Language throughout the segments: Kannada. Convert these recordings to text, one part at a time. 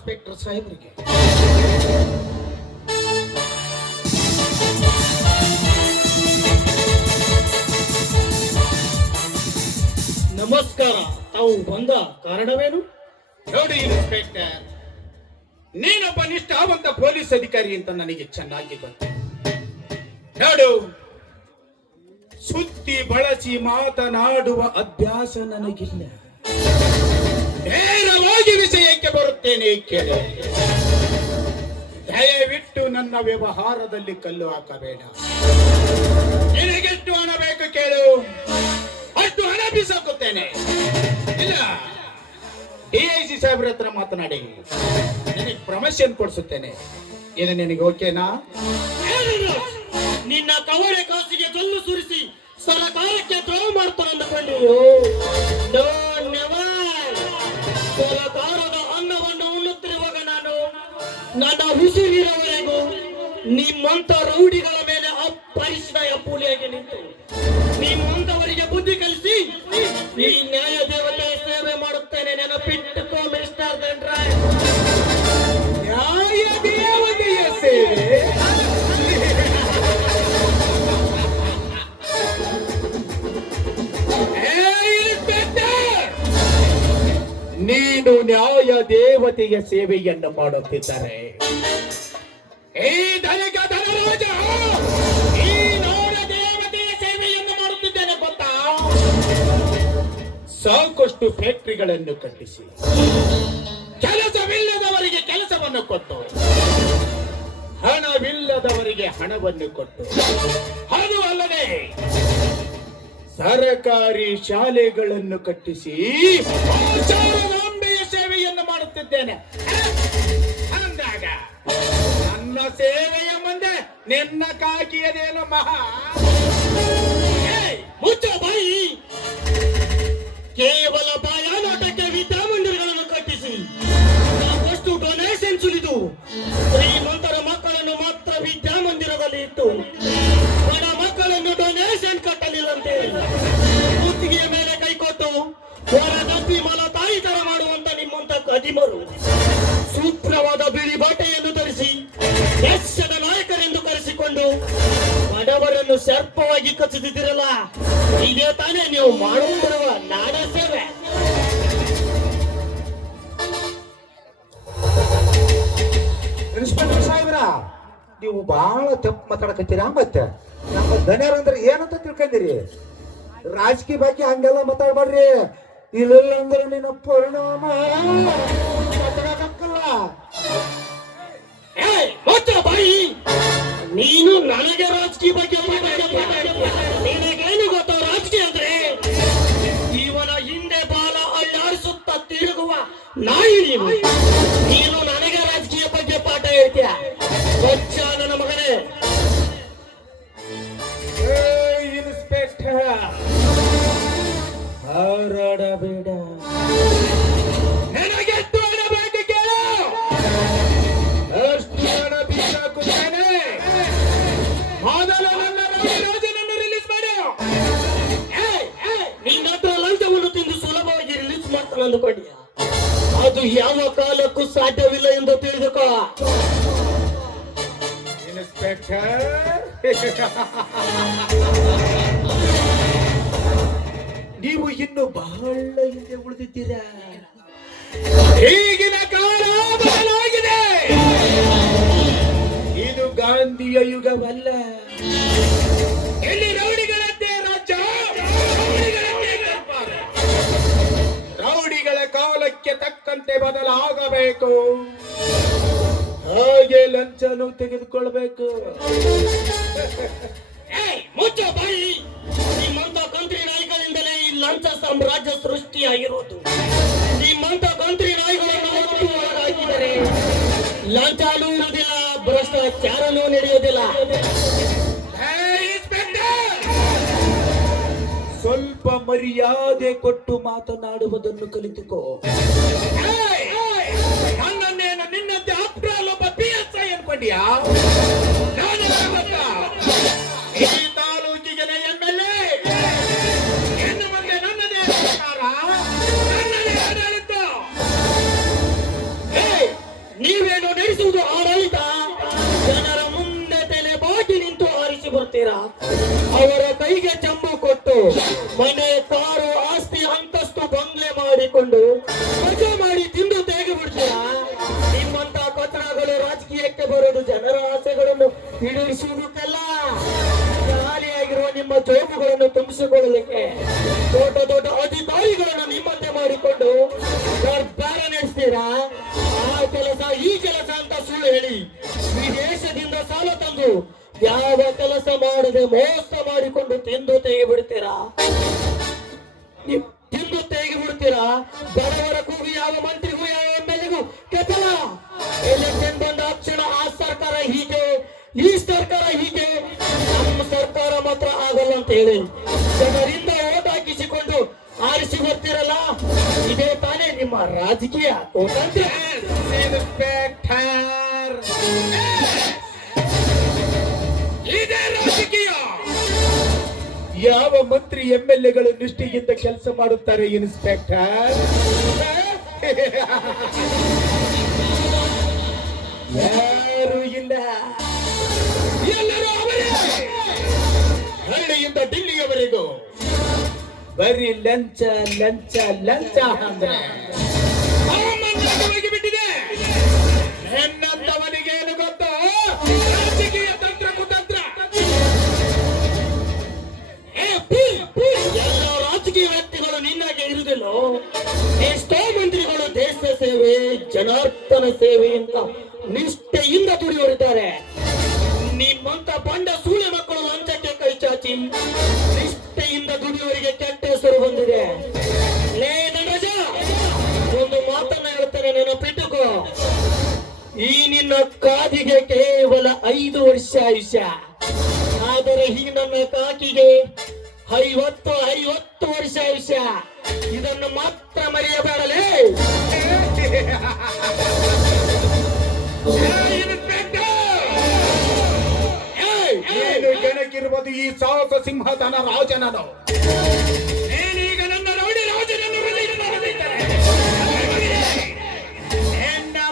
ಇನ್ಸ್ಪೆಕ್ಟರ್ ಸಾಹೇಬರಿಗೆ. ನಮಸ್ಕಾರ. ತಾವು ಬಂದ ಕಾರಣವೇನು? ನೋಡಿ ಇನ್ಸ್ಪೆಕ್ಟರ್, ನೀನೊಬ್ಬ ನಿಷ್ಠಾವಂತ ಪೊಲೀಸ್ ಅಧಿಕಾರಿ ಅಂತ ನನಗೆ ಚೆನ್ನಾಗಿ ಗೊತ್ತು. ನೋಡು, ಸುತ್ತಿ ಬಳಸಿ ಮಾತನಾಡುವ ಅಭ್ಯಾಸ ನನಗಿಲ್ಲ. ನೇರವಾಗಿ ವಿಷಯಕ್ಕೆ ಬರುತ್ತೇನೆ, ಕೇಳಿ. ದಯವಿಟ್ಟು ನನ್ನ ವ್ಯವಹಾರದಲ್ಲಿ ಕಲ್ಲು ಹಾಕಬೇಡ. ನಿನಗೆಷ್ಟು ಹಣ ಬೇಕು ಕೇಳು, ಅಷ್ಟು ಹಣ ಬಿಸಾಕುತ್ತೇನೆ. ಇಲ್ಲ, DIG ಸಾಹೇಬ್ರ ಹತ್ರ ಮಾತನಾಡಿ ನಿನಗೆ ಪ್ರಮೋಷನ್ ಕೊಡಿಸುತ್ತೇನೆ. ಇದು ನಿನಗೆ ಓಕೆನಾ? ನಿನ್ನ ಕವಡೆ ಕಾಸಿಗೆ ಕಲ್ಲು ಸುರಿಸಿ ಸರಕಾರಕ್ಕೆ ದ್ರೋಹ ಮಾಡ್ತಾನೆ ಅಂದುಕೊಂಡಿಯೋ? ಸರಕಾರದ ಅನ್ನವನ್ನು ಉಣ್ಣುತ್ತಿರುವಾಗ ನಾನು ನನ್ನ ಉಸಿರಿನವರೆಗೂ ನಿಮ್ಮಂತ ರೌಡಿಗಳ ಮೇಲೆ ಅಪ್ಪರಿಸಿದ ಅಪ್ಪುಲಿಯಾಗಿ ನಿಂತು ನಿಮ್ಮಂತವರಿಗೆ ಬುದ್ಧಿ ಕಲಿಸಿ ಈ ನ್ಯಾಯ ದೇವತೆಯ ಸೇವೆ ಮಾಡುತ್ತೇನೆ. ನೆನಪಿಟ್ಟುಕೋ ಮಿಸ್ಟರ್ ದಂಡ್ರಾಯ್. ನ್ಯಾಯ ದೇವತೆಯ ಸೇವೆ? ನೀನು ನ್ಯಾಯ ದೇವತೆಯ ಸೇವೆಯನ್ನು ಮಾಡುತ್ತಿದ್ದರೆ ಈ ಧನಿಕ ಧನರಾಜ ಈ ನ್ಯಾಯ ದೇವತೆಯ ಸೇವೆಯನ್ನು ಮಾಡುತ್ತಿದ್ದೇನೆ ಗೊತ್ತಾ? ಸಾಕಷ್ಟು ಫ್ಯಾಕ್ಟರಿಗಳನ್ನು ಕಟ್ಟಿಸಿ ಕೆಲಸವಿಲ್ಲದವರಿಗೆ ಕೆಲಸವನ್ನು ಕೊಟ್ಟು ಹಣವಿಲ್ಲದವರಿಗೆ ಹಣವನ್ನು ಕೊಟ್ಟು, ಅದು ಅಲ್ಲದೆ ಸರಕಾರಿ ಶಾಲೆಗಳನ್ನು ಕಟ್ಟಿಸಿ ಆಚಾರ್ಯಾಂಬೆಯ ಸೇವೆಯನ್ನು ಮಾಡುತ್ತಿದ್ದೇನೆ. ಅಂದಾಗ ನನ್ನ ಸೇವೆಯ ಮುಂದೆ ನಿನ್ನ ಕಾಕಿಯದೇನು ಮಹಾ? ಮುಚ್ಚ ಬಾಯಿ. ಕೇವಲ ಬಾಯಾಟಕ್ಕೆ ವಿದ್ಯಾಮಂದಿರಗಳನ್ನು ಕಟ್ಟಿಸಿ ಸಾಕಷ್ಟು ಡೊನೇಷನ್ ಸುಲಿದು ಶ್ರೀಮಂತರ ಮಕ್ಕಳನ್ನು ಮಾತ್ರ ವಿದ್ಯಾಮಂದಿರದಲ್ಲಿ ಇಟ್ಟು ಬಡ ಮಕ್ಕಳನ್ನು ಡೊನೇಷನ್ ಕಟ್ಟಲಿಲ್ಲಂತೆ ಕುತ್ತಿಗೆಯ ಮೇಲೆ ಕೈಕೊಟ್ಟು ಹೊರದಪ್ಪಿ ಮಲ ತಾಯಿ ತರ ಮಾಡುವಂತ ನಿಮ್ಮಂತ ಕದಿಮರು ಸೂಕ್ಷ್ಮವಾದ ಬಿಳಿ ಬಟ್ಟೆಯನ್ನು ಧರಿಸಿ ಯಕ್ಷದ ನಾಯಕರೆಂದು ಕರೆಸಿಕೊಂಡು ಬಡವರನ್ನು ಸರ್ಪವಾಗಿ ಕಚ್ಚುತ್ತಿದ್ದಿರಲ್ಲ. ಇದೇ ತಾನೇ ನೀವು ಮಾಡುತ್ತಿರುವ ನಾಡ ಸೇವೆ. ಇನ್ಸ್ಪೆಕ್ಟರ್ ಸಾಹೇಬ್ರ, ನೀವು ಬಹಳ ತಪ್ಪು ಮಾತಾಡಕತ್ತೀರಾ. ಮತ್ತೆ ನಮ್ಮ ದನಿಯರ್ ಅಂದ್ರೆ ಏನಂತ ತಿಳ್ಕೊಂಡಿರಿ? ರಾಜಕೀಯ ಬಗ್ಗೆ ಹಂಗೆಲ್ಲ ಮಾತಾಡ್ಬೇಡ್ರಿ. ಇಲ್ಲ ಅಂದ್ರೆ ನಿನ್ನ ಪರಿಣಾಮ ಮಾತಾಡಕ್ಕಲ್ಲ. ಬಾಯಿ, ನೀನು ನನಗೆ ರಾಜಕೀಯ ಬಗ್ಗೆ ನಿನಗೇನು ಗೊತ್ತ? ರಾಜಕೀಯ ಅಂದ್ರೆ ಇವನ ಹಿಂದೆ ಬಾಲ ಅಳ್ಳಾಡಿಸುತ್ತ ತಿರುಗುವ ನಾಯಿ ನೀನು. ನೀನು ನನಗೆ ರಾಜಕೀಯ ಬಗ್ಗೆ ಪಾಠ ಹೇಳ್ತೀಯ? ಕೊಚ್ಚ ನನ್ನ ಮಗನೇ. ಇನ್ಸ್ಪೆಕ್ಟರ್, ಹಾರಾಡಬೇಡ. ನನಗೆಷ್ಟು ಹಣ ಬೇಕು ಕೇಳು, ಅಷ್ಟು ಹಣ ಬಿಸಾಕುತ್ತೇನೆ. ಮೊದಲು ನನ್ನ ರಾಜನನ್ನು ರಿಲೀಸ್ ಮಾಡು. ನಿನ್ನ ಹತ್ರ ಲಂಚವನ್ನು ತಿಂದು ಸುಲಭವಾಗಿ ರಿಲೀಸ್ ಮಾಡ್ತಾನೆ ಅಂದುಕೊಂಡಿಯ? ಅದು ಯಾವ ಕಾಲಕ್ಕೂ ಸಾಧ್ಯವಿಲ್ಲ ಎಂದು ತಿಳಿದುಕೋ. ಇನ್ಸ್ಪೆಕ್ಟರ್, ನೀವು ಇನ್ನು ಬಹಳ ಹಿಂದೆ ಉಳಿದಿದ್ದೀರಾ. ಈಗಿನ ಕಾಲ ಬದಲಾಗಿದೆ. ಇದು ಗಾಂಧಿಯ ಯುಗವಲ್ಲ. ಇಲ್ಲಿ ರೌಡಿಗಳದ್ದೇ ರಾಜ್ಯ, ರೌಡಿಗಳದ್ದೇ ದರ್ಬಾರ. ರೌಡಿಗಳ ಕಾಲಕ್ಕೆ ತಕ್ಕಂತೆ ಬದಲಾಗಬೇಕು. ಹಾಗೆ ಲಂಚನು ತೆಗೆದುಕೊಳ್ಬೇಕು. ಮುಚ್ಚ ಬಾಯಿ. ನಿಮ್ಮಂತ ಕಂತ್ರಿ ನಾಯಿಗಳಿಂದಲೇ ಈ ಲಂಚ ಸಾಮ್ರಾಜ್ಯ ಸೃಷ್ಟಿಯಾಗಿರೋದು. ನಿಮ್ಮಂತ ಕಂತ್ರಿ ನಾಯಿಗಳನ್ನು ಒಟ್ಟು ಒಳಗಾಕಿದರೆ ಲಂಚನೂ ಇರುವುದಿಲ್ಲ, ಭ್ರಷ್ಟಾಚಾರನೂ ನಡೆಯುವುದಿಲ್ಲ. ಸ್ವಲ್ಪ ಮರ್ಯಾದೆ ಕೊಟ್ಟು ಮಾತನಾಡುವುದನ್ನು ಕಲಿತುಕೋ. ನನ್ನನ್ನೇನು ನಿನ್ನಂತೆ ಅಪ್ರಾಲೊಬ್ಬ PSI ಅನ್ಕೊಂಡ್ಯಾ? ಈ ತಾಲೂಕಿಗೆ MLA, ಇನ್ನು ಮುಂದೆ ನನ್ನದೇ ಸರ್ಕಾರ, ನನ್ನದೇ ಆಡಳಿತ. ಬರ್ತೀರಾ? ಅವರ ಕೈಗೆ ಚಂಬು ಕೊಟ್ಟು ಮನೆ, ಕಾರು, ಆಸ್ತಿ, ಅಂತಸ್ತು, ಬಂಗ್ಲೆ ಮಾಡಿಕೊಂಡು ಮಜಾ ಮಾಡಿ ತಿಂದು ತೆಗೆ ಬಿಡ್ತೀರಾ? ನಿಮ್ಮಂತ ಕೊತ್ತರಗಳು ರಾಜಕೀಯಕ್ಕೆ ಬರೋದು ಜನರ ಆಸೆಗಳನ್ನು ಈಡೇರಿಸುವುದಕ್ಕಲ್ಲ, ಖಾಲಿಯಾಗಿರುವ ನಿಮ್ಮ ಜೋಬುಗಳನ್ನು ತುಂಬಿಸಿಕೊಳ್ಳಲಿಕ್ಕೆ. ದೊಡ್ಡ ದೊಡ್ಡ ಅಧಿಕಾರಿಗಳನ್ನು ನಿಮ್ಮಂತೆ ಮಾಡಿಕೊಂಡು ದರ್ಬಾರ ನಡೆಸ್ತೀರಾ? ಆ ಕೆಲಸ ಈ ಕೆಲಸ ಅಂತ ಸುಳ್ಳು ಹೇಳಿ ವಿದೇಶದಿಂದ ಸಾಲ ತಂದು ಯಾವ ಕೆಲಸ ಮಾಡದೆ ಮೋಸ ಮಾಡಿಕೊಂಡು ತಿಂದು ತೆಗೆ ಬಿಡ್ತೀರಾ? ತಿಂದು ತೆಗೆ ಬಿಡ್ತೀರಾ? ಬಡವರ ಕೂಗು ಯಾವ ಮಂತ್ರಿಗೂ ಯಾವ ಎಮ್ಮೆಲ್ಲೆಗೂ ಕೆತ್ತಲ್ಲ. ಎಲೆಕ್ಷನ್ ಬಂದ ತಕ್ಷಣ ಆ ಸರ್ಕಾರ ಹೀಗೆ, ಈ ಸರ್ಕಾರ ಹೀಗೆ, ನಮ್ಮ ಸರ್ಕಾರ ಮಾತ್ರ ಆಗಲ್ಲ ಅಂತ ಹೇಳಿ ಜನರಿಂದ ಓಟ್ ಹಾಕಿಸಿಕೊಂಡು ಆರಿಸಿ ಬರ್ತಿರಲ್ಲ, ಇದೇ ತಾನೇ ನಿಮ್ಮ ರಾಜಕೀಯ ಕುತಂತ್ರ. ಇನ್ಸ್ಪೆಕ್ಟರ್, ಇದೇ ರಾಜಕೀಯ. ಯಾವ ಮಂತ್ರಿ MLAಗಳು ನಿಷ್ಠೆಯಿಂದ ಕೆಲಸ ಮಾಡುತ್ತಾರೆ ಇನ್ಸ್ಪೆಕ್ಟರ್? ಯಾರು ಇಲ್ಲ, ಎಲ್ಲರೂ ಅವರೇ. ಹಳ್ಳಿಯಿಂದ ಡಿಲ್ಲಿಯವರೆಗೂ ಬರೀ ಲಂಚ ಲಂಚ ಲಂಚ ಅಂದ್ರೆ ಅವಮಾನವಾಗಿ ಬಿಟ್ಟಿದೆ. ನನ್ನಂತವನಿಗೆ ಏನು ಗೊತ್ತು ರಾಜಕೀಯ ತಂತ್ರ ಕುತಂತ್ರ? ಎಲ್ಲ ರಾಜಕೀಯ ವ್ಯಕ್ತಿಗಳು ನಿನ್ನಾಗೆ ಇರುವುದಿಲ್ಲೋ? ಎಷ್ಟೋ ಮಂತ್ರಿಗಳು ದೇಶ ಸೇವೆ, ಜನಾರ್ದನ ಸೇವೆ ಅಂತ ನಿಷ್ಠೆಯಿಂದ ದುಡಿಯೋರಿದ್ದಾರೆ. ನಿಮ್ಮಂತ ಬಂಡ ಸೂಳೆ ಮಕ್ಕಳು ಲಂಚಕ್ಕೆ ಕೈ ಚಾಚಿ ನಿಷ್ಠೆಯಿಂದ ದುಡಿಯೋರಿಗೆ ಕೆಟ್ಟ ಹೆಸರು ಬಂದಿದೆ. ಲೇ ನಟರಾಜ, ಒಂದು ಮಾತನ್ನ ಹೇಳ್ತಾರೆ, ನೆನಪಿಟ್ಟುಕೋ. ಈ ನಿನ್ನ ಕಾದಿಗೆ ಕೇವಲ 5 ವರ್ಷ ಆಯುಷ್ಯ, ಆದರೆ ಈ ನನ್ನ ಕಾಕಿಗೆ 50 ವರ್ಷ ಆಯುಷ್ಯ. ಇದನ್ನು ಮಾತ್ರ ಮರೆಯಬೇಡಲೇ. ಏನು ಕೆಣಕಿರುವುದು ಈ ಸಾಹಸ ಸಿಂಹದನ ರಾಜನನು. ಏನೀಗ ನನ್ನ ರೌಡಿ ರಾಜನನ್ನು ಎನ್ನ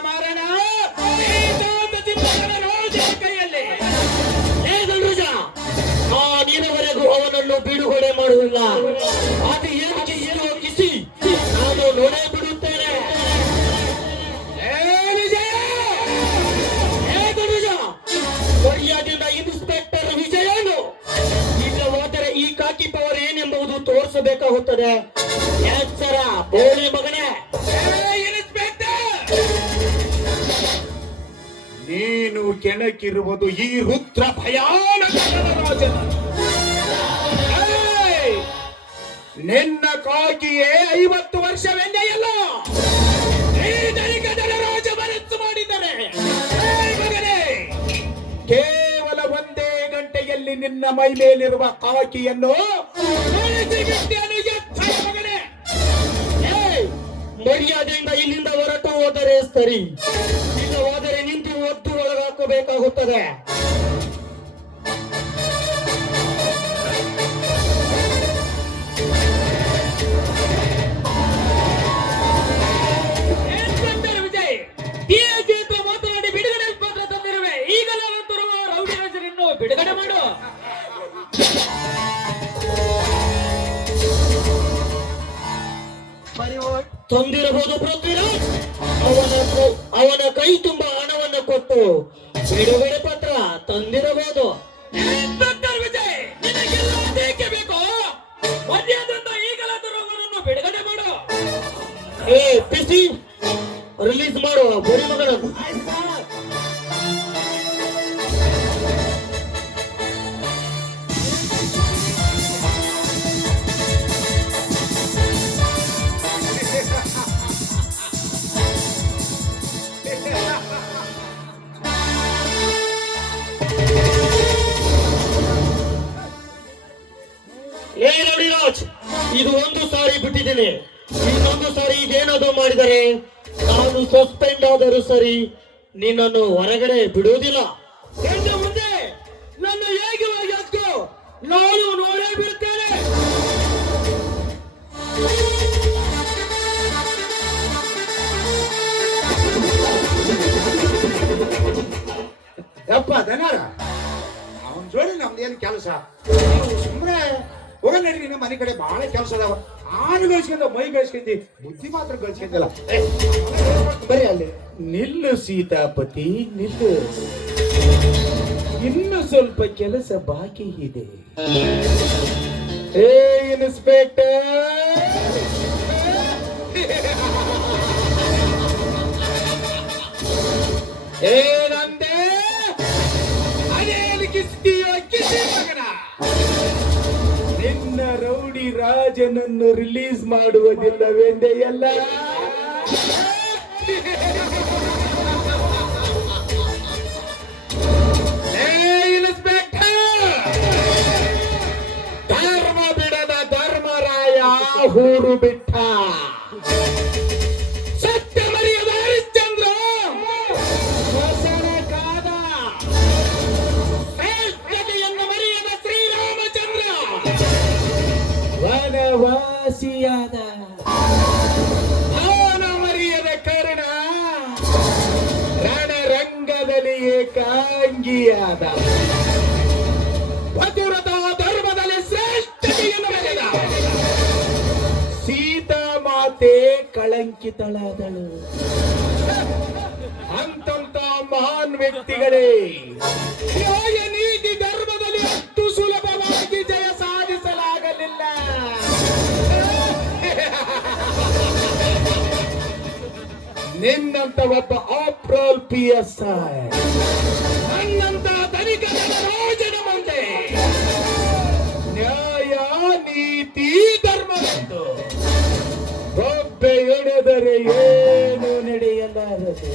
ಮರಣ ಈ ಸಾಹಸ ಸಿಂಹದನ ರಾಜನ ಕೈಯಲ್ಲಿ. ನೀನವರೆಗೂ ಅವನನ್ನು ಬಿಡುಗಡೆ ಮಾಡುವುದಿಲ್ಲ. ಅದು ಏನು ಕಿಸಿಯೋ ಕಿಸಿ, ನಾನು ನೋಡೇ ಬಿಡುತ್ತೇನೆ. ಕೊರಿಯಾದಿಂದ ಇನ್ಸ್ಪೆಕ್ಟರ್ ವಿಜಯನು ಈಗ ಹೋದರೆ ಈ ಕಾಕಿ ಪವರ್ ಏನೆಂಬುದು ತೋರಿಸಬೇಕಾಗುತ್ತದೆ. ಎಚ್ಚರ ಬೋಳಿ ಮಗನೇ. ನೀನು ಕೆಣಕಿರುವುದು ಈ ರುದ್ರ ಭಯಾನಕ ರಾಜನ. ನಿನ್ನ ಕಾಕಿಯೇ 50 ವರ್ಷವೆಂದೆಯಲ್ಲ, ಈ ದೈಹಿಕ ರಾಜ ಮನಸ್ಸು ಮಾಡಿದರೆ ಕೇವಲ 1 ಗಂಟೆಯಲ್ಲಿ ನಿನ್ನ ಮೈ ಮೇಲಿರುವ ಕಾಕಿಯನ್ನು ಮರ್ಯಾದೆಯಿಂದ ಇಲ್ಲಿಂದ ಹೊರಟು ಹೋದರೆ ಸರಿ, ಇಲ್ಲವಾದರೆ ನಿಂತು ಒದ್ದು ಒಳಗಾಕಬೇಕಾಗುತ್ತದೆ. ಮಾತನಾಡಿ ಬಿಡುಗಡೆ ಪತ್ರ ತಂದಿರುವೆ. ಈಗಲೇ ತರುವ ರೌಡಿ ರಾಜರನ್ನು ಬಿಡುಗಡೆ ಮಾಡು. ತಂದಿರಬಹುದು ಪೃಥ್ವಿರಾಜ್. ಅವನ ಕೈ ತುಂಬ ಹಣವನ್ನು ಕೊಟ್ಟು ಬಿಡುಗಡೆ ಪತ್ರ ತಂದಿರಬಹುದು. ವಿಜಯ್, ನಿನಗೆಲ್ಲ ಅದೇಕೆ ಬೇಕು? ಮರ್ಯಾದೆಯಿಂದ ಈಗಲೇ ತರುವವರನ್ನು ಬಿಡುಗಡೆ ಮಾಡು. ಪಿಸಿ ರಿಲೀಸ್ ಮಾಡು ಬರಿ ಮಗಳನ್ನು. ರವಿರಾಜ್, ಇದು 1 ಸಾರಿ ಬಿಟ್ಟಿದ್ದೇನೆ. ಇನ್ನೊಂದು ಸಾರಿ ಇದೇನಾದ್ರು ಮಾಡಿದರೆ ನಾನು ಸಸ್ಪೆಂಡ್ ಆದರೂ ಸರಿ, ನಿನ್ನನ್ನು ಹೊರಗಡೆ ಬಿಡುವುದಿಲ್ಲ. ಮುಂದೆ ನನ್ನ ಹೇಗೆ ಹತ್ತು ನಾನು ನೋಡೇ ಬಿಡುತ್ತೇನೆ. ಯಪ್ಪ ದನಾರ ಅವನ ಜೋಡಿ ನಮ್ದು ನಮ್ದು ಏನು ಕೆಲಸ ಸುಮ್ಮನೆ ಹೋಗ ನಡಿ ನಿನ್ನ ಮನೆ ಕಡೆ ಬಹಳ ಕೆಲಸ ಅದಾವ ಆನು ಗಳಿಸ್ಕೊಂಡ ಮೈ ಗಳಿಸ್ಕೊಂಡಿ ಬುದ್ಧಿ ಮಾತ್ರ ಗಳಿಸ್ಕೊಂಡಲ್ಲ ಬರೀ ಅಲ್ಲಿ ನಿಲ್ಲು ಸೀತಾಪತಿ ನಿಲ್ಲು, ಇನ್ನು ಸ್ವಲ್ಪ ಕೆಲಸ ಬಾಕಿ ಇದೆ. ಏ ಇನ್ಸ್ಪೆಕ್ಟರ್, ಏನಂದೆ? ಅದೇನು ಕಿಸ್ತಿಯೋ ಕಿಸಿ ಮಗನ? ನಿನ್ನ ರೌಡಿ ರಾಜನನ್ನು ರಿಲೀಸ್ ಮಾಡುವುದಿಲ್ಲವೆಂದೇ ಎಲ್ಲ? ಧರ್ಮ ಬಿಡದ ಧರ್ಮರಾಯ ಊರು ಬಿಟ್ಟ. ಸತ್ಯ ಮರೆಯದ ಹರಿಶ್ಚಂದ್ರ ಕಾದ. ಶ್ರೇಷ್ಠತೆಯನ್ನು ಮರೆಯದ ಶ್ರೀರಾಮಚಂದ್ರ ವನವಾಸಿಯಾದ. ಅವನ ಮರೆಯದ ಕರ್ಣ ರಣರಂಗದಲ್ಲಿ ಏಕಾಂಗಿಯಾದ. ಮಧುರದ ಧರ್ಮದಲ್ಲಿ ಶ್ರೇಷ್ಠತೆಯನ್ನು ಮೆರೆದ ಸೀತಾ ಮಾತೆ ಕಳಂಕಿತಳಾದಳು. ಅಂತಂತ ಮಹಾನ್ ವ್ಯಕ್ತಿಗಳೇ ನ್ಯಾಯ ನೀತಿ ಧರ್ಮದಲ್ಲಿ ಅಷ್ಟು ಸುಲಭವಾಗಿ ಜಯ ಸಾಧಿಸಲಾಗಲಿಲ್ಲ. ನಿನ್ನಂತ ಒಬ್ಬ ಆಪ್ರಾಲ್ PSI ನನ್ನಂತ ಧನಿಕ ರಾಜನ ಮುಂದೆ ನ್ಯಾಯ ನೀತಿ ಧರ್ಮವೆಂದು ಒಬ್ಬೆ ಎಳೆದರೆ ಏನು ನಡೆಯಲಾರದು.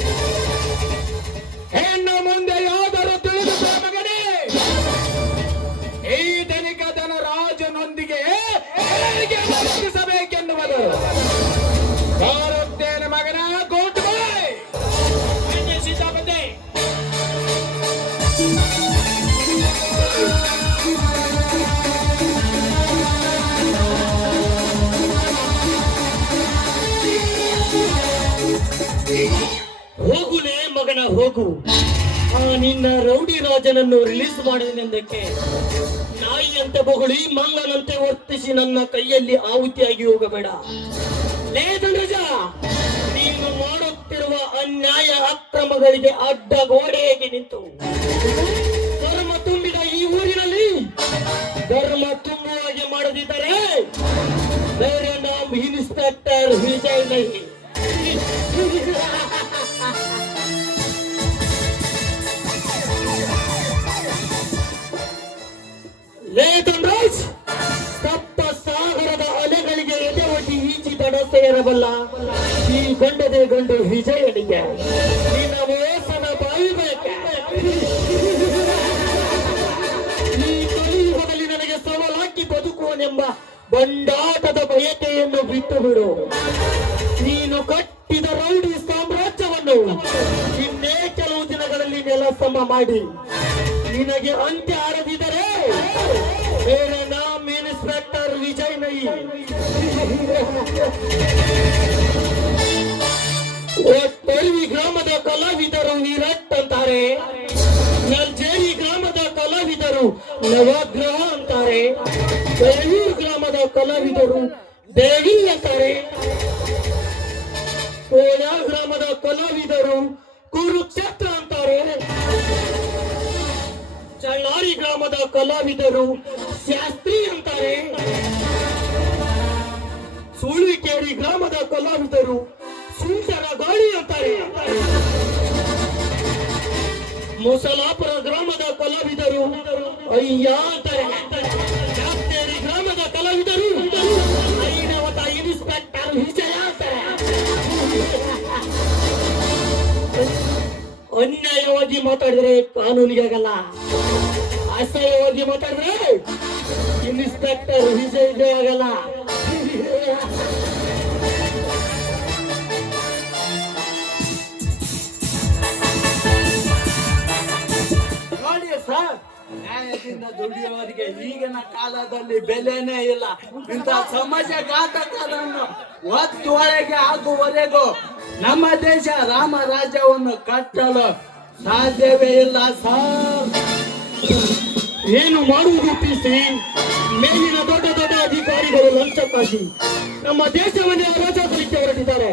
ಹೆಣ್ಣು ಮುಂದೆ ಯಾದರೂ ತಿಳಿದುಕೋ ಮಗನೇ, ಈ ಧನಿಕ ಧನ ರಾಜನೊಂದಿಗೆ ಹೇಗೆ ವರ್ತಿಸಬೇಕೆನ್ನುವುದು ಬರುತ್ತೇನೆ ಮಗನ. ಗೋಟ್ ಬಾಯ್ ಸೀತಾಪತಿ. ಹೋಗುಲೇ ಮಗನ ಹೋಗು. ಆ ನಿನ್ನ ರೌಡಿ ರಾಜನನ್ನು ರಿಲೀಸ್ ಮಾಡಿದೆನೆಂದಕ್ಕೆ ನಾಯಿಯಂತೆ ಬೊಗಳಿ ಮಂಗನಂತೆ ವರ್ತಿಸಿ ನನ್ನ ಕೈಯಲ್ಲಿ ಆಹುತಿಯಾಗಿ ಹೋಗಬೇಡ. ಲೇ ಧನರಾಜ, ನೀನು ಮಾಡುತ್ತಿರುವ ಅನ್ಯಾಯ ಅಕ್ರಮಗಳಿಗೆ ಅಡ್ಡ ಗೋಡೆಯಾಗಿ ನಿಂತು ಧರ್ಮ ತುಂಬಿದ ಈ ಊರಿನಲ್ಲಿ ಧರ್ಮ ತುಂಬುವಾಗೆ ಮಾಡದಿದ್ದರೆ ಬೇರೆ ನಾಮ್ ಇನ್ಸ್ಪೆಕ್ಟರ್ ವಿಜಯ್ ನಹಿ. ಲೇ ಧನರಾಜ್, ಸಪ್ತ ಸಾಗರದ ಅಲೆಗಳಿಗೆ ಎದೆ ಒಡ್ಡಿ ಈಜಿ ದಡ ಸೇರಬಲ್ಲ ಈ ಗಂಡದೇ ಗಂಡು ವಿಜಯನಿಗೆ ನಿನ್ನ ಮೋಸದ ಬಾಯಿ ಬೇಕೆ? ಈ ಕಲಿಯುಗದಲ್ಲಿ ನನಗೆ ಸವಾಲಾಕಿ ಬದುಕುವನೆಂಬ ಬಂಡಾಟದ ಬಯಕೆಯನ್ನು ಬಿಟ್ಟು ಬಿಡು. ನೀನು ಕಟ್ಟಿದ ರೌಡಿ ಸಾಮ್ರಾಜ್ಯವನ್ನು ಇನ್ನೇ ಕೆಲವು ದಿನಗಳಲ್ಲಿ ನೆಲಸಮ ಮಾಡಿ ನಿನಗೆ ಅಂತ್ಯ ಆರದಿದ್ದರೆ ಬೇರೆ ನಾಮ್ ಇನ್ಸ್ಪೆಕ್ಟರ್ ವಿಜಯ್ ನೈ. ಒಟ್ಟಳ್ಳಿ ಗ್ರಾಮದ ಕಲಾವಿದರು ವಿರಾಟ್ ಅಂತಾರೆ, ನಲ್ಜೇರಿ ಗ್ರಾಮದ ಕಲಾವಿದರು ನವಗ್ರಹ ಅಂತಾರೆ, ಬೆಳೂರು ಗ್ರಾಮದ ಕಲಾವಿದರು ದೇವಿ ಅಂತಾರೆ, ಕೋಲಾ ಗ್ರಾಮದ ಕಲಾವಿದರು ಕುರುಕ್ಷೇತ್ರ ಅಂತಾರೆ, ಚಳ್ಳಾರಿ ಗ್ರಾಮದ ಕಲಾವಿದರು ಶಾಸ್ತ್ರಿ ಅಂತಾರೆ, ಸುಳ್ಳಿಕೇರಿ ಗ್ರಾಮದ ಕಲಾವಿದರು ಸುಂದರ ಗಾಳಿ ಅಂತಾರೆ, ಮುಸಲಾಪುರ ಗ್ರಾಮದ ಕಲಾವಿದರು ಅಯ್ಯ ಅಂತಾರೆ, ಚಾತ್ತೇರಿ ಗ್ರಾಮದ ಕಲಾವಿದರು ಐನವತ ಇನ್ಸ್ಪೆಕ್ಟರ್ ವಿಜಯ ಅಂತಾರೆ. ಅನ್ಯಾಯವಾಗಿ ಮಾತಾಡಿದ್ರೆ ಕಾನೂನಿಗೆ ಆಗಲ್ಲ, ಅಸಹ್ಯವಾಗಿ ಮಾತಾಡಿದ್ರೆ ಇನ್ಸ್ಪೆಕ್ಟರ್ ವಿಜಯ್ಗೆ ಆಗಲ್ಲ. ನೋಡಿ ಸರ್, ನ್ಯಾಯದಿಂದ ದುಡಿಯುವವರಿಗೆ ಈಗಿನ ಕಾಲದಲ್ಲಿ ಬೆಲೆನೇ ಇಲ್ಲ. ಇಂಥ ಸಮಾಜಘಾತಕರನ್ನು ಒತ್ತೊಳಗೆ ಆಗುವವರೆಗೂ ನಮ್ಮ ದೇಶ ರಾಮರಾಜ್ಯವನ್ನು ಕಟ್ಟಲು ಸಾಧ್ಯವೇ ಇಲ್ಲ ಸರ್. ಏನು ಮಾಡುವುದು ಪಿಸಿ? ಮೇಲಿನ ದೊಡ್ಡ ದೊಡ್ಡ ಅಧಿಕಾರಿಗಳು ಲಂಚಕ್ಕಾಗಿ ನಮ್ಮ ದೇಶವನ್ನೇ ಅರಾಜಕಲಿಕ್ಕೆ ಹೊರಟಿದ್ದಾರೆ.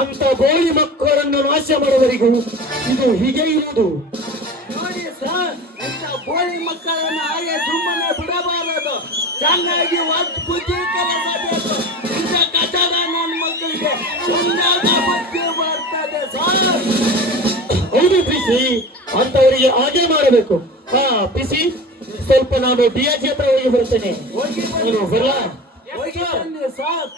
ಅಂತ ಬೋಳಿ ಮಕ್ಕಳನ್ನು ನಾಶ ಮಾಡುವವರಿಗೂ ಇದು ಹೀಗೆ ಇರುವುದು. ನೋಡಿ ಸರ್, ಇಂಥ ಬೋಳಿ ಮಕ್ಕಳನ್ನ ಹಾಗೆ ಸುಮ್ಮನೆ ಬಿಡಬಾರದು. ಚೆನ್ನಾಗಿ ಒತ್ತು ಬುದ್ಧಿ ಕಲಿಸಬೇಕು. ಇಂಥ ಕಚಡ ನನ್ನ ಮಕ್ಕಳಿಗೆ ಒಂದಾದ ಬುದ್ಧಿ ಬರ್ತದೆ ಸರ್. ಹೌದು ಪಿಸಿ, ಅಂತವರಿಗೆ ಹಾಗೆ ಮಾಡಬೇಕು. ಹಾ ಪಿಸಿ, ಸ್ವಲ್ಪ ನಾನು ಡಿಎಜಿ ಹತ್ರ ಹೋಗಿ ಬರ್ತೇನೆ. ಹೋಗಿ ನೀನು ಬರಲಾ? ಹೋಗಿ ಬನ್ನಿ ಸರ್.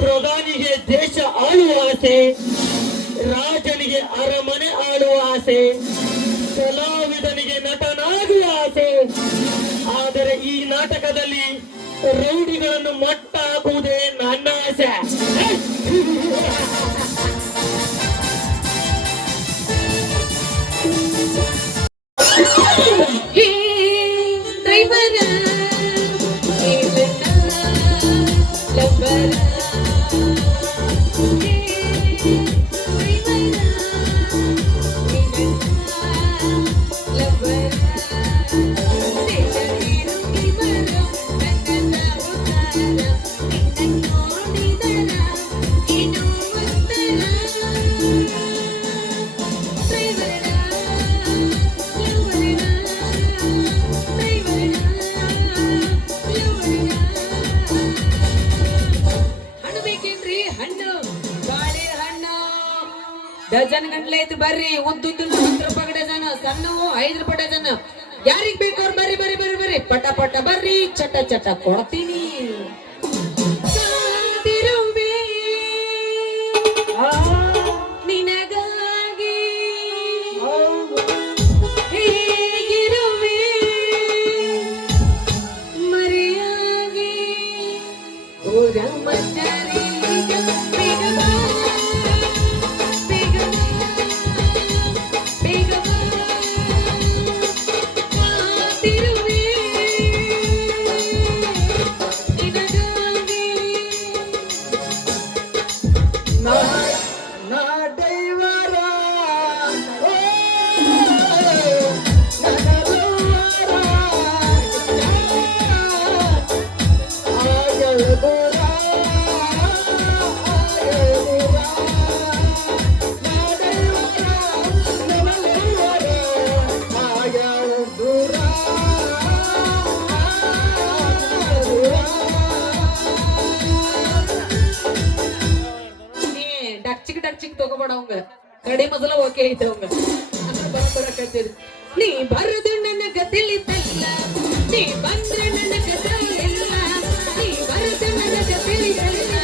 ಪ್ರಧಾನಿಗೆ ದೇಶ ಆಳುವ ಆಸೆ, ರಾಜನಿಗೆ ಅರಮನೆ ಆಳುವ ಆಸೆ, ಕಲಾವಿದನಿಗೆ ನಟನಾಗುವ ಆಸೆ. ಆದರೆ ಈ ನಾಟಕದಲ್ಲಿ ರೌಡಿಗಳನ್ನು ಮಟ್ಟ ಹಾಕುವುದೇ ನನ್ನ ಆಸೆ. ಹೇ ಡ್ರೈವರ, ಹೇ ಲಬ್ಬರ, ಹೇ ಡ್ರೈವರ, ಲಬ್ಬರ, ದೇಶದೀರು ಇವರ ನನ್ನ ಉತ್ತರ, ನಿನ್ನ ನೋಡಿದರ ಇದು ಉತ್ತರ. ಹಣ್ಣು ಬೇಕೇನ್ರಿ? ಹಣ್ಣು, ಬಾಳೆಹಣ್ಣು ಡಜನ್ ಗಂಟ್ಲೆ ಐತಿ. ಬರ್ರಿ, ಉದ್ದುದ್ದು 10 ರೂಪಾಯಿ ಡಜನ್, ಸಣ್ಣವು 5 ರೂಪಾಯಿ ಡಜನ್. ಯಾರಿಗ್ ಬೇಕಾವ್ರು ಬರ್ರಿ ಬರ್ರಿ ಬರ್ರಿ ಬರ್ರಿ, ಪಟ ಪಟ ಬರ್ರಿ, ಚಟ ಚಟ ಕೊಡ್ತೀನಿ. ಕಾದಿರುವೆ ನಿನಗಾಗಿ, ಹೇಗಿರುವೆ ಮರೆಯಾಗಿ, ಓರ ಮಚ್ಚರಿ ಬೇಗ ಬಾ, ಬೇಗ ಬಾ, ಬೇಗ ಬಾ. ಕಾದಿರುವೆ ನಿನಗಾಗಿ. ನಾ ಡೈವರ, ಓ, ನನ್ನ ಲವ್ವರ, ಆಗಲ ದೂರ, ಆಗಲ ದೂರ. ನಾ ಡೈವರ, ನನ್ನ ಲವ್ವರ, ಆಗಲ ದೂರ, ಆಗಲ ದೂರ. ನೀ ಡಚ್ಚಿಕ್ ತಗೋಬೇಡ ಅವಂಗ, ಕಡೆ ಮೊದಲ ಓಕೆ ಐತೆ ಅವಂಗ. ಅಂದ್ರೆ ಬರಕತ್ತಿದ್ ನೀ ಬರದು ನನಗ ತಿಳಿತಲ್ಲ, ನೀ ಬಂದ್ರೆ ನನಗ ತೋಲಿಲ್ಲ, ನೀ ಬರದು ನನಗ ತಿಳಿತಲ್ಲ,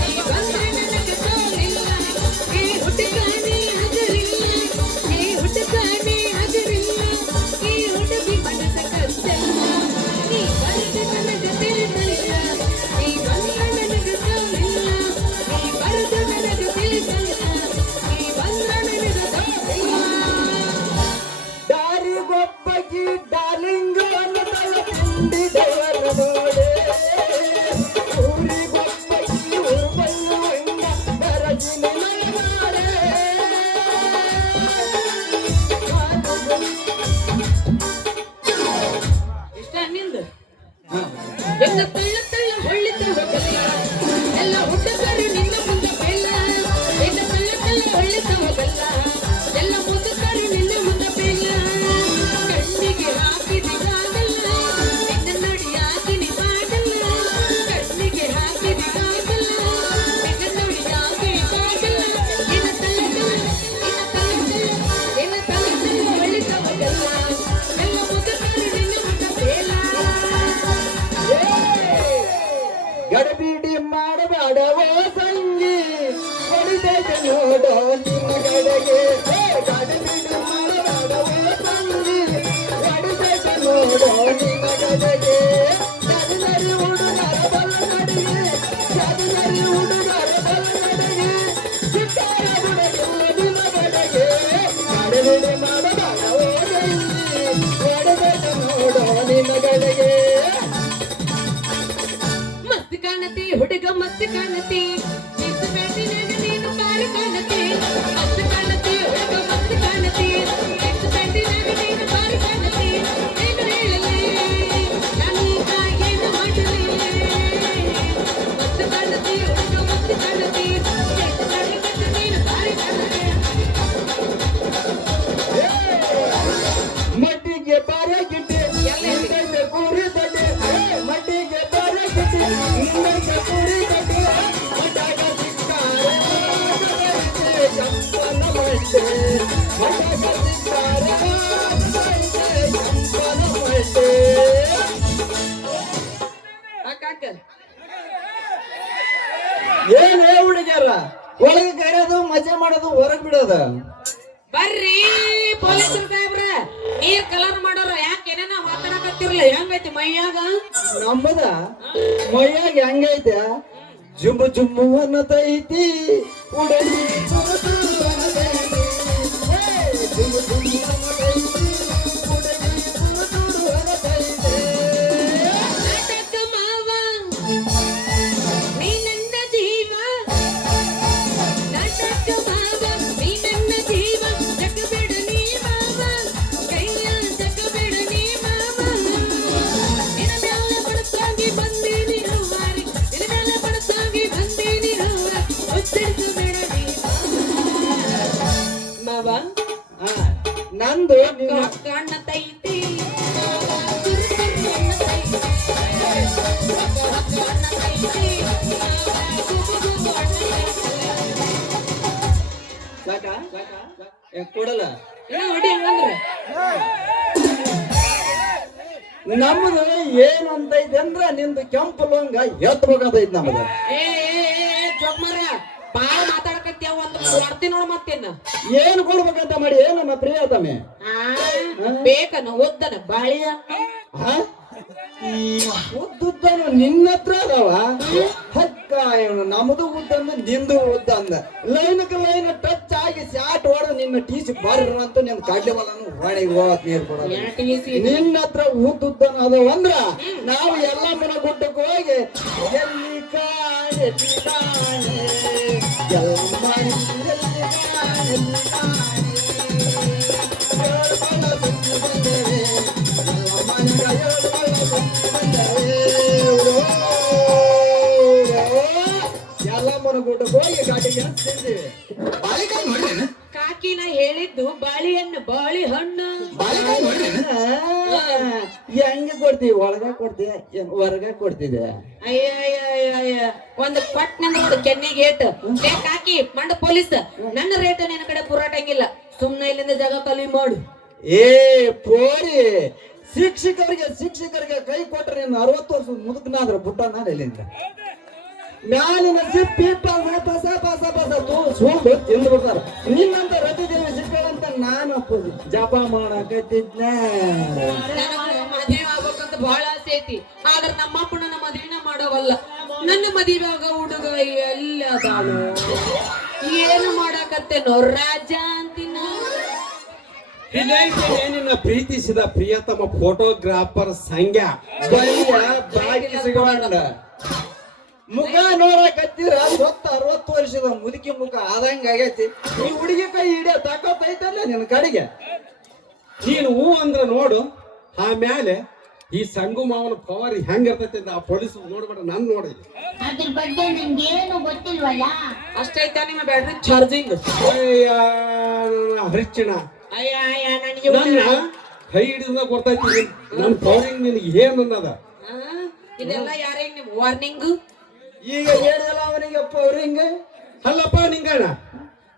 ನೀ ಬಂದ್ರೆ ನನಗ ತೋಲಿಲ್ಲ. ಏ ಹುಡುಗಾನೆ ಹಗರಿಲ್ಲ, ಏ ಹುಡುಗಾನೆ ಹಗರಿಲ್ಲ, ಏ ಹುಡುಗಿ ಮನಸ ಕಚ್ಚಲ್ಲ. ನೀ ಬರದು ನನಗ ತಿಳಿತಲ್ಲ, ನೀ ಬಂದ್ರೆ ನನಗ ತೋಲಿಲ್ಲ, ನೀ ಬರದು ನನಗ ತಿಳಿತಲ್ಲ, ನೀ ಬಂದ್ರೆ ನನಗ ತೋಲಿಲ್ಲ. ದಾರಿಗೊಬ್ಬಕಿ ಡಾರ್ಲಿಂಗ್ ಅನ್ನದಳ ಹಿಂಡಿದವರ ನೋಡೆ, ಊರಿಗೊಬ್ಬಕಿ ಊರ್ಬಲ್ಲವಂಗ ಬೆರಗಿನ ನಳಮಾಡೆ. ಇಷ್ಟ ನಿಂದು ಎಲ್ಲ ತಳ್ಳ ತಳ್ಳ ಹೊಳ್ಳಿತ ಹೋಗಲ್ಲ, ಎಲ್ಲ ಹುಡುಗರು ನಿನ್ನ ಮುಂದೆ ಬೆಲ್ಲ. ಎಲ್ಲ ತಳ್ಳ ತಳ್ಳ ಹೊಳ್ಳಿತ ಹೋಗಲ್ಲ, ಎಲ್ಲ ಮುದುಕರು ನಿನ್ನ ಮುಂದೆ ಬೆಲ್ಲ. ಕಣ್ಣಿಗೆ ಹಾಕಿದಿಗಾಗಲ್ಲ, ನಿನ್ನ ನೋಡಿ ಹಾಕಿನಿ ಬಾಗಲ್ಲ. ಕಣ್ಣಿಗೆ ಹಾಕಿದಿಗಾಗಲ್ಲ, ನಿನ್ನ ನೋಡಿ ಹಾಕಿನಿ ಬಾಗಲ್ಲ. ನಿನ್ನ ತಳ್ಳ ತಳ್ಳ, ನಿನ್ನ ತಳ್ಳ ತಳ್ಳ, ನಿನ್ನ ತಳ್ಳ ತಳ್ಳ ಹೊಳ್ಳಿತ ಹೋಗಲ್ಲ, ಎಲ್ಲ ಮುದುಕರು ನಿನ್ನ ಮುಂದೆ ಬೆಲ್ಲ. ಗಡಬಿಡಿ ಮಾಡಬೇಡ ಓ ಸಂಗಿ, ಹೊಡಿದೈತೆ ನೋಡೋ ನಿನ್ನ ಗಡೆಗೆ. ಅಕ್ಕ ಏನ್ ಹುಡುಗ್ಯಾರ ಒಳಗೆ ಕರೆಯೋದು ಮಜಾ ಮಾಡೋದು ಹೊರಗ್ ಬಿಡೋದು. ಬರ್ರಿ ಪೊಲೀಸರು ಸಾಹೇಬ್ರ, ನೀರ್ ಕಲರ್ ಮಾಡೋರು ಯಾಕೆ ಏನೇನ ಮಾತಾಡಕತ್ತಿರ್ಲ? ಹೆಂಗೈತಿ ಮೈಯಾಗ? ನಮ್ಮದ ಮೈಯಾಗ ಹೆಂಗೈತೆ? ಜುಂಬು ಜುಂಬು ಅನ್ನತೈತಿ ಉಡಲಿ ಜುಂಬು ಜುಂಬು ಅನ್ನತೈತಿ. ಹೇ, ಜುಂಬು ಜುಂಬು ಅನ್ನತೈತಿ ಉಡಲಿ ಜುಂಬು ಜುಂಬು ಅನ್ನತೈತಿ. ನಾಟಕ ಮಾವ ನೀ ನನ್ನ ಜೀವ, ನಾಟಕ ಮಾವ ನೀ ನನ್ನ ಜೀವ, ಜಗಬೇಡ ನೀ ಮಾವ, ಕೈಯ ಜಗಬೇಡ ನೀ ಮಾವ. ನಿನ್ನ ಮ್ಯಾಲ ಬಡಸಾಗಿ ಬಂದೀನಿ ಹವಾರಿ, ನಿನ್ನ ಮ್ಯಾಲ ಬಡಸಾಗಿ ಬಂದೀನಿ ಹವಾರಿ, ಉಚ್ಚರಿಸಬೇಡ ನೀ ಮಾವ. ಆ, ನಂದು ನಿಮ್ಮ ಕಾಣತೈತಿ ಸಾಕ ಕೊಡಲ್ಲ. ನೋಡಿ ಹಂಗಂದ್ರೆ ನಮ್ದು ಏನು ಅಂತೈತಿ ಅಂದ್ರ ನಿಂದು ಕೆಂಪು ಲೋಂಗ ಎತ್ತಬೇಕಾದೈತಿ ನಮ್ದು. ಜೋಗ್ಮರ ಬಾಳ ಮಾತಾಡಕತ್ಯಾವ, ಒಂದು ಕೊಡ್ತೀನಿ ನೋಡ ಮತ್ತೇನ. ಏನ್ ಕೊಡ್ಬೇಕಂತ ಮಾಡಿ ಏನು ನಮ್ಮ ಪ್ರಿಯತಮೆ ಬೇಕನ ಓದ್ದನ ಬಾಳಿಯ ಉದ್ದುದ್ದನು ನಿನ್ನ ಹತ್ರ ಅದಾವ. ಹಕ್ಕ ಏನು ನಮ್ದು ಉದ್ದಂದ ನಿಂದು ಉದ್ದ ಅಂದ ಲೈನ್ಗೆ ಲೈನ್ ಟಚ್ ಆಗಿ ಶಾಟ್ ಹೊಡೆದು ನಿನ್ನ ಟೀಸಿ ಬರ್ರ ಅಂತ ನಿನ್ ಕಡ್ಲಿ ಬಲನು ಹೊಡೆಗೆ ಹೋಗತ್ ನೀರ್ ಕೊಡೋದು. ನಿನ್ನ ಹತ್ರ ಉದ್ದುದ್ದನ ಅದಾವ ಅಂದ್ರ ನಾವು ಎಲ್ಲ ಮನ ಗುಡ್ಡಕ್ಕೆ ಹೋಗಿ ಎಲ್ಲಿ ಕಾಣೆ ಎಲ್ಲಿ ಕಾಣೆ ಎಲ್ಲ ಮನೆ ಎಲ್ಲಿ ಕಾಣೆ ಎಲ್ಲಿ ಕಾಣೆ ಏಳು ಬಲ ಸುತ್ತಿ ಬಂದೇವೆ ಎಲ್ಲ ಮನೆಗ ಏಳು ಬಲ ಸುತ್ತಿ ಬಂದೇವೆ. ಎಲ್ಲ ಮನ ಗುಡ್ಡಕ್ಕೆ ಹೋಗಿ ಗಾಡಿಗೆ ಹಚ್ತಿದ್ದೇವೆ. ಕಾಕಿನ ಹೇಳಿದ್ದು ಬಾಳಿಹಣ್ಣು, ಬಾಳಿಹಣ್ಣು. ಹೆಂಗೆ ಕೊಡ್ತೀವಿ? ಒಳಗ ಕೊಡ್ತೀಯ ಏನ್ ಹೊರಗ ಕೊಡ್ತಿದ್ದೆ? ಅಯ್ಯ ಒಂದು ಪಟ್ನಂದ್ರ ಕೆನ್ನಿಗೆ ಏಟ್ ಲೇ ಕಾಕಿ ಮಂಡ ಪೊಲೀಸ್, ನನ್ನ ರೇಟ್ ನಿನ್ನ ಕಡೆ ಪುರಾಟಂಗಿಲ್ಲ, ಸುಮ್ನೆ ಇಲ್ಲಿಂದ ಜಾಗ ಖಾಲಿ ಮಾಡು. ಏ ಪೋರಿ, ಶಿಕ್ಷಕರಿಗೆ ಕೈ ಕೊಟ್ರೆ ನೀನು 60 ವರ್ಷ ಮುದುಕನಾದ್ರ ಬುಟ್ಟ ನಾನು ಇಲ್ಲಿಂದ ಮ್ಯಾಲಿನ ಸಿಪ್ಪಿ ಪಸ ಪಸ ಪಸ ಸುಳ್ಳು ತಿಂದು ಬಿಡ್ತಾರ. ನಿನ್ನಂತ ರತಿದೇವಿ ಸಿಕ್ಕಳಂತ ನಾನು ಜಪ ಮಾಡಕತ್ತಿದ್ನೆ. ನನಗ ಮದುವೆ ಆಗ್ಬೇಕಂತ ಬಹಳ ಆಸೆ ಐತಿ, ಆದ್ರ ನಮ್ಮಪ್ಪ ನನ್ನ ಮದುವೆನ ಮಾಡವಲ್ಲ. ನನ್ನ ಮದುವೆ ಆಗ ಹುಡುಗ ಎಲ್ಲ ಅದಾಳು, ಏನು ಮಾಡಾಕತ್ತೇನೋ ರಾಜ ಅಂತಿನ. ನಿನ್ನ ಪ್ರೀತಿಸಿದ ಪ್ರಿಯತಮ ಫೋಟೋಗ್ರಾಫರ್ ಸಂಜ್ಞಾ ಬಾಗಿ ಸಿಗಬಾರ್ದ ಮುಖ ನೋಡಕತ್ತಿರ 60 ವರ್ಷದ ಮುದುಕಿ ಮುಖ ಆದಂಗ ಆಗೈತಿ. ಈ ಹುಡುಗಿ ಕೈ ಹಿಡಿಯ ತಾಕತ್ತೈತಲ್ಲ ನಿನ್ನ ಕಡೆಗೆ. ನೀನು ಹೂ ಅಂದ್ರ ನೋಡು, ಆಮೇಲೆ ಈ ಸಂಗು ಮಾವನ ಪವರ್ ಹೆಂಗಿರ್ತೈತಿ ಅಂತ ಆ ಪೊಲೀಸ್ ನೋಡ್ಬೇಡ, ನಾನು ನೋಡಿದ್ವಿ. ಅದ್ರ ಬಗ್ಗೆ ನಂಗೇನು ಗೊತ್ತಿಲ್ವಲ್ಲ. ಅಷ್ಟೈತ ನಿಮ್ಮ ಬ್ಯಾಟ್ರಿ ಚಾರ್ಜಿಂಗ್. ಹರಿಚಿಣ ಅಯ್ಯ ನನಗೆ ನನ್ನ ಕೈ ಹಿಡಿದ ಗೊತ್ತೈತಿ ನನ್ನ ಪವರಿಂಗ್ ನಿನಗೆ ಏನ್ ಅನ್ನದ. ಇದೆಲ್ಲ ಯಾರಿಗೆ ನಿಮ್ ವಾರ್ನಿಂಗ್? ಈಗ ಹೇಳಿದಲ್ಲ ಅವನಿಗೆ ಪವರಿಂಗ್. ಅಲ್ಲಪ್ಪ ನಿಂಗಣ್ಣ,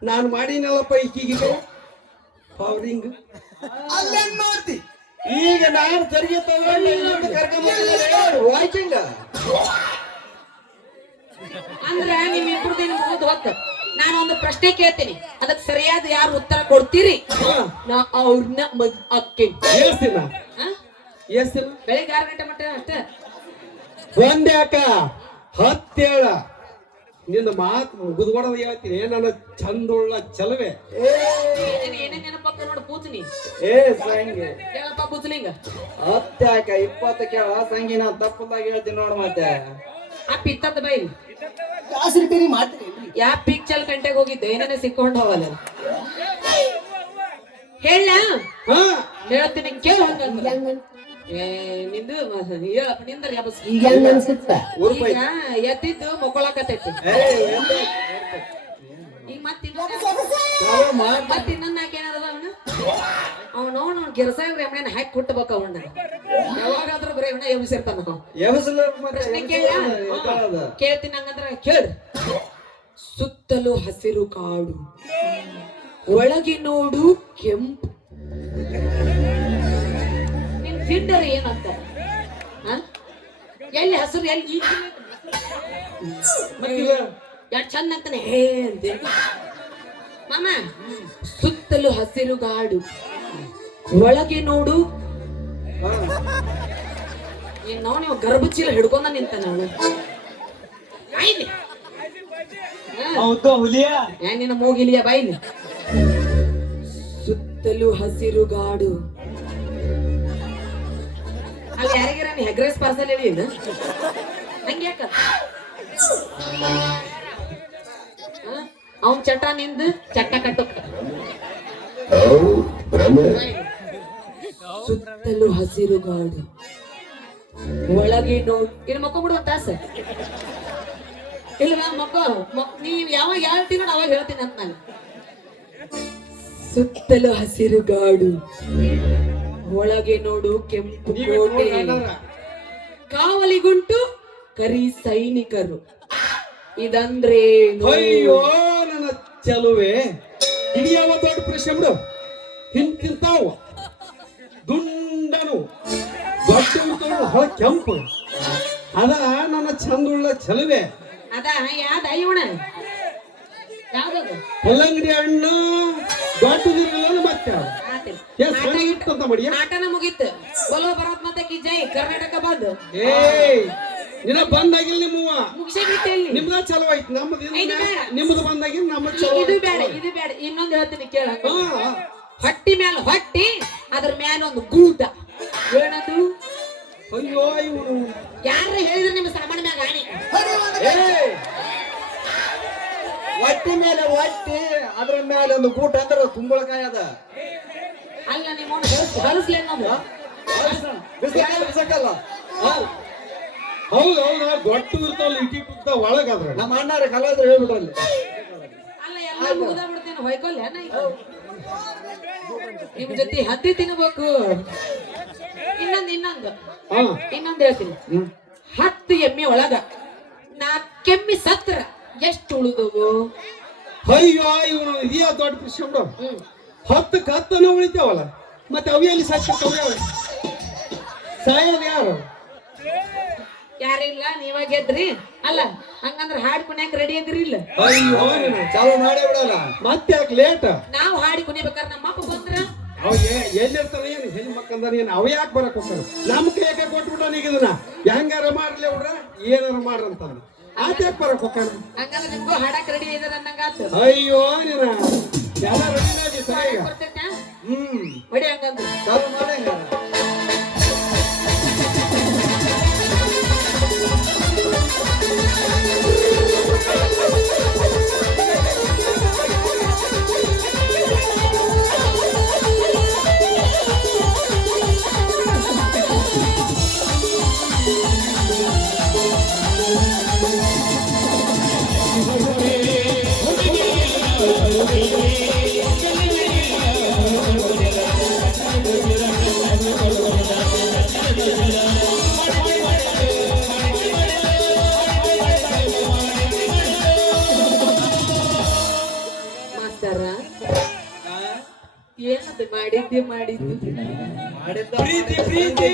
ನಾನು ಮಾಡಿನಲ್ಲಪ್ಪ ಈಗೀಗ ಪವರಿಂಗ್. ಅಲ್ಲೇನ್ ಮಾಡ್ತಿ? ಈಗ ನಾನು ತೆರಿಗೆ ತಗೊಂಡು ಕರ್ಕೊಂಡ್ ವಾಕಿಂಗ್ ಅಂದ್ರ ನಿಮ್ ಇಬ್ಬರದೇನು ಮುಗಿದು ಹೋಗ್ತ. ನಾನು ಒಂದು ಪ್ರಶ್ನೆ ಕೇಳ್ತೀನಿ, ಅದಕ್ಕೆ ಸರಿಯಾದ ಯಾರು ಉತ್ತರ ಕೊಡ್ತೀರಿ ನಾ ಅವ್ರನ್ನ ಅಕ್ಕೇನಿ. ಏಸ್ತಿನ ಏಸ್ತಿನ ಬೆಳಿಗ್ಗೆ 6 ಗಂಟೆ ಮಟ್ಟ ಅಷ್ಟೇ. ಒಂದ್ಯಾಕ 10 ಹೇಳ ನಿನ್ನ ಮಾತು ಮುಗಿದ್ಕೊಡೋದು ಹೇಳ್ತೀನಿ. ನನ್ನ ಚಂದುಳ್ಳ ಚಲವೆ ಏನೇ ನೆನಪಕ್ಕ ನೋಡು ಪೂಜನಿ. ಏ ಸಂಗಿ ಹೇಳಪ್ಪ ಪೂಜಲಿಂಗ. 10 20 ಕೇಳ ಸಂಗಿ, ನಾ ತಪ್ಪದಾಗ ಹೇಳ್ತೀನಿ ನೋಡು. ಮತ್ತೆ ಆ ಪಿತ್ತದ ಬೈಲ್ ಯಾ ಪಿಕ್ಚರ್ ಗಂಟೆಗೆ ಹೋಗಿದ್ದೆ, ಏನೇನೆ ಸಿಕ್ಕೊಂಡು ಹೋಗಲ್ಲ. ಹೇಳ ಹೇಳ್ತೀನಿ ಕೇಳ. ನಿಂದು ಹೇಳಪ್ಪ ನಿಂದ್ರ ಈಗ ಎದ್ದಿದ್ದು ಮಕ್ಕೊಳಕತ್ತೈತಿ. ಈಗ ಮತ್ತೆ ಇನ್ನೊಂದು ಹಾಕೇನದ ಅವನು ಗಿರಸಾಗ್ರಿ ಅಮ್ಮನ ಹಾಕಿ ಕೊಟ್ಟಬೇಕು ಅವನ್ನ. ಯಾವಾಗಾದ್ರೂ ಬರೀ ಅವನ ಎಬ್ಸಿರ್ತಾನ. ಪ್ರಶ್ನೆ ಕೇಳ್ತೀನಿ ಹಂಗಂದ್ರ ಕೇಳ್ರಿ. ಸುತ್ತಲೂ ಹಸಿರು ಕಾಡು, ಒಳಗೆ ನೋಡು ಕೆಂಪು. ನಿನ್ ತಿಂಡರ ಏನಂತ ಎಲ್ಲಿ ಹಸಿರು ಎಲ್ಲಿ ಈಗ ಯಾರು ಚಂದ ಅಂತಾನೆ ಹೇ ಅಂತ ಮಾಮ. ಸುತ್ತಲೂ ಹಸಿರು ಗಾಡು, ಒಳಗೆ ನೋಡು ನೀವು ಗರ್ಭಚೀಲ ಹಿಡ್ಕೊಂಡ ನಿಂತಾನ ಅವಳು. ಹೌದು ಹುಲಿಯ ನಿನ್ನ ಮೂಗಿಲಿಯ ಬಾಯಿಲಿ. ಸುತ್ತಲೂ ಹಸಿರು ಗಾಡು. ಅಲ್ಲಿ ಯಾರಿಗಾರ ನೀ ಹೆಗ್ರೆಸ್ ಪಾರ್ಸಲ್ ಹೇಳಿ ಹಂಗ್ಯಾಕ ಅವನ್ ಚಟ ನಿಂದು ಚಟ್ಟ ಕಟ್ಟು. ಸುತ್ತಲೂ ಹಸಿರು ಗಾಡು, ಒಳಗೆ ನೋಡು. ಇನ್ನು ಮಕ್ಕ ಬಿಡುವ ತಾಸ ಇಲ್ವಾ ಮಕ್ಕ ನೀವ್ ಯಾವಾಗ ಹೇಳ್ತೀನಿ ಅವಾಗ ಹೇಳ್ತೀನಿ ಅಂತ ನಾನು. ಸುತ್ತಲೂ ಹಸಿರು ಗಾಡು, ಒಳಗೆ ನೋಡು ಕೆಂಪು ಕೋಟೆ, ಕಾವಲಿಗುಂಟು ಕರಿ ಸೈನಿಕರು. ಇದಂದ್ರೆ ಅಯ್ಯೋ ನನ್ನ ಚಲುವೆ, ಹಿಡಿಯವ ದೊಡ್ಡ ಪ್ರಶ್ನೆ ಬಿಡು. ಹಿಂತಿಂತಾವು ದುಂಡನು ದೊಡ್ಡ ಹೊಳ ಕೆಂಪು ಅದ ನನ್ನ ಚಂದುಳ್ಳ ಚಲುವೆ. ಅದ ಯಾವ್ದ ಇವಣ ಯಾವ್ದದು ಕಲ್ಲಂಗಡಿ ಹಣ್ಣು ದೊಡ್ಡದಿರಲ್ಲ ಮತ್ತೆ ಇರ್ತಂತ ಮಾಡಿ ಆಟನ ಮುಗೀತು. ಬಲೋ ಬರತ್ ಮತ್ತೆ ಕಿ ಜೈ ಕರ್ನಾಟಕ ಬಂದು ನಿನ್ನ ಬಂದಾಗಿಲ್ಲ ನಿಮ್ಮವ್ವ ಮುಗಿಸೇ ಬಿಟ್ಟೆ. ನಿಮ್ದ ಚಲೋ ಐತಿ, ನಿಮ್ದು ಬಂದಾಗಿಲ್ಲ ನಮ್ಮದು ಚಲೋ. ಇದು ಬೇಡ ಇದು ಬೇಡ, ಇನ್ನೊಂದು ಹೇಳ್ತೀನಿ ಕೇಳ. ಹೊಟ್ಟಿ ಮ್ಯಾಲ ಹೊಟ್ಟಿ, ಅದ್ರ ಮ್ಯಾಲ ಒಂದು ಗೂಟ. ಏನದು? ಅಯ್ಯೋ ಇವನು ಯಾರ ಹೇಳಿದ್ರೆ ನಿಮ್ಮ ಸಾಮಾನ್ಯ ಮ್ಯಾಗ ಆಣಿ. ಒಟ್ಟಿ ಮೇಲೆ ಒಟ್ಟಿ ಅದ್ರ ಮೇಲೆ ಒಂದು ಗೂಟ ಅಂದ್ರೆ ಕುಂಬಳಕಾಯಿ ಅದ. ಅಲ್ಲ ನಿಮ್ಮ ಹೊಲಸ್ಲಿ ಅನ್ನೋದು ಬಿಸಕಲ್ಲ. ಹೌದು ಹೌದು ದೊಡ್ಡ ಇರ್ತಾವಲ್ಲ ಇಟಿ ಕುತ್ತ ಒಳಗಾದ್ರ ನಮ್ಮ ಅಣ್ಣಾರ ಕಲಾವಿದ್ರು ಹೇಳ್ಬಿಟ್ರು ಅಲ್ಲಿ. ಅಲ್ಲ ಎಲ್ಲ ಮುಗ್ದ ಬಿಡ್ತೇನೆ ಹೊಯ್ಕೊಲ್ಲ ನಿಮ್ ಜೊತೆ ಹತ್ತಿ ತಿನ್ಬೇಕು. ಇನ್ನೊಂದು ಹೇಳ್ತೀನಿ. 10 ಎಮ್ಮೆ ಒಳಗ 4 ಎಮ್ಮೆ ಸತ್ರ ಎಷ್ಟು ಉಳಿದವು? ಅಯ್ಯೋ ಇವನು ಇದೆಯಾ ದೊಡ್ಡ ಪ್ರಶ್ನೆ ಬಿಡು. 10 ಕತ್ತನ ಉಳಿತಾವಲ್ಲ, ಮತ್ತೆ ಅವಿಯಲ್ಲಿ ಸಾಕಿರ್ತಾವ. ಸಾಯೋದು ಯಾರು? ಯಾರಿಲ್ಲ, ನೀವ ಗೆದ್ರಿ. ಅಲ್ಲ ಹಂಗಂದ್ರ ಹಾಡ್ ಕುಣ್ಯಾಕ ರೆಡಿ ಅದ್ರಿ ಇಲ್ಲ? ಅಯ್ಯೋ ಚಾಲು ಮಾಡೇ ಬಿಡಲ್ಲ. ಮತ್ತೆ ಯಾಕೆ ಲೇಟ್? ನಾವು ಹಾಡಿ ಕುಣಿಬೇಕಾದ್ರೆ ನಮ್ಮ ಅಪ್ಪ ಬಂದ್ರ ಅವ ಎಲ್ಲಿರ್ತಾರ ಏನು ಹೆಣ್ಣು ಮಕ್ಕಂದಾರ ಏನು ಅವ ಯಾಕೆ ಬರಕ್ ಹೋಗ್ತಾರ? ನಮ್ ಕೈಯಾಗ ಕೊಟ್ಬಿಟ್ಟ ಈಗ ಇದನ್ನ ಹೆಂಗಾರ ಮಾಡ್ಲಿ ಅವ್ರ ಏನಾರ ಮಾಡ್ರಂತ ಆತ ಯಾಕೆ ಬರಕ್ ಹೋಗ್ತಾನ? ಹಂಗಂದ್ರ ನಿಮ್ಗೂ ಹಾಡಕ್ ರೆಡಿ ಇದಾರ ಅನ್ನಂಗಾತು. ಅಯ್ಯೋ ನೀನ ಎಲ್ಲ ರೆಡಿನಾಗಿ ಸರಿ ಬರ್ತೈತೆ ಹೊಡಿ ಹಂಗಂದ್ರ ಚಾಲು ಮಾಡೇ ಏನದು ಮಾಡಿದ್ದು ಪ್ರೀತಿ ಪ್ರೀತಿ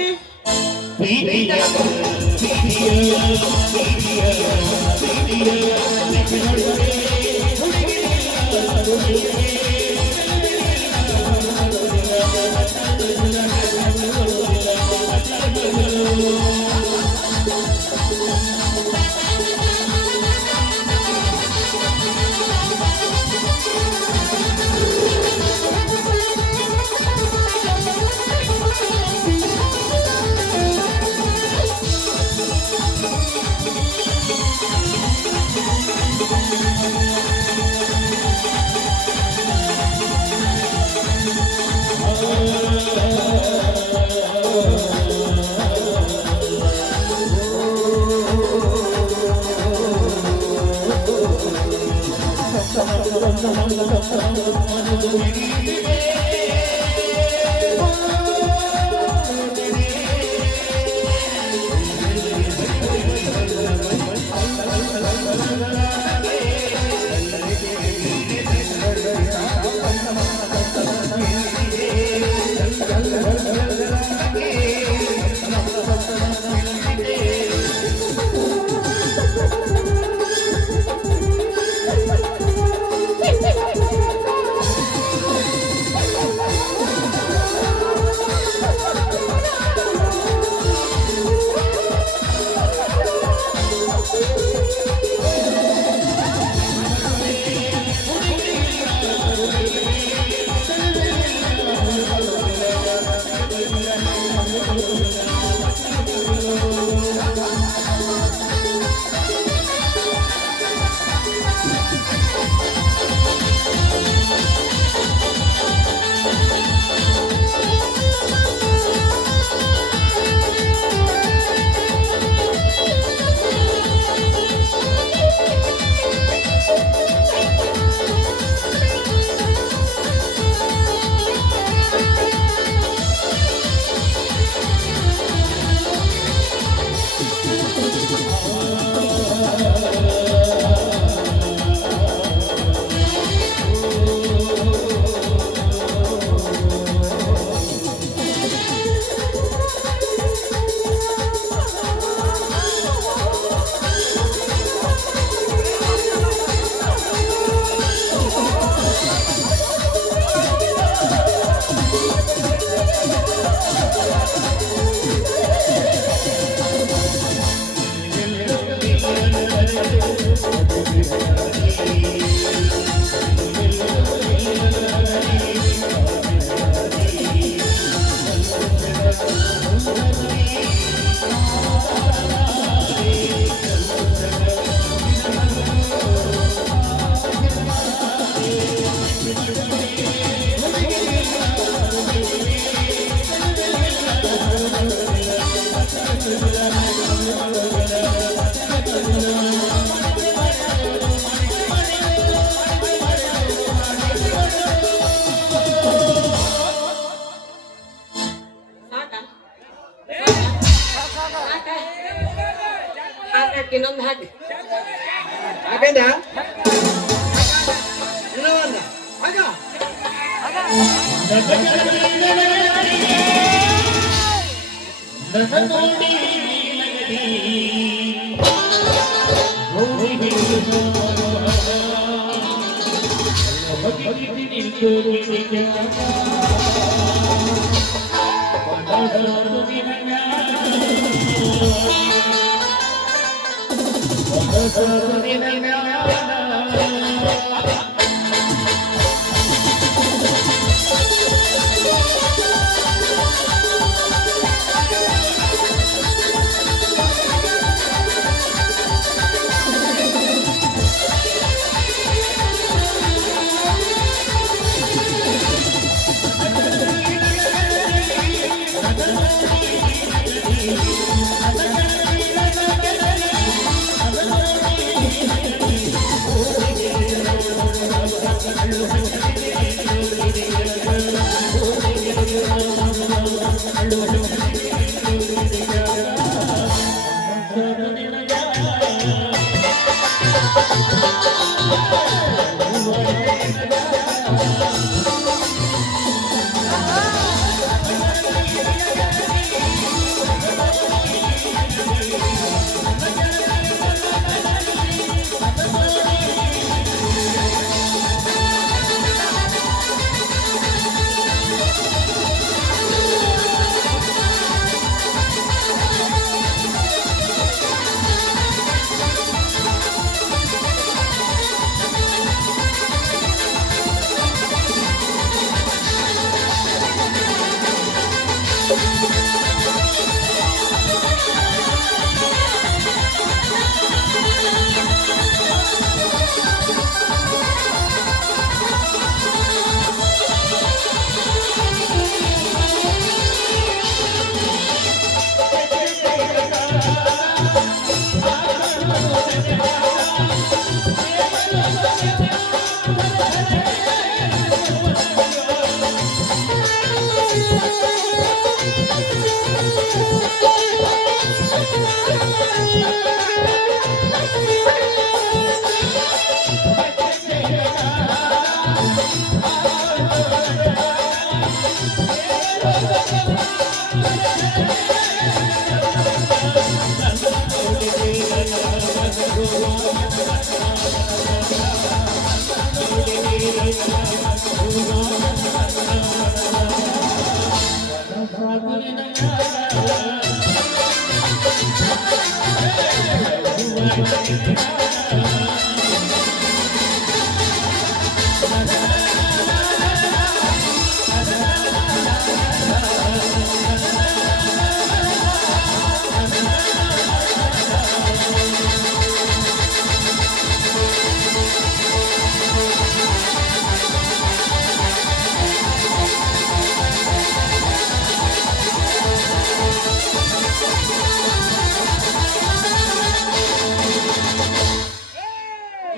ಇನ್ನೊಂದು ಹಾಕಿ. ಹಾಕಂಡ ಇನ್ನೂ ಒಂದ ಆಗ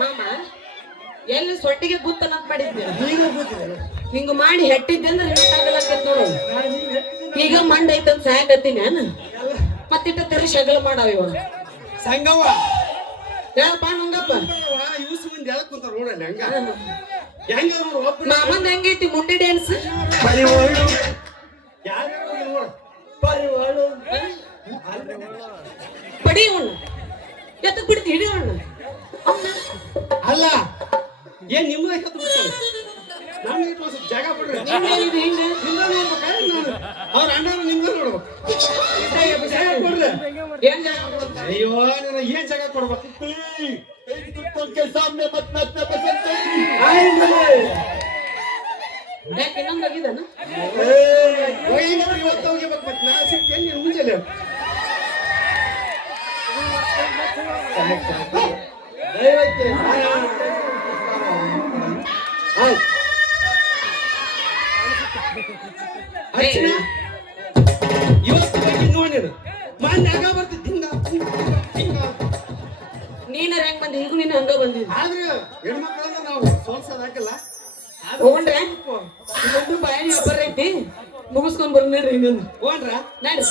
ಮಾಮ ಎಲ್ಲಿ ಸೊಟ್ಟಿಗೆ ಗುತ್ತನಂತ ಮಾಡಿದ್ದೆ ಹಿಂಗ ಮಾಡಿ ಹೆಟ್ಟಿದ್ದೆ ಅಂದ್ರೆ ಹೆಟ್ಟಾಗಲಕ್ಕೈತ್ ನೋಡು. ಈಗ ಮಂಡ ಐತಂತ ಸಾಯಕತ್ತೀನಿ ನಾನು ಮತ್ತಿಟ್ಟ ತೆರಿ ಶಗಲ ಮಾಡಾವ ಇವ ಸಂಗವ್ವ ಹೇಳಪ್ಪ ನಂಗಪ್ಪ ಯೂಸ್ ಮಂದಿ ಎದಕ್ ಕುಂತಾರ ನೋಡಲ್ಲ ಹಂಗ ಹೆಂಗ ನೋಡು ಒಬ್ಬ ಮಾಮಂದ ಹೆಂಗೈತಿ ಮುಂಡಿ ಡ್ಯಾನ್ಸ್ ಯಾರು ನೋಡ ಪಡಿ ಅವನು ಎತ್ತ ಬಿಡ್ತಿ ಹಿಡಿ ಅವನು ಅಲ್ಲ ಏನ್ ನಿಮ್ದ ಕತ್ತು ಬಿಡ್ತಾರೆ ನಮ್ಗೆ ಇಟ್ಟು ಸ್ವಲ್ಪ ಜಾಗ ಬಿಡ್ರಿ ಹಿಂಗೇನಿದೆ ಹಿಂಗ ನಿಮ್ದ ನೋಡ್ಬೇಕಾದ್ರೆ ನಾನು ಅವ್ರ ಅಣ್ಣವ್ರು ನಿಮ್ದ ನೋಡ್ಬೇಕು ಜಾಗ ಕೊಡ್ರಿ ಏನ್ ಜಾಗ ಕೊಡ್ಬೇಕು? ಅಯ್ಯೋ ನೀನು ಏನ್ ಜಾಗ ಕೊಡ್ಬೇಕು ಯಾಕೆ ಇನ್ನೊಂದು ಆಗಿದಾನ ಇವತ್ತು ಹೋಗಿಬೇಕು ಮತ್ತೆ ನಾ ಸಿಗ್ತೇನೆ ನೀನು ಮುಂಚೆಲೆ ಅರ್ಚನಾ ಇವತ್ತು ಬಗ್ಗೆ ನೋಡಿರು ಮಾನ್ಯ ಆಗ ಬರ್ತಿದ್ದ ಹಿಂಗ ನೀನಾರ ಹೆಂಗ್ ಬಂದಿ ಈಗ ನೀನು ಹಂಗ ಬಂದಿದ್ದಿ ಆದ್ರೆ ಹೆಣ್ಮಕ್ಳನ್ನ ನಾವು ಸೋಲ್ಸೋದ್ ಹಾಕಲ್ಲ ಹೋಗ್ರೆ ಇದೊಂದು ಬಾಯಿ ಒಬ್ಬರ ಐತಿ ಮುಗಿಸ್ಕೊಂಡ್ ಬರ್ ನೋಡ್ರಿ ಇನ್ನೊಂದು ಹೋಗ್ರ ನಡ್ರಿ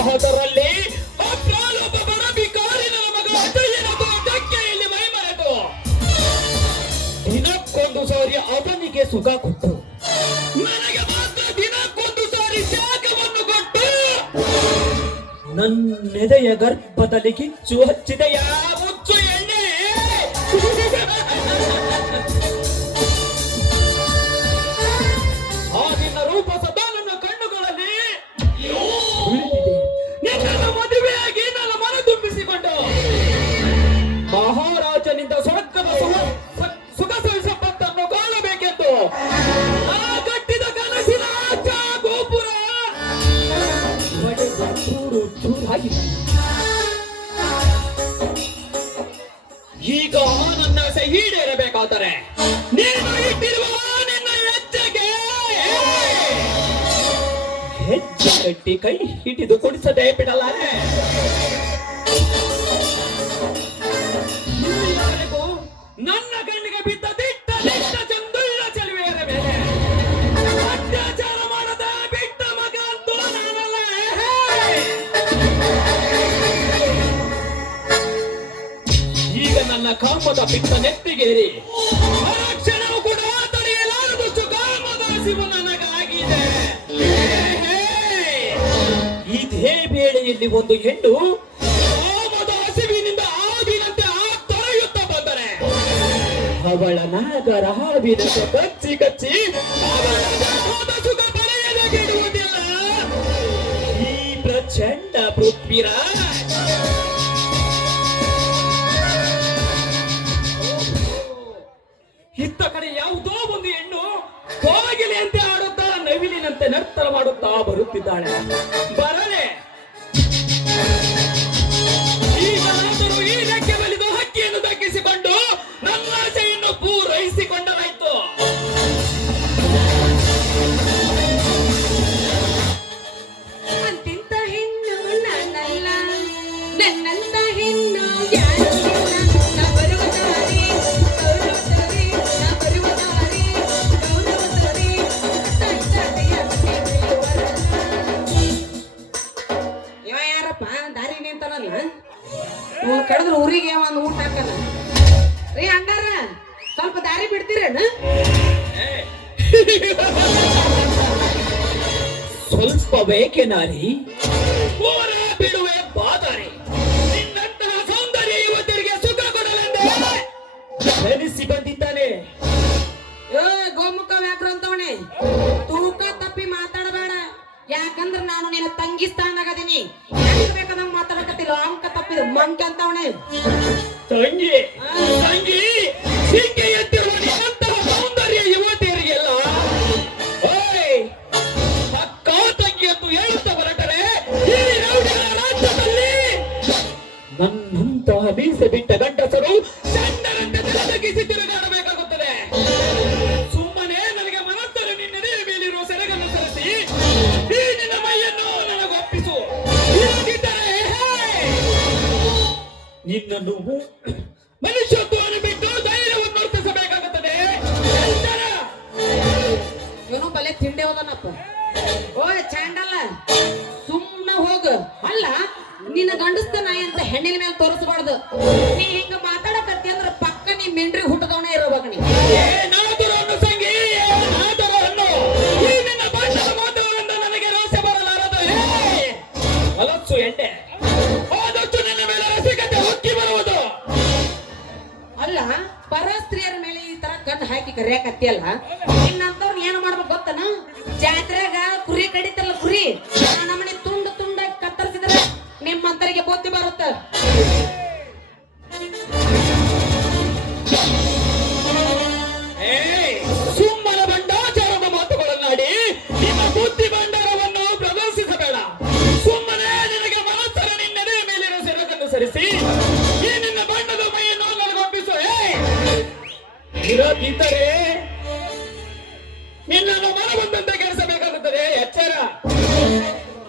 ಅಂತಹದರಲ್ಲಿ ಒಬ್ಬ ಬಡ ಬಿಕಾರಿ ನನ್ನ ಮಗ ಅಜಯ್ಯನ ಟಕ್ಕೆಯಲ್ಲಿ ಮೈ ಮರೆತು ದಿನಕ್ಕೊಂದು ಸಾರಿ ಅವನಿಗೆ ಸುಖ ಕೊಟ್ಟು ನನಗೆ ಮಾತ್ರ ದಿನಕ್ಕೊಂದು ಸಾರಿ ಶಾಖವನ್ನು ಕೊಟ್ಟು ನನ್ನೆದೆಯ ಗರ್ಭದಲ್ಲಿ ಕಿಚ್ಚು ಹಚ್ಚಿದೆಯ ಮುಚ್ಚು ಎಣ್ಣೆ. ಆ ನಿನ್ನ ರೂಪ ಸದಾ ನನ್ನ ಕಣ್ಣುಗಳಲ್ಲಿ ಉಳಿದಿದೆ. ನಿನ್ನನ್ನು ಮದುವೆಯಾಗಿ ನನ್ನ ಮನ ತುಂಬಿಸಿಕೊಂಡು ಮಹಾರಾಜನಿಂದ ಸ್ವರ್ಗದ ಸುಖ ಸಂಪತ್ತನ್ನು ಕಾಣಬೇಕೆಂದು ಆ ಕಟ್ಟಿದ ಕನಸಿನ ಗೋಪುರ ಒಡೆದ ಚೂರು ಚೂರಾಗಿದೆ. ಈಗ ನನ್ನ ಆಸೆ ಈಡೇರಬೇಕಾದರೆ ನೀನು ಇಟ್ಟಿರುವ ನಿನ್ನ ಹೆಜ್ಜೆ ಕಟ್ಟಿ ಕೈ ಹಿಡಿದು ಕುಡಿಸದೆ ಬಿಡಲಾರೆ. ಇಲ್ಲಿಯವರೆಗೂ ನನ್ನ ಕಣ್ಣಿಗೆ ಬಿದ್ದ ದಿಟ್ಟ ಚಂದುಳ್ಳ ಚೆಲುವೆಯರ ಮೇಲೆ ಅತ್ಯಾಚಾರ ಮಾಡದ ಬಿಟ್ಟ ಮಗ ಅಂತೂ ನಾನಲ್ಲ. ಈಗ ನನ್ನ ಕಾಮದ ಪಿತ್ತ ನೆತ್ತಿಗೇರಿ ಕ್ಷಣವು ಕೂಡ ತಡೆಯಲಾರದಷ್ಟು ಕಾಮದ ಹಸಿವು ನನಗಾಗಿದೆ. ಇದೇ ವೇಳೆಯಲ್ಲಿ ಒಂದು ಹೆಣ್ಣು ಕಾಮದ ಹಸಿವಿನಿಂದ ಹಾವಿನಂತೆ ತೊರೆಯುತ್ತಾ ಬಂದರೆ ಅವಳ ನಾಗರ ಹಾವಿನ ಕಚ್ಚಿ ಕಚ್ಚಿ ಅವಳ ದೇಹದ ಸುಖ ಪಡೆಯದೆ ಬಿಡುವುದಿಲ್ಲ ಈ ಪ್ರಚಂಡ ಪೃಥ್ವಿರಾಜ್. ಇತ್ತ ಕಡೆ ಯಾವುದೋ ಒಂದು ಹೆಣ್ಣು ಕೋಗಿಲೆಯಂತೆ ಆಡುತ್ತಾ ನವಿಲಿನಂತೆ ನರ್ತನ ಮಾಡುತ್ತಾ ಬರುತ್ತಿದ್ದಾಳೆ. ಬರಲೆ ಈಗಲಾದರೂ ಈ ರೆಕ್ಕೆ ಬಲಿದು ಹಕ್ಕಿಯನ್ನು ದಕ್ಕಿಸಿಕೊಂಡು ನನ್ನ ಆಸೆಯನ್ನು ಪೂರೈಸಿಕೊಂಡರಾಯ್ತು. ಅಂತಿಂತ ಹೆಣ್ಣು ನಾನಲ್ಲ, ನನ್ನಂತ ಹೆಣ್ಣು ಯಾರಿಲ್ಲ. ನಾ ಬರುವ ದಾರಿ ಗೌರವದಲ್ಲಿ, ನಾ ಬರುವ ದಾರಿ ಗೌರವದಲ್ಲಿ, ತಂದೆಯ ಇವ ಯಾರಪ್ಪ ದಾರಿ ನಿಂತಾನಲ್ಲ, ಇವ್ ಕಡಿದ್ರೆ ಊರಿಗೆ ಒಂದು ಊಟ ಹಾಕಲ್ಲ ರೀ. ಹಂಗಾರ ಸ್ವಲ್ಪ ದಾರಿ ಬಿಡ್ತೀರೇನ? ಸ್ವಲ್ಪ ಬೇಕೆ ನಾರಿ, ಊರ ಬಿಡುವೆ ಬಾದಾರಿ. ನಿನ್ನಂತಹ ಸೌಂದರ್ಯ ಯುವತಿಯರಿಗೆ ಸುಖ ಕೊಡಲೆಂದೇ ಧರಿಸಿ ಬಂದಿದ್ದಾನೆ. ಏ ಗೋಮುಖ ವ್ಯಾಕ್ರಂತವಣೆ, ತೂಕ ತಪ್ಪಿ ಮಾತಾಡಬೇಡ. ಯಾಕಂದ್ರೆ ನಾನು ನಿನ್ನ ತಂಗಿ ಸ್ಥಾನದಾಗದೀನಿ. ಹೆಂಗ್ ಬೇಕಾದಂಗ ಮಾತಾಡಕತ್ತಿಲ್ಲ, ಅಂಕ ತಪ್ಪಿದ ಮಂಕ ಅಂತವಣೆ. ತಂಗಿ ತಂಗಿ ಹೀಗೆ ಎತ್ತಿರುವ ನಿನ್ನಂತಹ ಸೌಂದರ್ಯ ಯುವತಿಯರಿಗೆಲ್ಲ ಓಯ್ ಅಕ್ಕ ತಂಗಿ ಎಂದು ಹೇಳುತ್ತಾ ಹೊರಟರೆ ಈ ರೌಡಿಗಳ ರಾಜ್ಯದಲ್ಲಿ ನನ್ನಂತಹ ಮೀಸೆ ಬಿಟ್ಟ ಗಂಡಸರು ಚಂಡರಂತೆ ತಲೆದಗ್ಗಿಸಿ ತಿರುಗಾಡಬೇಕಾಗುತ್ತದೆ. ಸುಮ್ಮನೆ ನನಗೆ ಮನಸ್ಸನ್ನು ನಿನ್ನೆದೆ ಮೇಲಿರುವ ಸೆರಗನ್ನು ಸರಿಸಿ ಈ ನಿನ್ನ ಮೈಯನ್ನು ನನಗೊಪ್ಪಿಸು. ಇಲ್ಲದಿದ್ದರೆ ನಿನ್ನನ್ನು ಮನುಷ್ಯತ್ವವನ್ನು ಬಿಟ್ಟು ಧೈರ್ಯವನ್ನು ವರ್ತಿಸಬೇಕಾಗುತ್ತದೆ. ಇವನು ಬಲೆ ತಿಂಡೆ ಹೋದನಪ್ಪ. ಓ ಚಾಂಡಲ್ಲ, ಸುಮ್ಮನೆ ಹೋಗ. ಅಲ್ಲ ನಿನ್ನ ಗಂಡಸ್ತ ನಾಯಿ ಅಂತ ಹೆಣ್ಣಿನ ಮೇಲೆ ತೋರಿಸಬಾರ್ದು. ನೀ ಹಿಂಗ ಮಾತಾಡಕತ್ತಿ ಅಂದ್ರೆ ಪಕ್ಕ ನೀ ಮಿಂಡ್ರಿ ಹುಟ್ಟದವನೇ ಇರಬೇಕು. ನೀ ಏನಾದರೂ ಅನ್ನು ಸಂಗಿ, ಏನಾದರೂ ಅನ್ನು. ಈ ನಿನ್ನ ಭಾಷೆಯ ಮಾತುಗಳಿಂದ ನನಗೆ ರೋಷ ಬರಲಾರದು. ಹೊಲಸು ಎಣ್ಣೆ ಆದಷ್ಟು ನನ್ನ ಮೇಲೆ ರಸಿಕತೆ ಹುಕ್ಕಿ ಬರುವುದು. ಅಲ್ಲ ಪರ ಸ್ತ್ರೀಯರ ಮೇಲೆ ಈ ತರ ಕಣ್ಣು ಹಾಕಿ ಕರಿಯಾಕತ್ತಿಯಲ್ಲ, ಇನ್ನಂತವ್ರು ಏನು ಮಾಡ್ಬೇಕು ಗೊತ್ತನ? ಜಾತ್ರೆಗ ಕುರಿ ಕಡಿತಲ್ಲ, ಕುರಿ ನಮ್ಮನೆ ತುಂಡು ತುಂಡಾಗಿ ಕತ್ತರಿಸಿದ್ರೆ ನಿಮ್ಮಂತರಿಗೆ ಬುದ್ಧಿ ಬರುತ್ತ. ಸುಮ್ಮನ ಭಂಡಾಚಾರದ ಮಾತುಗಳನ್ನಾಡಿ ನಿಮ್ಮ ಬುದ್ಧಿ ಭಂಡಾರವನ್ನು ಪ್ರದರ್ಶಿಸಬೇಡ. ಸುಮ್ಮನೆ ನಿನಗೆ ಮನಸ್ಸರ ನಿನ್ನೆದೆ ಮೇಲಿರೋ ಸೆರಗನ್ನು ಸರಿಸಿ ಈ ನಿನ್ನ ಬಣ್ಣದ ಮೈಯನ್ನು ನನಗೊಪ್ಪಿಸು. ಇರದಿದ್ದರೆ ನಿನ್ನನ್ನು ಮನ ಬಂದಂತೆ ಕೆಲಸಬೇಕಾಗುತ್ತದೆ. ಎಚ್ಚರ.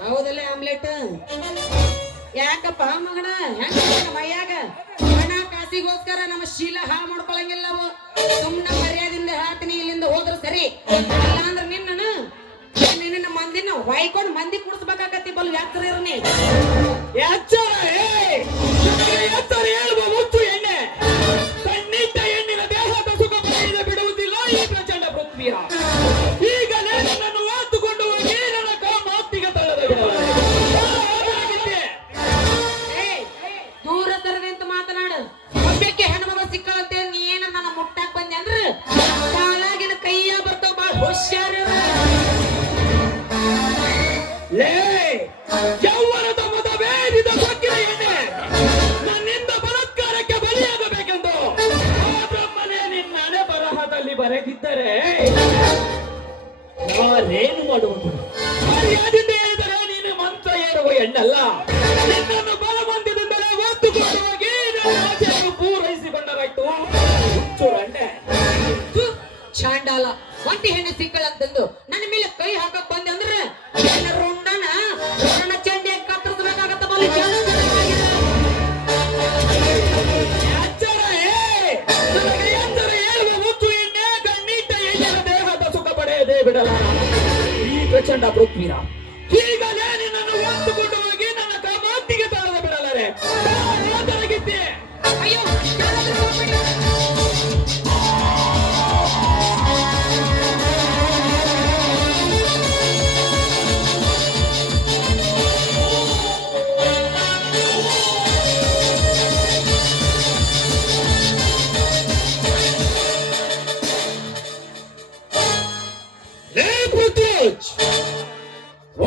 ಹೌದಲ್ಲ ಆಮ್ಲೆಟ್? ಯಾಕಪ್ಪ ಮಗನ ಹೆಂಗ ಮೈಯಾಗ ಹಣ ಕಾಸಿಗೋಸ್ಕರ ನಮ್ಮ ಶೀಲ ಹಾಳು ಮಾಡ್ಕೊಳಂಗಿಲ್ಲ ನಾವು. ಸುಮ್ಮನೆ ಮರ್ಯಾದಿಂದ ಹೇಳ್ತೀನಿ, ಇಲ್ಲಿಂದ ಹೋದ್ರೆ ಸರಿ. ಇಲ್ಲ ಅಂದ್ರೆ ನಿನ್ನ ಮಂದಿನ ಹೊಯ್ಕೊಂಡು ಮಂದಿ ಕುಡಿಸ್ಬೇಕಾಗತ್ತಿ ಬಲ್ ವ್ಯಾಸ್ತರ ಇರ್ನಿ ಎಚ್ಚರ ಎಚ್ಚರ ಹೇಳುವ ಮುತ್ತು ಎಣ್ಣೆ ಕಣ್ಣಿಟ್ಟ ಹೆಣ್ಣಿನ ದೇಹದ ಸುಖ ಪಡೆಯದೆ ಬಿಡುವುದಿಲ್ಲ ಈ ಪ್ರಚಂಡ ಪೃಥ್ವಿಯ. ಈಗ ನನ್ನನ್ನು ವಾತುಕೊಂಡು ಹೋಗಿ ನನ್ನ ಮಾತಿಗೆ ತಳ್ಳದ ಬಿಡಲಾರೆ. ದೂರ ಸರದಿಂತ ಮಾತನಾಡು. ಒಬ್ಬಕ್ಕೆ ಹೆಣ್ಮಗ ಸಿಕ್ಕಳಂತೆ ನೀ ಏನ ನನ್ನ ಮುಟ್ಟಾಕ್ ಬಂದೆ ಅಂದ್ರ ಕಾಲಾಗಿನ ಕೈಯ ಬರ್ತಾವ ಬಾಳ ಹುಷಾರ. ಲೇ ಯೌವನದ ಮದವೇರಿದ ಸಕ್ಕಿನ ಎಣ್ಣೆ ನನ್ನಿಂದ ಬಲಾತ್ಕಾರಕ್ಕೆ ಬಲಿಯಾಗಬೇಕೆಂದು ಆ ಬ್ರಹ್ಮನೇ ನಿನ್ನ ಹಣೆ ಬರಹದಲ್ಲಿ ಬರೆದಿದ್ದರೆ ನಾನೇನು ಮಾಡುವುದು? ಮರ್ಯಾದೆಯಿಂದ ಹೇಳಿದರೆ ನೀನು ಮಂತ್ರ ಏರುವ ಹೆಣ್ಣಲ್ಲ. ನಿನ್ನನ್ನು ಬಲವಂತದಿಂದಲೇ ಒತ್ತುಕೊಂಡು ಹೋಗಿ ನನ್ನ ಆಸೆಯನ್ನು ಪೂರೈಸಿಕೊಂಡರಾಯ್ತು. ಹುಚ್ಚು ರಂಡೆ ಚಾಂಡಾಲ ಒಂಟಿ ಹೆಣ್ಣು ಸಿಕ್ಕಳಂತಂದು ನನ್ನ ಮೇಲೆ ಕೈ ಹಾಕಕ್ ಬಂದೆ ಅಂದ್ರೆ ನನ್ನ ರುಂಡನ ನನ್ನ ಚಂಡಿ ಕತ್ತರಿಸಬೇಕಾಗತ್ತ ಬಲಿ. ನನಗೆ ಎಚ್ಚರ ಹೇಳುವ ಮುತ್ತು ಎಣ್ಣೆ ಕಣ್ಣಿಟ್ಟ ಹೆಣ್ಣಿನ ದೇಹದ ಸುಖ ಪಡೆಯದೆ ಬಿಡಲ ಈ ಪ್ರಚಂಡ ಪೃಥ್ವಿನ. ಈಗಲೇ ನಿನ್ನನ್ನು ಒತ್ತುಕೊಂಡು ಹೋಗಿ ನನ್ನ ಮಾತಿಗೆ ತಾಳದ ಬಿಡಲಾರೆ. ತೊಡಗಿದ್ದೆ ಅಯ್ಯೋ ಯಾರಾದ್ರೂ ಹೋಗ್ಬೇಡಿ.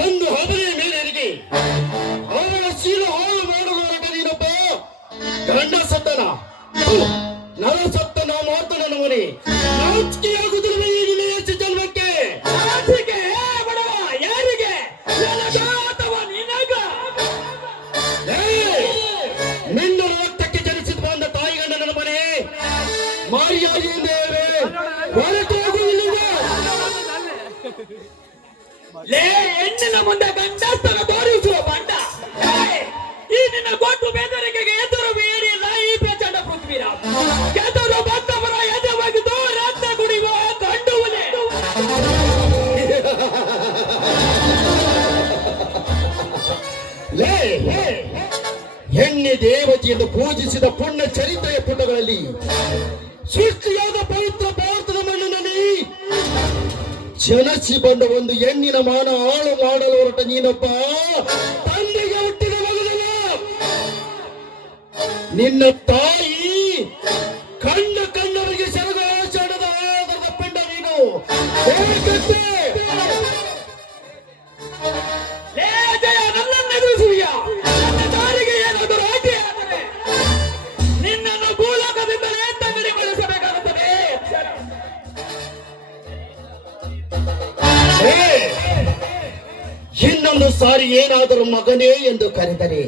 ಒಂದು ಹದನೆಯ ಮೇರೆಗೆ ಅವರ ಶೀಲ ಹಾಳು ಮಾಡಲು ಹೊರಟ ನೀನೊಬ್ಬ ಗಂಡ ಸತ್ತನ ನರ ಸತ್ತನ ಮಾತನ ನಮನೆ ನಾಚಿಕೆಯಾಗುವುದಿಲ್ಲ ಈಗಿನ ಹೆಚ್ಚು ಜನ್ಮಕ್ಕೆ. ನಾಚಿಕೆ ಬಡವ ಯಾರಿಗೆ? ಅಥವಾ ನಿನಗ? ನಿನ್ನ ರಕ್ತಕ್ಕೆ ಜನಿಸಿದ ಬಂದ ತಾಯಿ ಗಂಡನ ಮನೆ ಮಾರಿಯಾಗಿ ಎಂದೇವೆ ಹೊರಟು ಹೋಗುವುದಿಲ್ಲ. ಲೇ ಹೆಣ್ಣಿನ ಮುಂದೆ ಗಂಡಸ್ತನ ತೋರಿಸುವ ಬಂಡ. ಈ ನಿನ್ನ ಕೊಟ್ಟು ಬೆದರಿಕೆಗೆ ಎದುರು ಬೇಡಿಲ್ಲ ಈ ಪ್ರಚಂಡ ಪೃಥ್ವಿರ. ಎದುರು ಬಂದವರ ಎದೆ ಒಗೆದು ರಕ್ತ ಕುಡಿಯುವ ಕಂಡುವಲೆ. ಲೇ ಹೆಣ್ಣೆ ದೇವತೆಯನ್ನು ಪೂಜಿಸಿದ ಪುಣ್ಯ ಚರಿತ್ರೆಯ ಪುಟಗಳಲ್ಲಿ ಸೃಷ್ಟಿಯಾದ ಪವಿತ್ರ ಭಾರತದ ಮಣ್ಣಿನಲ್ಲಿ ಜನಸಿ ಬಂದ ಒಂದು ಹೆಣ್ಣಿನ ಮಾನ ಹಾಳು ಮಾಡಲು ಹೊರಟ ನೀನೊಬ್ಬ ತಂದೆಗೆ ಹುಟ್ಟಿದ ಮಗನಲ್ಲ. ನಿನ್ನ ತಾಯಿ ಕಣ್ಣವರಿಗೆ ಸೆರಗ ಆಚರಣದ ಆಧಾರದ ಪಿಂಡ ನೀನು. ನನ್ನನ್ನೆದುರಿಸುವಿಯ ನನ್ನ ದಾರಿಗೆ ಏನಾದರೂ ಆಯ್ಕೆ ಆದರೆ ನಿನ್ನನ್ನು ಭೂಲೋಕದಿಂದಲೇ ತಗಲಿಗೊಳಿಸಬೇಕಾಗುತ್ತದೆ. ಇನ್ನೊಂದು ಸಾರಿ ಏನಾದರೂ ಮಗನೇ ಎಂದು ಕರೆದರೆ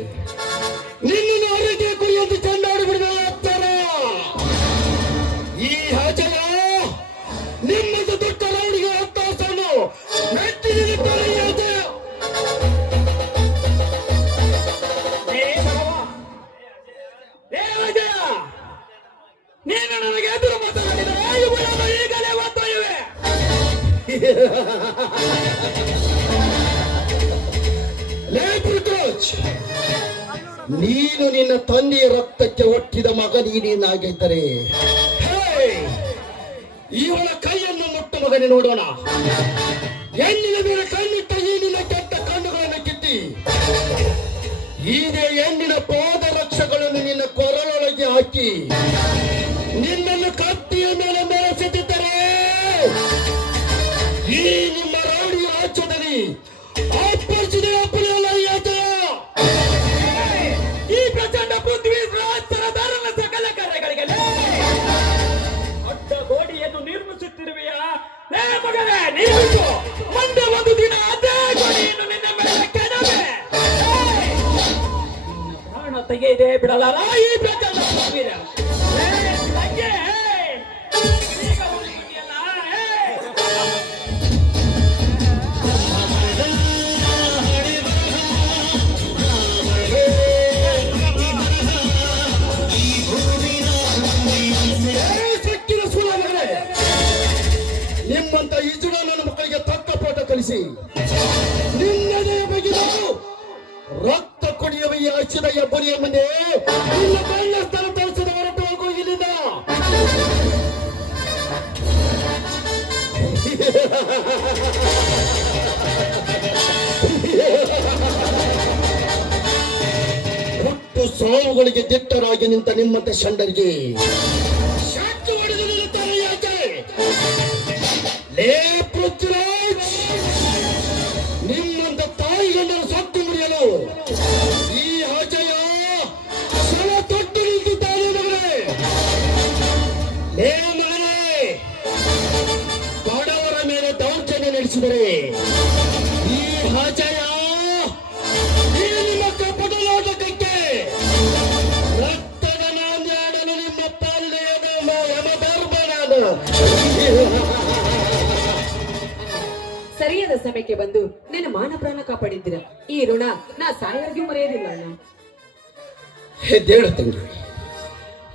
ನಿನ್ನನ್ನು ಹೊರಗೆ ಕುರಿಯಂತೆ ಚಂಡಾಡಿ ಬಿಡಬೇಕರ. ಈ ಹಜಲ ನಿಮ್ಮದು ದೊಡ್ಡ ರೌಡಿಗೆ ಹತ್ತಾಸನ್ನು ಮೆಟ್ಟಿನಿರುತ್ತಾರೆ. ನೀನು ನನಗೆ ಎದುರು ಮಾತನಾಡಿದರೆ ಈಗಲೇ ಒತ್ತಾಯಿವೆ. ನೀನು ನಿನ್ನ ತಂದೆಯ ರಕ್ತಕ್ಕೆ ಒಟ್ಟಿದ ಮಗ ನೀನಾಗಿದ್ದರೆ ಇವನ ಕೈಯನ್ನು ಮುಟ್ಟು ಮಗನೇ ನೋಡೋಣ. ಹೆಣ್ಣಿನ ಮೇಲೆ ಕಣ್ಣಿಟ್ಟ ಈ ನಿನ್ನ ಕೆಟ್ಟ ಕಣ್ಣುಗಳನ್ನು ಕಿತ್ತಿ ಇದೇ ಹೆಣ್ಣಿನ ಪಾದ ರಕ್ಷಗಳನ್ನು ನಿನ್ನ ಕೊರಳೊಳಗೆ ಹಾಕಿ ನಿನ್ನನ್ನು ಕತ್ತಿಯ ಮೇಲೆ ಮೆರೆಸುತ್ತಿದ್ದರೆ ಈ ನಿಮ್ಮ ರೌಡಿ ರಾಜ್ಯದಲ್ಲಿ ಅಪ್ಪಳಿಸಿದ ಅಪ್ಪಳೆಲ್ಲ ಈ ಪ್ರಚಂಡ ಪೃಥ್ವಿ ಸಹಸ್ರಧಾರನ ಸಕಲ ಕಾರ್ಯಗಳಿಗೆ ಅಡ್ಡ ಗೋಡಿಯನ್ನು ನಿರ್ಮಿಸುತ್ತಿರುವೆಯಾ? ಮಗನೇ ನೀವು ಮುಂದೆ ಒಂದು ದಿನ ಅದೇ ಗೋಡಿಯನ್ನು ನಿನ್ನ ಮೇಲೆ ಕೆಡವೆ ಪ್ರಾಣ ತೆಗೆಯದೆ ಬಿಡಲಾರ ಈ ಪ್ರಚಂಡ ಪೃಥ್ವಿರ. ನಿಮ್ಮಂತ ಈಜುಡ ನನ್ನ ಮಕ್ಕಳಿಗೆ ತಕ್ಕ ಪಾಠ ಕಲಿಸಿ ತೋರಿಸಿ ನಿನ್ನದೇ ಬಗೆದು ರಕ್ತ ಕುಡಿಯುವ ಈ ಹಚ್ಚಿದ ಎಬ್ಬರಿಯ ಮುಂದೆ ನಿನ್ನ ಬಣ್ಣ ಸ್ಥಳ ತೋರಿಸಿದ ಹೊರಟು ಹೋಗು ಇಲ್ಲಿಂದ. ಹುಟ್ಟು ಸಾವುಗಳಿಗೆ ದಿಟ್ಟರಾಗಿ ನಿಂತ ನಿಮ್ಮಂತೆ ಷಂಡರಿಗೆ ಶಾಖ ಹೊಡೆದು ನಿಲ್ಲುತ್ತಾರೆ ಯಾಕೆ? ಲೇ ಪೃಥ್ವಿರಾಜ್, ನಿಮ್ಮಂತ ತಾಯಿಗಂಡರ ಸತ್ತು ಮುರಿಯಲು ಈ ಅಜಯ ಸಲ ತೊಟ್ಟು ನಿಂತಿದ್ದಾನೆ ಮಗನೇ. ಲೇ ಮಗನೇ, ಬಡವರ ಮೇಲೆ ದೌರ್ಜನ್ಯ ನಡೆಸಿದರೆ ಈ ಅಜಯ ಈ ನಿಮ್ಮ ಕಪಟ ನಾಟಕಕ್ಕೆ ರಕ್ತದ ನಾಣ್ಯಾಡಲು ನಿಮ್ಮ ಪಾಲಿನ ಯಮಧರ್ಮನಾದ. ಸರಿಯಾದ ಸಮಯಕ್ಕೆ ಬಂದು ನನ್ನ ಮಾನ ಪ್ರಾಣ ಕಾಪಾಡಿದ್ದೀರ. ಈ ಋಣ ನಾ ಸಾಯವರೆಗೂ ಮರೆಯೋದಿಲ್ಲ ಅಣ್ಣ. ಹೆದ್ದೇಳು ತಂಗಿ,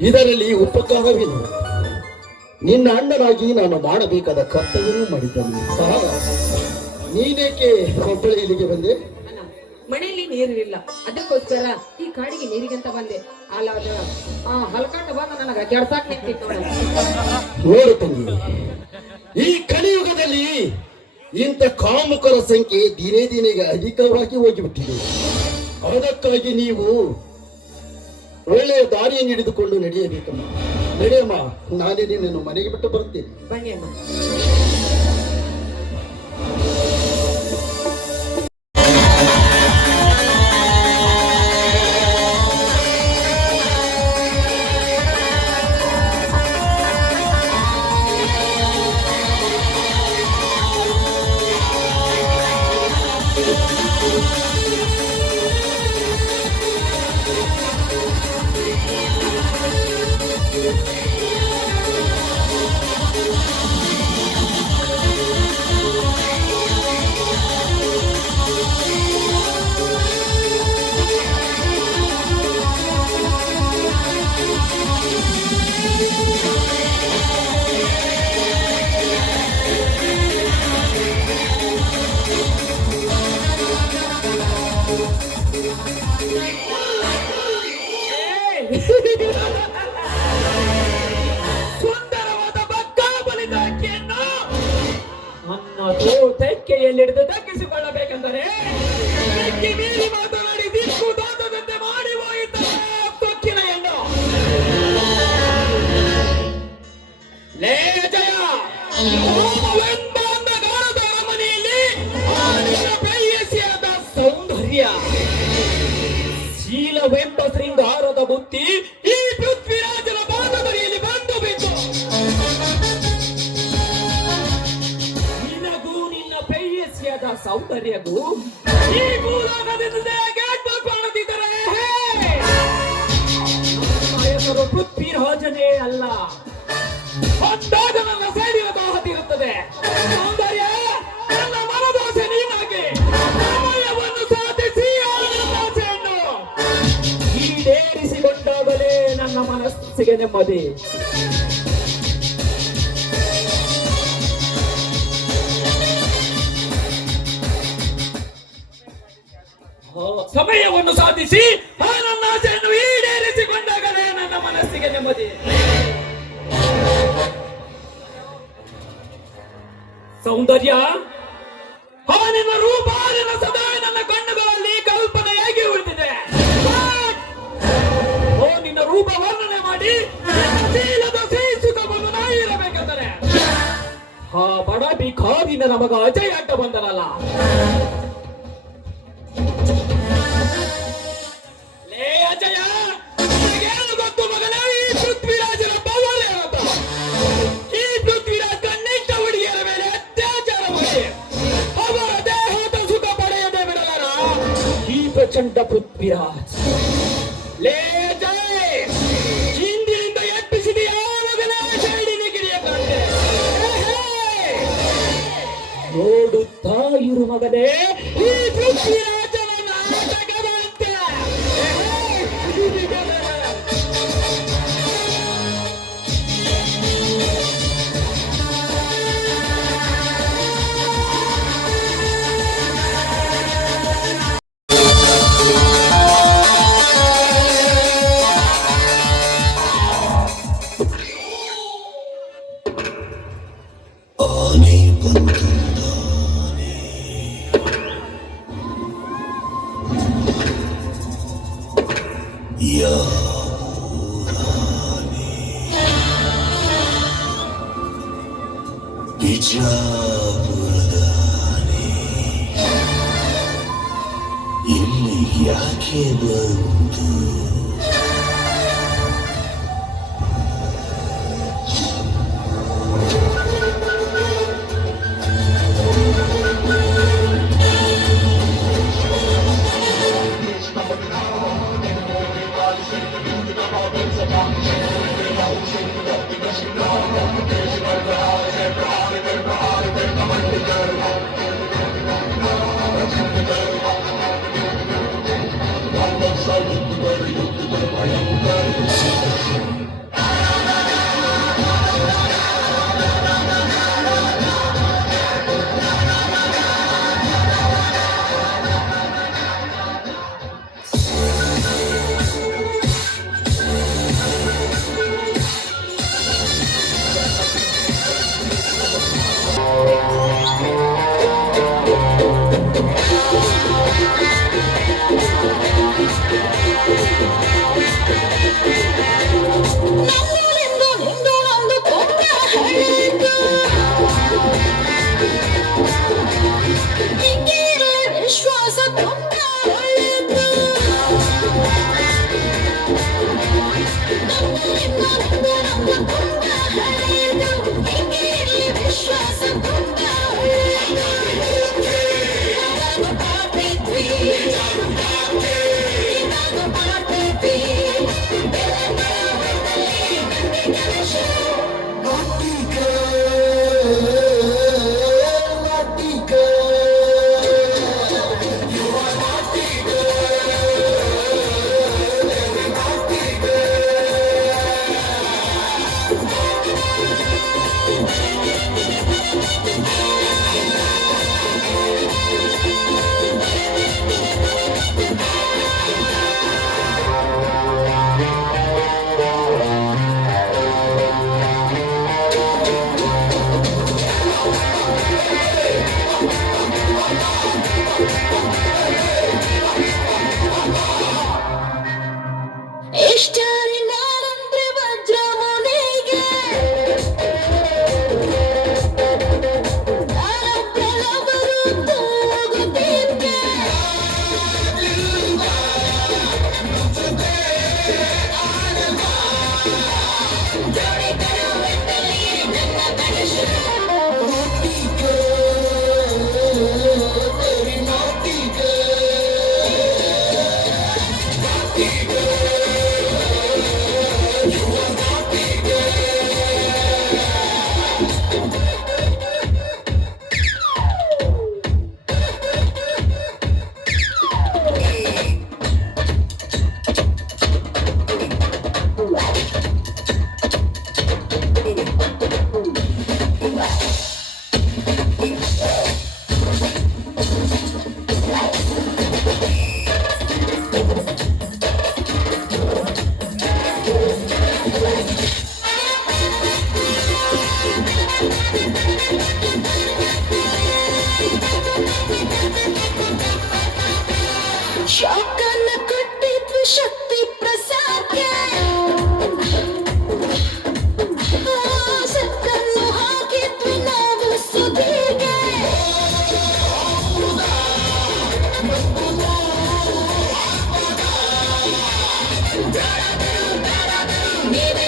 ಇದರಲ್ಲಿ ಉಪಕಾರವೇನು? ನಿನ್ನ ಅಣ್ಣನಾಗಿ ನಾನು ಮಾಡಬೇಕಾದ ಕರ್ತವ್ಯವೂ ಮಾಡಿದ್ದೇನೆ. ನೀನೇಕೆ ಒಬ್ಬಳೆ ಇಲ್ಲಿಗೆ ಬಂದೆ? ಅಣ್ಣ, ಮನೆಯಲ್ಲಿ ನೀರಿರಲಿಲ್ಲ, ಅದಕ್ಕೋಸ್ಕರ ಈ ಕಾಡಿಗೆ ನೀರಿಗಂತ ಬಂದೆ. ಅಲ್ಲ ಆ ಹಲ್ಕಾಟ ಬಂದು ನನಗ ಕೆಡ್ಸಾಕ್ ನಿಂತಿತ್ತು ನೋಡ. ನೋಡು ತಂಗಿ, ಈ ಕಲಿಯುಗದಲ್ಲಿ ಇಂಥ ಕಾಮುಕರ ಸಂಖ್ಯೆ ದಿನೇ ದಿನೇಗೆ ಅಧಿಕವಾಗಿ ಹೋಗಿಬಿಟ್ಟಿದೆ. ಅದಕ್ಕಾಗಿ ನೀವು ಒಳ್ಳೆಯ ದಾರಿಯನ್ನು ಹಿಡಿದುಕೊಂಡು ನಡೆಯಬೇಕಮ್ಮ. ನಡೆಯಮ್ಮ, ನಾನೇ ನಿನ್ನನ್ನು ಮನೆಗೆ ಬಿಟ್ಟು ಬರುತ್ತೇನೆ. ಬನ್ನಿ ಅಣ್ಣ. ಸುಂದರವಾದ ಬಕ್ಕಾಬಲಿದಾಕಿಯನ್ನು ನನ್ನದು ತೆಕ್ಕೆಯಲ್ಲಿ ಹಿಡಿದು ದಕ್ಕಿಸಿಕೊಳ್ಳಬೇಕೆಂದರೆ ತೆಕ್ಕೆ ಮೀರಿ ಮಾತನಾಡಿ ದಿಕ್ಕು ದಾತದಂತೆ ಮಾಡಿ ಹೋಯಿತಾರೆ ತೊಕ್ಕಿನ ಹೆಣ್ಣು. ಲೇ ಜಯ, ಹೋಮವೆಂಬ ಅಂಧಕಾರದ ಅರಮನೆಯಲ್ಲಿ ಪ್ರೇಯಸಿಯಾದ ಸೌಂದರ್ಯ, ಶೀಲವೆಂಬ ಶೃಂಗಾರದ ಬುತ್ತಿ ಈ ಪೃಥ್ವಿರಾಜನ ಬಾಂಧವರಿಯಲ್ಲಿ ಬಂದು ಬಿದ್ದು ನಿನಗೂ ನಿನ್ನ ಪ್ರೇಯಸಿಯಾದ ಸೌಂದರ್ಯಗೂ ಈ ಭೂಲೋಕದಿಂದ ಕಾಣುತ್ತಿದ್ದರೆ ಹೆಸರು ಪೃಥ್ವಿರಾಜನೇ ಅಲ್ಲ. ಅಂದಾಗ ನನ್ನ ಸೇಡಿನ ದಾಹತಿರುತ್ತದೆ. ಸೌಂದರ್ಯ, ನನ್ನ ಮನದಾಸೆ ನೀನಾಗಿ ಸಮಯವನ್ನು ಸಾಧಿಸಿ ಆಸೆಯನ್ನು ಈಡೇರಿಸಿಕೊಂಡಾಗಲೇ ನನ್ನ ಮನಸ್ಸಿಗೆ ನೆಮ್ಮದಿ. ಸಮಯವನ್ನು ಸಾಧಿಸಿ ನನ್ನ ಆಸೆಯನ್ನು ಈಡೇರಿಸಿಕೊಂಡಾಗಲೇ ನನ್ನ ಮನಸ್ಸಿಗೆ ನೆಮ್ಮದಿ. ಸೌಂದರ್ಯ, ನಿನ್ನ ರೂಪ ನಿನ್ನ ಸದಾ ನನ್ನ ಕಣ್ಣುಗಳಲ್ಲಿ ಕಲ್ಪನೆಯಾಗಿ ಉಳಿದಿದೆ. ಓ, ನಿನ್ನ ರೂಪ ವರ್ಣನೆ ಮಾಡಿ ಶೀಲದ ಸುಖವನ್ನು ನಾಯಿ ಇರಬೇಕೆಂದರೆ ಆ ಬಡ ಭಿಕಾರಿನ ನಮಗ ಅಜಯ ಅಡ್ಡ ಬಂದನಲ್ಲ. ಲೇ ಅಜಯ, ನಿನಗೇನು ಗೊತ್ತು ಮಗನೇ ಈ ಪೃಥ್ವಿರಾಜನ ಬವಲೆ ಅಂತ? ಈ ಪೃಥ್ವಿರಾಜ್ ಕಣ್ಣಿಟ್ಟ ಹುಡುಗಿಯರ ಮೇಲೆ ಅತ್ಯಾಚಾರ ಮಾಡಿ ಅವರ ದೇಹದ ಸುಖ ಪಡೆಯದೆ ಬಿಡಲಾರ ಈ ಪ್ರಚಂಡ ಪೃಥ್ವಿರಾಜ್. ಲೇ ಅಜಯ್, ಹಿಂದಿನಿಂದ ಎಬ್ಬಿಸಿದೆಯಾ ಮಗನೇ ಶೈಲಿನಿ ಗಿರಿಯ ಕಂಡೆ? ನೋಡುತ್ತಾ ಇರು ಮಗನೇ ಈ ಪೃಥ್ವಿರಾಜನ ನಾಟಕದಂತೆ. ಬಿಜಾಪುರದಾನೆ ಇಲ್ಲಿ ಯಾಕೆ ಬಂತು? ಶಾಕನ ಕಟ್ಟಿದ್ವಿ ಶಕ್ತಿ ಪ್ರಸಾದ್ಯ ಸಕ್ಕನ್ನು ಹಾಕಿದ್ವಿ ನಾವು ಸುದೀರ್ಗೆ ನೀವೇ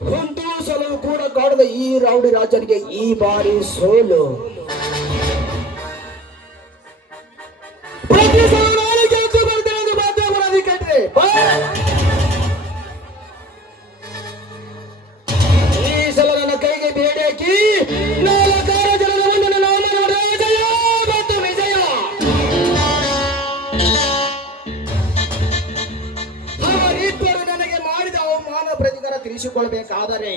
ಒಂದು ಸಲವೂ ಕೂಡ ಕಾಡದ ಈ ರೌಡಿ ರಾಜನಿಗೆ ಈ ಬಾರಿ ಸೋಲು. ಪ್ರತಿ ಸಲ ನಾನು ಗೆದ್ದು ಬರ್ತೇನೆ ಎಂದು ಮಾತ್ರ ಬರೋದಿ ಕಟ್ರೆ. ಈ ಸಲ ನನ್ನ ಕೈಗೆ ಬೇಡಿ ಹಾಕಿ ನಾಲ್ಕಾರು ಜನರ ಮುಂದೆ ನನ್ನ ಅವಮಾನ ಮಾಡಿದ ಜಯ ಮತ್ತು ವಿಜಯ. ಅವರಿಬ್ಬರು ನನಗೆ ಮಾಡಿದ ಅವಮಾನ ಪ್ರತಿಕಾರ ತೀರಿಸಿಕೊಳ್ಬೇಕಾದರೆ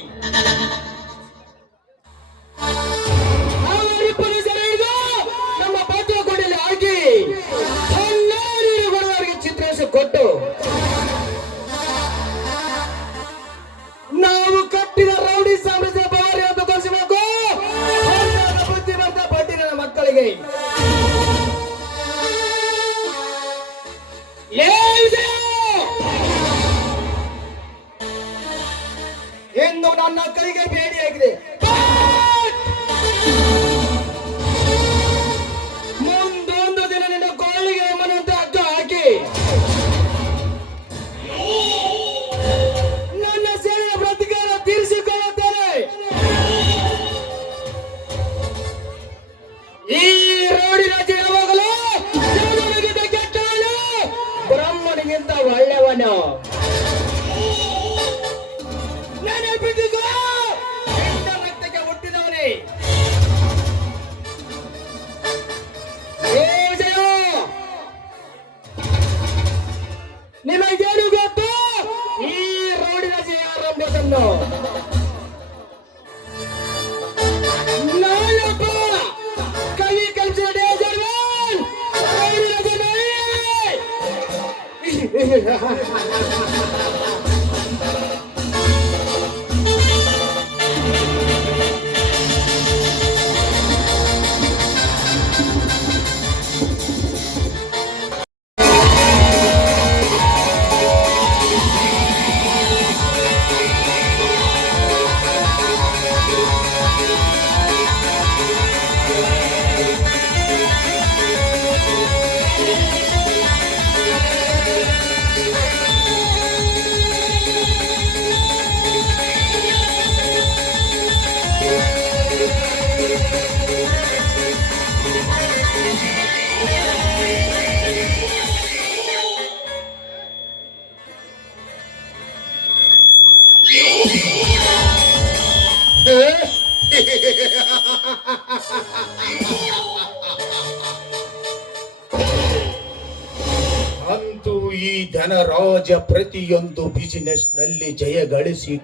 ಅವರಿಬ್ಬರು ಜನ ಹಿಡಿದು ನಮ್ಮ ಪಾತ್ರ ಕೊಡಲಿ ಹಾಕಿ ಹನ್ನೆರಡು ಬಡವರಿಗೆ ಚಿತ್ರಿಸಿ ಕೊಟ್ಟು ನಾವು ಕಟ್ಟಿದ ರೌಡಿ ಸಾಮ್ರಾಜ್ಯ ಬಾರಿ ಅಂತ ತೋರಿಸಬೇಕು. ಬುದ್ಧಿ ಬರ್ತ ಬಡ್ಡಿ ನನ್ನ ಮಕ್ಕಳಿಗೆ. ಎಂದು ನನ್ನ ಕೈಗೆ ಬೇಡಿಯಾಗಿದೆ. ಮುಂದೊಂದು ದಿನ ನಿನ್ನ ಕೊಳ್ಳಿಗೆ ಮನಂತೆ ಅಡ್ಡ ಹಾಕಿ ನನ್ನ ಸೇನೆಯ ಪ್ರತಿಕಾರ ತೀರಿಸಿಕೊಳ್ಳುತ್ತೇನೆ. ಈ ರೋಡಿ ರಾಜ ಯಾವಾಗಲೂ ದೇವರಿಗಿಂತ ಕೆಟ್ಟವನು, ಬ್ರಹ್ಮನಿಗಿಂತ ಒಳ್ಳೆಯವನು. ನೆನಪಿಸಿಕೋ, ಕೆಟ್ಟ ರಕ್ತಕ್ಕೆ ಹುಟ್ಟಿದವನೇ. ಜಯ, ನಿಮಗೇನು ಗೊತ್ತು ಈ ರೋಡಿನ ಜಯ ಆರಂಭವನ್ನು? ನಾನೊಬ್ಬ ಕವಿ ಕಲ್ಸಿದ ಅಂತೂ ಈ ಧನರಾಜ ಪ್ರತಿಯೊಂದು ಬಿಸಿನೆಸ್ ನಲ್ಲಿ ಜಯ ಗಳಿಸಿ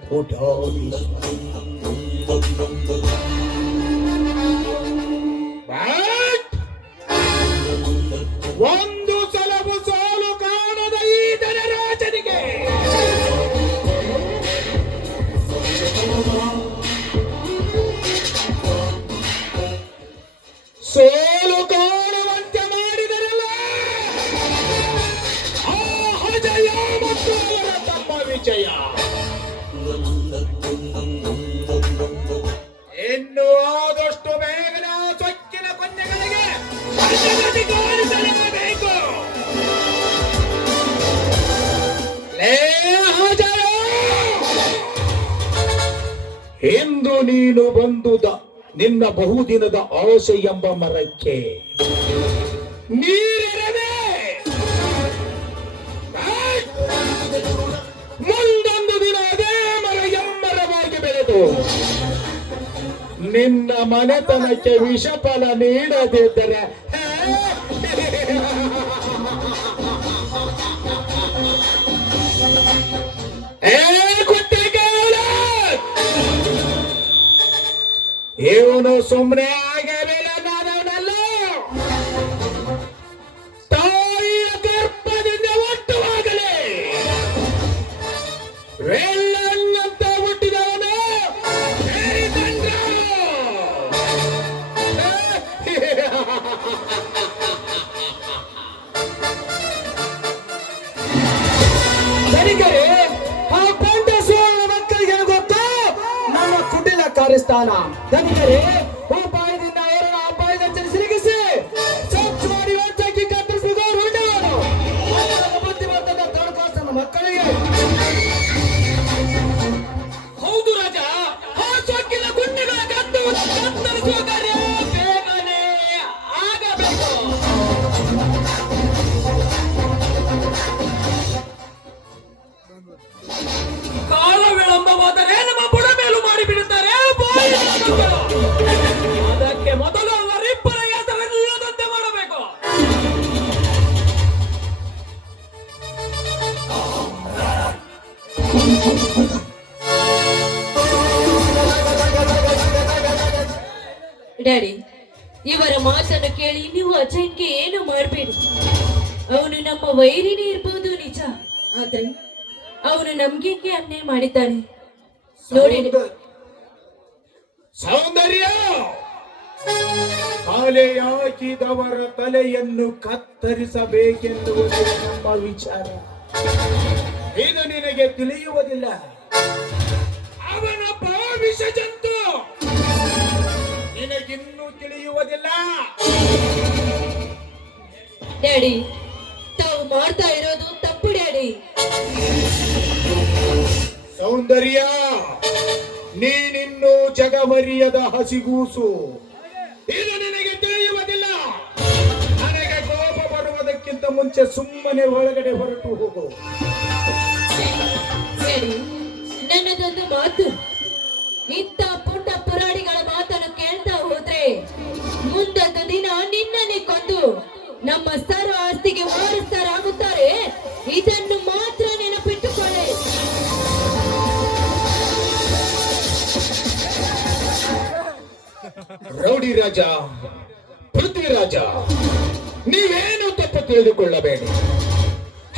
ಒಂದು ಸಲವು ಸೋಲು ಕಾಣದ ಈ ಧನರಾಜನಿಗೆ ಸೋಲು ಕಾಣುವಂತೆ ಮಾಡಿದರಲ್ಲ ಆ ಜಯ ಮತ್ತು ಅವರ ತಮ್ಮ ವಿಜಯ. ಇನ್ನು ಆದಷ್ಟು ಬೇಗನೆ ಆ ಸೊಕ್ಕಿನ ಕೊನೆಗಳಿಗೆ ಬೇಕು. ಎಂದು ನೀನು ಬಂದುದ ನಿನ್ನ ಬಹುದಿನದ ಆಸೆ ಎಂಬ ಮರಕ್ಕೆ ನೀರೆರದೆ ಮುಂದೊಂದು ದಿನ ಅದೇ ಮರ ಎಮ್ಮರವಾಗಿ ಬೆಳೆದು ನಿನ್ನ ಮನೆತನಕ್ಕೆ ವಿಷಫಲ ನೀಡದಿದ್ದರೆ ಇವನು ಸುಮ್ಮನೆ ಆಗಲಿಲ್ಲ. ನಾನವನಲ್ಲ, ತಾಯಿಯ ಗರ್ಭದಿಂದ ಹುಟ್ಟುವಾಗಲೇ ರೆಲ್ಲನ್ನಂತ ಹುಟ್ಟಿದವನು ಸರಿಕರೆ. ಆ ಪಂಡ ಸೋಳ ಮಕ್ಕಳಿಗೆ ಗೊತ್ತು ನಮ್ಮ ಕುಟಿಲ ಕಾರ್ಯಸ್ಥಾನ. ಧನಿಕರೇ, ಉಪಾಯದಿಂದ ಅವರನ್ನು ಅಪಾಯದ ಸಿಲುಕಿಸಿ ಸ್ವಚ್ಛ ಮಾಡಿ ವಂಚಕಿ ಕತ್ತರಿಸಿದ ಹೊಂಡವರು ಬುದ್ಧಿವಂತನ ತಡಕಾಸನ ಮಕ್ಕಳಿಗೆ. ಹೌದು ಡ್ಯಾಡಿ, ಇವರ ಮಾತನ್ನು ಕೇಳಿ ನೀವು ಅಜಯ್ಗೆ ಏನು ಮಾಡಬೇಡಿ. ಅವನು ನಮ್ಮ ವೈರಿನೇ ಇರ್ಬೋದು ನಿಜ, ಆದ್ರೆ ಅವನು ನಮ್ಗೆ ಅನ್ಯಾಯ ಮಾಡಿದ್ದಾನೆ ನೋಡಿ. ಸೌಂದರ್ಯ, ತಲೆ ಹಾಕಿದವರ ತಲೆಯನ್ನು ಕತ್ತರಿಸಬೇಕೆನ್ನುವುದು ನಮ್ಮ ವಿಚಾರ. ಇದು ನಿನಗೆ ತಿಳಿಯುವುದಿಲ್ಲ. ಅವನೊಬ್ಬ ವಿಷ ಜಂತು, ನಿನಗಿನ್ನೂ ತಿಳಿಯುವುದಿಲ್ಲ. ಡ್ಯಾಡಿ, ತಾವು ಮಾಡ್ತಾ ಇರೋದು ತಪ್ಪು ಡ್ಯಾಡಿ. ಸೌಂದರ್ಯ, ನೀನಿನ್ನೂ ಜಗಮರಿಯದ ಹಸಿಗೂಸು. ಇದು ನಿನಗೆ ತಿಳಿಯುವುದಿಲ್ಲ. ನನಗೆ ಕೋಪ ಬರುವುದಕ್ಕಿಂತ ಮುಂಚೆ ಸುಮ್ಮನೆ ಒಳಗಡೆ ಹೊರಟು ಹೋಗು. ಡ್ಯಾಡಿ, ನನ್ನದೊಂದು ಮಾತು. ಇಂಥ ಪುಟ್ಟ ಪುರಾಣಿಗಳ ಮಾತನ್ನು ಕೇಳ್ತಾ ಹೋದ್ರೆ ಮುಂದೊಂದು ದಿನ ನಿನ್ನನ್ನೇ ಕೊಂದು ನಮ್ಮ ಸರ್ವ ಆಸ್ತಿಗೆ ವಾರಸ್ಥರಾಗುತ್ತಾರೆ. ಇದನ್ನು ಮಾತ್ರ ನೆನಪಿಟ್ಟುಕೊಳ್ಳಿ. ರೌಡಿ ರಾಜ, ಪೃಥ್ವಿರಾಜ, ನೀವೇನು ತಪ್ಪು ತಿಳಿದುಕೊಳ್ಳಬೇಡಿ.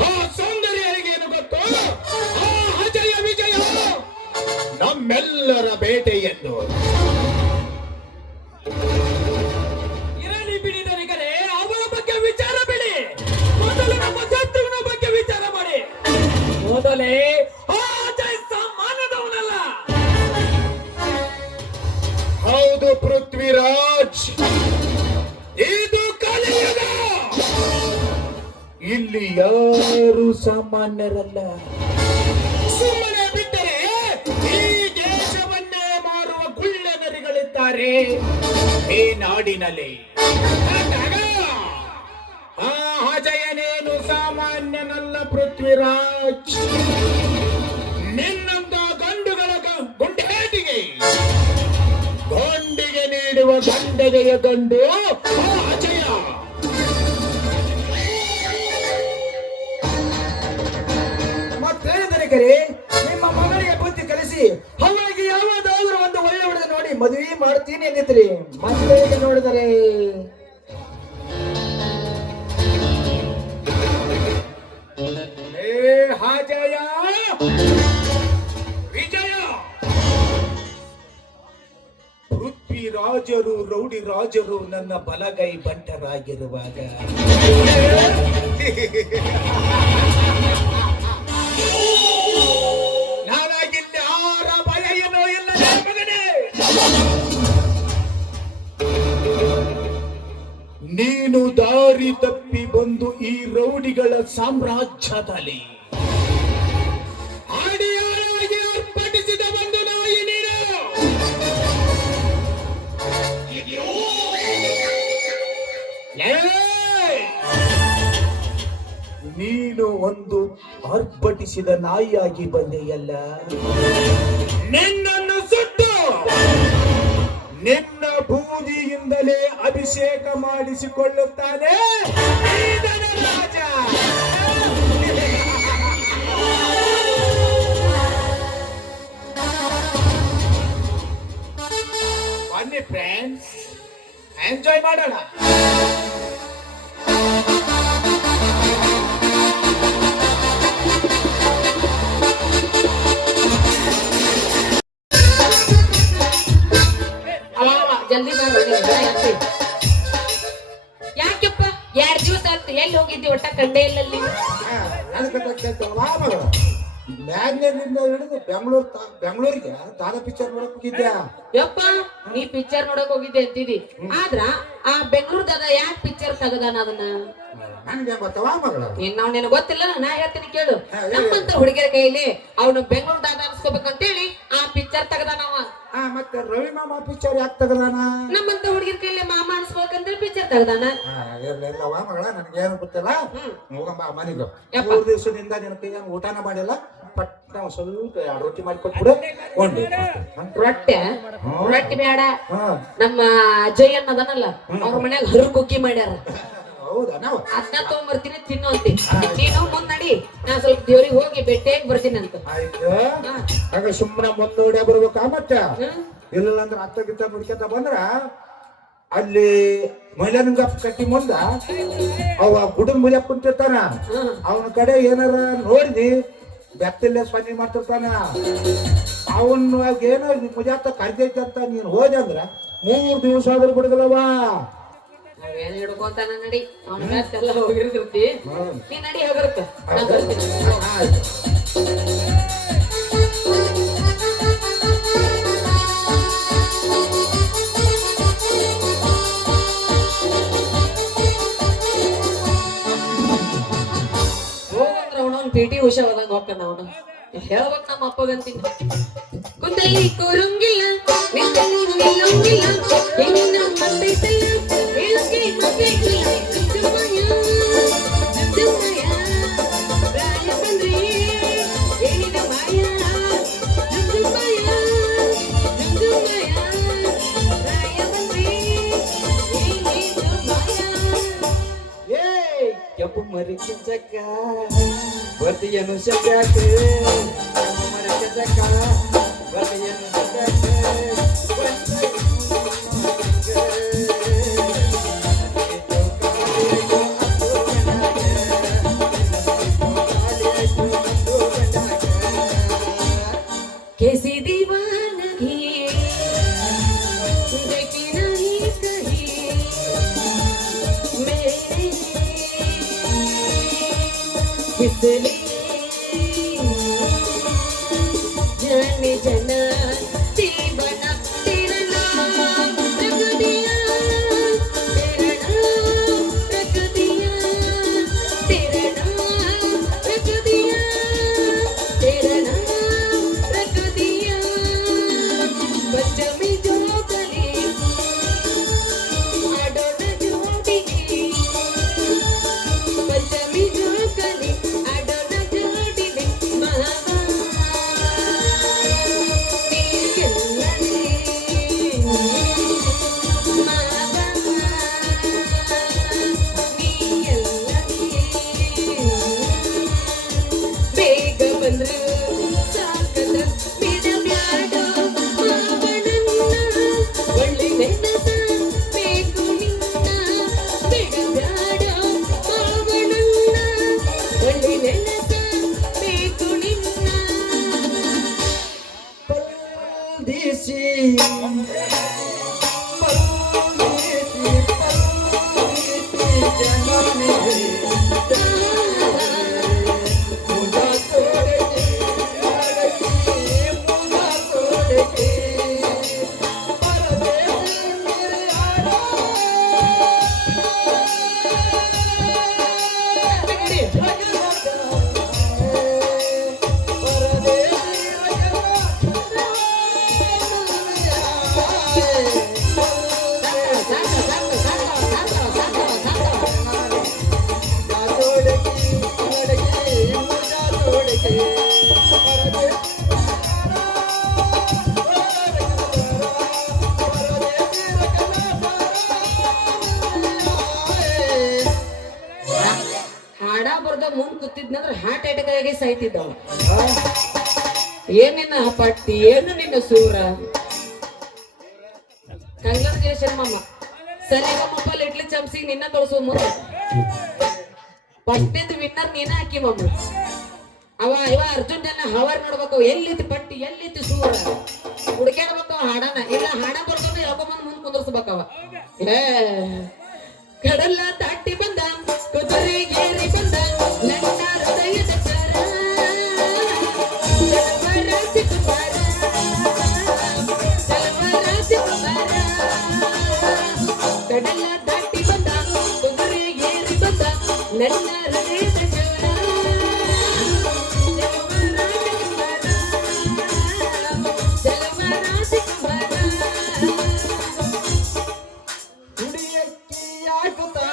ಆ ಸೌಂದರ್ಯರಿಗೇನು ಗೊತ್ತು? ಆ ಅಜಯ ವಿಜಯ ನಮ್ಮೆಲ್ಲರ ಬೇಟೆ ಎಂದು. ಇರಲಿ ಬಿಡಿದರಿಗರೆ, ಅವರ ಬಗ್ಗೆ ವಿಚಾರ ಬಿಡಿ. ಮೊದಲು ನಮ್ಮ ಶತ್ರುವಿನ ಬಗ್ಗೆ ವಿಚಾರ ಮಾಡಿ. ಮೊದಲೇ ಆ ಅಜಯ್ ಸಾಮಾನ್ಯದವನಲ್ಲ. ಹೌದು ಪೃಥ್ವಿರಾಜ್, ಇದು ಕಲಿಯುಗ. ಇಲ್ಲಿ ಯಾರು ಸಾಮಾನ್ಯರಲ್ಲ. ಸುಮ್ಮನೆ ಬಿಟ್ಟರೆ ಈ ದೇಶವನ್ನೇ ಮಾರುವ ಗುಳ್ಳೆನರಿಗಳಿದ್ದಾರೆ ಈ ನಾಡಿನಲ್ಲಿ. ಆ ಅಜಯನೇನು ಸಾಮಾನ್ಯನಲ್ಲ ಪೃಥ್ವಿರಾಜ್. ನಿನ್ನಂತ ಗಂಡುಗಳ ಗುಂಡೇಟಿಗೆ ಗೊಂಡಿಗೆ ನೀಡುವ ಗಂಡಗೆಯ ಗಂಡು ಆ ಅಜಯ. ಮತ್ತೇನೆಂದರೆ ನಿಮ್ಮ ಮಗಳಿಗೆ ಬುದ್ಧಿ ಕಲಿಸಿ ಅವಳಿಗೆ ಯಾವುದಾದ್ರೂ ಒಂದು ಒಳ್ಳೆ ಹುಡುಗ ನೋಡಿ ಮದುವೆ ಮಾಡ್ತೀನಿ ಎಂದಿದ್ರಿ. ಮತ್ತೆ ನೋಡಿದರೆ ಅಜಯ ವಿಜಯ, ಪೃಥ್ವಿರಾಜರು ರೌಡಿ ರಾಜರು ನನ್ನ ಬಲಗೈ ಬಂಟರಾಗಿರುವಾಗ ನಾನಾಗಿಲ್ಲಿ ಆರ ಭಯ ಏನೋ ಇಲ್ಲ ಮಗನೇ. ನೀನು ದಾರಿ ತಪ್ಪಿ ಬಂದು ಈ ರೌಡಿಗಳ ಸಾಮ್ರಾಜ್ಯದಲ್ಲಿ ಆಡಿಯಾಗಿ ಅರ್ಪಡಿಸಿದ ಒಂದು ನಾಯಿ ನೀನು. ನೀನು ಒಂದು ಅರ್ಪಟಿಸಿದ ನಾಯಿಯಾಗಿ ಬಂದೆಯಲ್ಲ. ನಿನ್ನನ್ನು ಸುಟ್ಟು ನಿನ್ನ ಬೂದಿಯಿಂದಲೇ ಅಭಿಷೇಕ ಮಾಡಿಸಿಕೊಳ್ಳುತ್ತಾನೆ ಈ ಧನರಾಜ. ಬನ್ನಿ ಫ್ರೆಂಡ್ಸ್, ಎಂಜಾಯ್ ಮಾಡೋಣ. ಜಲ್ದಿ ಯಾಕೆಪ್ಪ 2 ದಿವಸ ಆಯ್ತು, ಎಲ್ಲಿ ಹೋಗಿದ್ದಿ? ಒಟ್ಟ ಕಂಡೇ ಇಲ್ಲಲ್ಲಿ. ಮ್ಯಾಗ್ನೇರಿಂದ ಹಿಡಿದು ಬೆಂಗಳೂರಿಗೆ ದಾದಾ ಪಿಕ್ಚರ್ ನೋಡಕ್ ಹೋಗಿದ್ಯಾ? ಯಪ್ಪ, ನೀ ಪಿಕ್ಚರ್ ನೋಡಕ್ ಹೋಗಿದ್ದೆ ಅಂತಿದಿ. ಆದ್ರ ಆ ಬೆಂಗಳೂರು ದಾದ ಯಾಕೆ ಪಿಕ್ಚರ್ ತೆಗದಾನ ಅದನ್ನ ನನ್ಗೆ ಗೊತ್ತವ ಮಗಳ. ನಿನ್ ಗೊತ್ತಿಲ್ಲ, ನಾ ಹೇಳ್ತೀನಿ ಕೇಳು. ನಮ್ಮಂತ ಹುಡುಗಿಯರ ಕೈಲಿ ಅವನು ಬೆಂಗಳೂರು ದಾದ ಅನ್ಸ್ಕೋಬೇಕಂತೇಳಿ ಆ ಪಿಕ್ಚರ್ ತೆಗದಾನವ. ಮತ್ತೆ ರವಿ ಮಾಮ ಪಿಕ್ಚರ್ ಯಾಕೆ ತೆಗದಾನ? ನಮ್ಮಂತ ಹುಡುಗಿಯರ ಕೈಲಿ ಮಾಮ ಅನ್ಸ್ಬೇಕಂತೇಳಿ ಪಿಕ್ಚರ್ ತೆಗದಾನ. ಇರ್ಲಿಲ್ಲವ ಮಗಳ, ನನ್ಗೇನು ಗೊತ್ತಿಲ್ಲ. ಹೋಗಮ್ಮ ಮನೆಗೆ. 3 ದಿವಸದಿಂದ ನಿನ್ನ ಕೈಯಾಗ ಊಟನ ಮಾಡಿಲ್ಲ. ಪಟ್ಟ ಸ್ವಲ್ಪ 2 ರೊಟ್ಟಿ ಮಾಡಿ ಕೊಟ್ಬಿಡು. ರೊಟ್ಟಿ ಬೇಡ. ನಮ್ಮ ಅಜಯ್ ಅನ್ನದನಲ್ಲ, ಅವ್ರ ಮನ್ಯಾಗ ಹರುಕುಕ್ಕಿ ಮಾಡ್ಯಾರ. ಹೌದಾ? ನಾವು ಅದನ್ನ ತಗೊಂಡ್ಬರ್ತೀನಿ, ತಿನ್ನು ಅಂತಿ. ನೀನು ಮುಂದ್ ನಡಿ, ನಾ ಸ್ವಲ್ಪ ದೇವ್ರಿಗೆ ಹೋಗಿ ಭೇಟಿಯಾಗಿ ಬರ್ತೀನಿ ಅಂತ. ಆಯ್ತು. ಆಗ ಸುಮ್ಮನೆ ಮುಂದೋಡ್ಯ ಬರ್ಬೇಕಾ? ಮತ್ತೆ ಇಲ್ಲ ಅಂದ್ರೆ ಅತ್ತ ಗಿತ್ತ ನುಡ್ಕೊಂತ ಬಂದ್ರ ಅಲ್ಲಿ ಮೈಲಾನಂಗ ಕಟ್ಟಿ ಮುಂದ ಅವ ಗುಡನ್ ಮುಜ ಕುಂತಿರ್ತಾನ. ಅವನ ಕಡೆ ಏನಾರ ನೋಡಿದಿ ಬೆತ್ತಲ್ಲೇ ಸ್ವಾಮಿ ಮಾಡ್ತಿರ್ತಾನ. ಅವನ್ ಏನೋ ಮುಜಾತ ಕರ್ದೈತಿ ಅಂತ ನೀನ್ ಹೋದೆ ಅಂದ್ರ 3 ದಿವಸ ಆದ್ರೂ ಬಿಡಗಲವ. ನಾವೇನ್ ಹಿಡ್ಕೊಂತಾನ ನಡಿ, ಅವನ ಮ್ಯಾಚ್ ಎಲ್ಲ ಹೋಗಿರ್ತಿರ್ತಿ, ನೀ ನಡಿ ಹೋಗಿರ್ತ. ಹೋಗಂದ್ರ ಅವನವ್ನ PT ಉಷಾ ಹೋದಂಗ ಹೋಗ್ತಾನ. ಅವನು ಹೇಳ್ಬೇಕ್ ನಮ್ಮ ಅಪ್ಪಗಂತೀನಿ. ಕುಂದಲಿ ಕೂರಂಗಿಲ್ಲ, ನಿಂತಲಿ ನಿಲ್ಲಂಗಿಲ್ಲ, ಹೆಣ್ಣಿನ ಮತ್ತೈತಲ್ಲ, ಹೇಳಕ್ಕೆ ಮತ್ತೈತಿಲ್ಲ. ಜುಮ್ಮಯ್ಯ, ಜುಮ್ಮಯ್ಯ, ಪ್ರಾಯ ಬಂದ್ರೆ ಹೆಣ್ಣಿನ ಮಾಯ. ಜುಮ್ಮಯ್ಯ, ಜುಮ್ಮಯ್ಯ, ಪ್ರಾಯ ಬಂದ್ರೆ ಹೆಣ್ಣಿನ ಮಾಯ. ಏ ಕೆಂಪು ಮರಿ ಕಿಂಚಕ್ಕ ಬರ್ತೀಯನು ಸದ್ಯಾಕ, ಕೆಂಪು ಮರಿ ಕಿಂಚಕ್ಕ ಬರ್ತೀಯನು ಸದ್ಯಾಕ. कैसी दीवानगी देखी नहीं कहीं मेरे, इसलिए जाने जाना दीवाना तेरा नाम रख दिया, तेरा नाम रख दिया, तेरा नाम रख दिया, तेरा नाम रख दिया. पंचमी जो गली आडोन जोड़ी, पंचमी जो गली आडोन जोड़ी महावा ಬೇಗ ಬಂದ್ರು ಸಾಕಂದ್ರ ಬಿಡಬ್ಯಾಡೋ ಮಾವನನ್ನ, ಒಳ್ಳೆ ನೆನಪ ಬೇಕು ನಿನ್ನ. ಬಿಡಬ್ಯಾಡೋ ಮಾವನನ್ನ, ಒಳ್ಳೆ ನೆನಪ ಬೇಕು ನಿನ್ನ. ಪರದೇಶಿ ಜಮಾನೆ ಮುದಾ ತೋಡಗೆ ಮುದಾ ತೋಡಗೆ ಪರದೇಶಿ ಮೇರೆ ಆಡೋ. ಹಾಡ ಬರ್ದ ಮುಂದ್ ಕೂತಿದ್ನಂದ್ರ ಹಾರ್ಟ್ ಅಟ್ಯಾಕ್ ಆಗಿ ಸಾಯ್ತಿದ್ದವ. ಏನಿನ್ನ ಪಟ್ಟಿ, ಏನು ನಿನ್ನ ಸೂರ. ಕಂಗ್ರಾಚುಲೇಷನ್ ಮಾಮ. ಸರಿಗಮ್ಮಪ್ಪ ಲಿಟ್ಲಿ ಚಾಂಪ್ಸಿಗೆ ನಿನ್ನ ತೋರಿಸೋ ಮುಂದೆ ಪಟ್ಟಿದ್ ವಿನ್ನರ್ ನೀನ ಹಾಕಿ ಮಮ್ಮ. ಇವ ಅರ್ಜುನ್ ಜನ ಹವರ್ ನೋಡ್ಬೇಕು, ಎಲ್ಲಿತ್ತು ಪಟ್ಟಿ ಎಲ್ಲಿತ್ತು ಸೂರ ಹುಡುಕ್ಯಾಡ್ಬೇಕು ಹಾಡನ. ಇಲ್ಲ ಹಾಡ ಬರ್ಕೊಂಡು ಹೇಳ್ಕೊಂಬಂದ್ ಮುಂದ್ ಕುಂದರ್ಸ್ಬೇಕವ. ಕಡಲ ದಾಟಿ ಬಂದ ಕುದುರೆಗೇರಿ ಬಂದ ನನ್ನ ಹೃದಯದ ಚರ, ಚಲವರಾಜ ಕುಮಾರ, ಚಲವರಾಜ ಕುಮಾರ. ಕಡಲ ದಾಟಿ ಬಂದ ಕುದುರೆಗೇರಿ ಬಂದ ನನ್ನ ಹೃದಯದ ಚರ, ಚಲವರಾಜ ಕುಮಾರ, ಚಲವರಾಜ ಕುಮಾರ. ಹುಡಿಯಕ್ಕಿ ಯಾಕುತ್ತಾ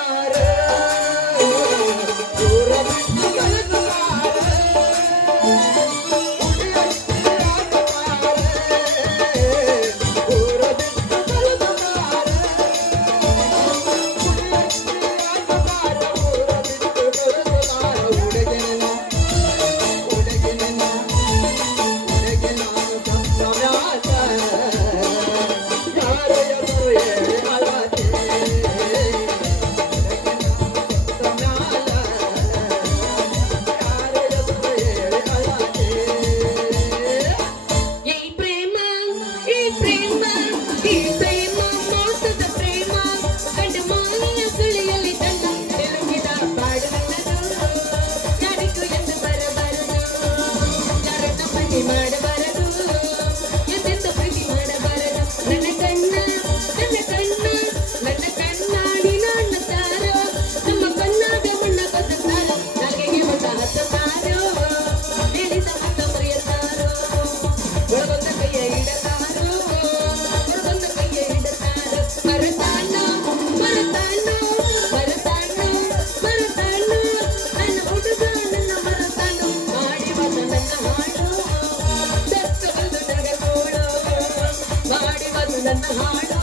ಹಾಡು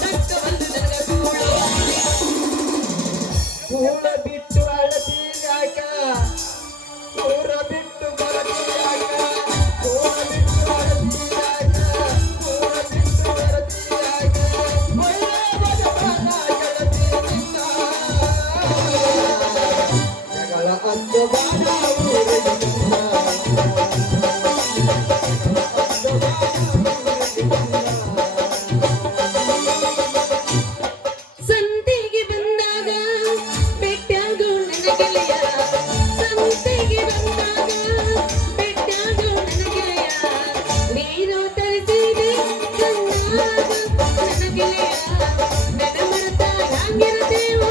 ತಕ್ಕವಲ್ದು ನನಗ ಕೂಳು. ಕೂಳ ಬಿಟ್ಟು ಅಳತೀಯಾಕ ಊರ ಬಿಟ್ಟು ಬರತೀಯಾಕ ಕೂಳ ಬಿಟ್ಟು ಅಳತೀಯಾಕ ಊರ ಬಿಟ್ಟು ಬರತೀಯಾಕ ಒಳ್ಳೆ ಬಡವನ ಗೆಳತಿ ನಿನ್ನ ಜಗಳ ಅಂದು ಬಾಣ ಊರಿನಿಂದ. ಸಂತೆಗೆ ಬಂದಾಗ ಬೆಟ್ಟಾಗೋ ನನ್ನ ಗೆಳೆಯ, ಸಂತೆಗೆ ಬಂದಾಗ ಬೆಟ್ಟಾಗೋ ನನ್ನ ಗೆಳೆಯ, ನೀರು ತರಿಸಿದೆ ಕಣ್ಣಾಗ ನನ್ನ ಗೆಳೆಯ, ನನ್ನ ಮರೆತ ಹ್ಯಾಂಗಿರತೇವೋ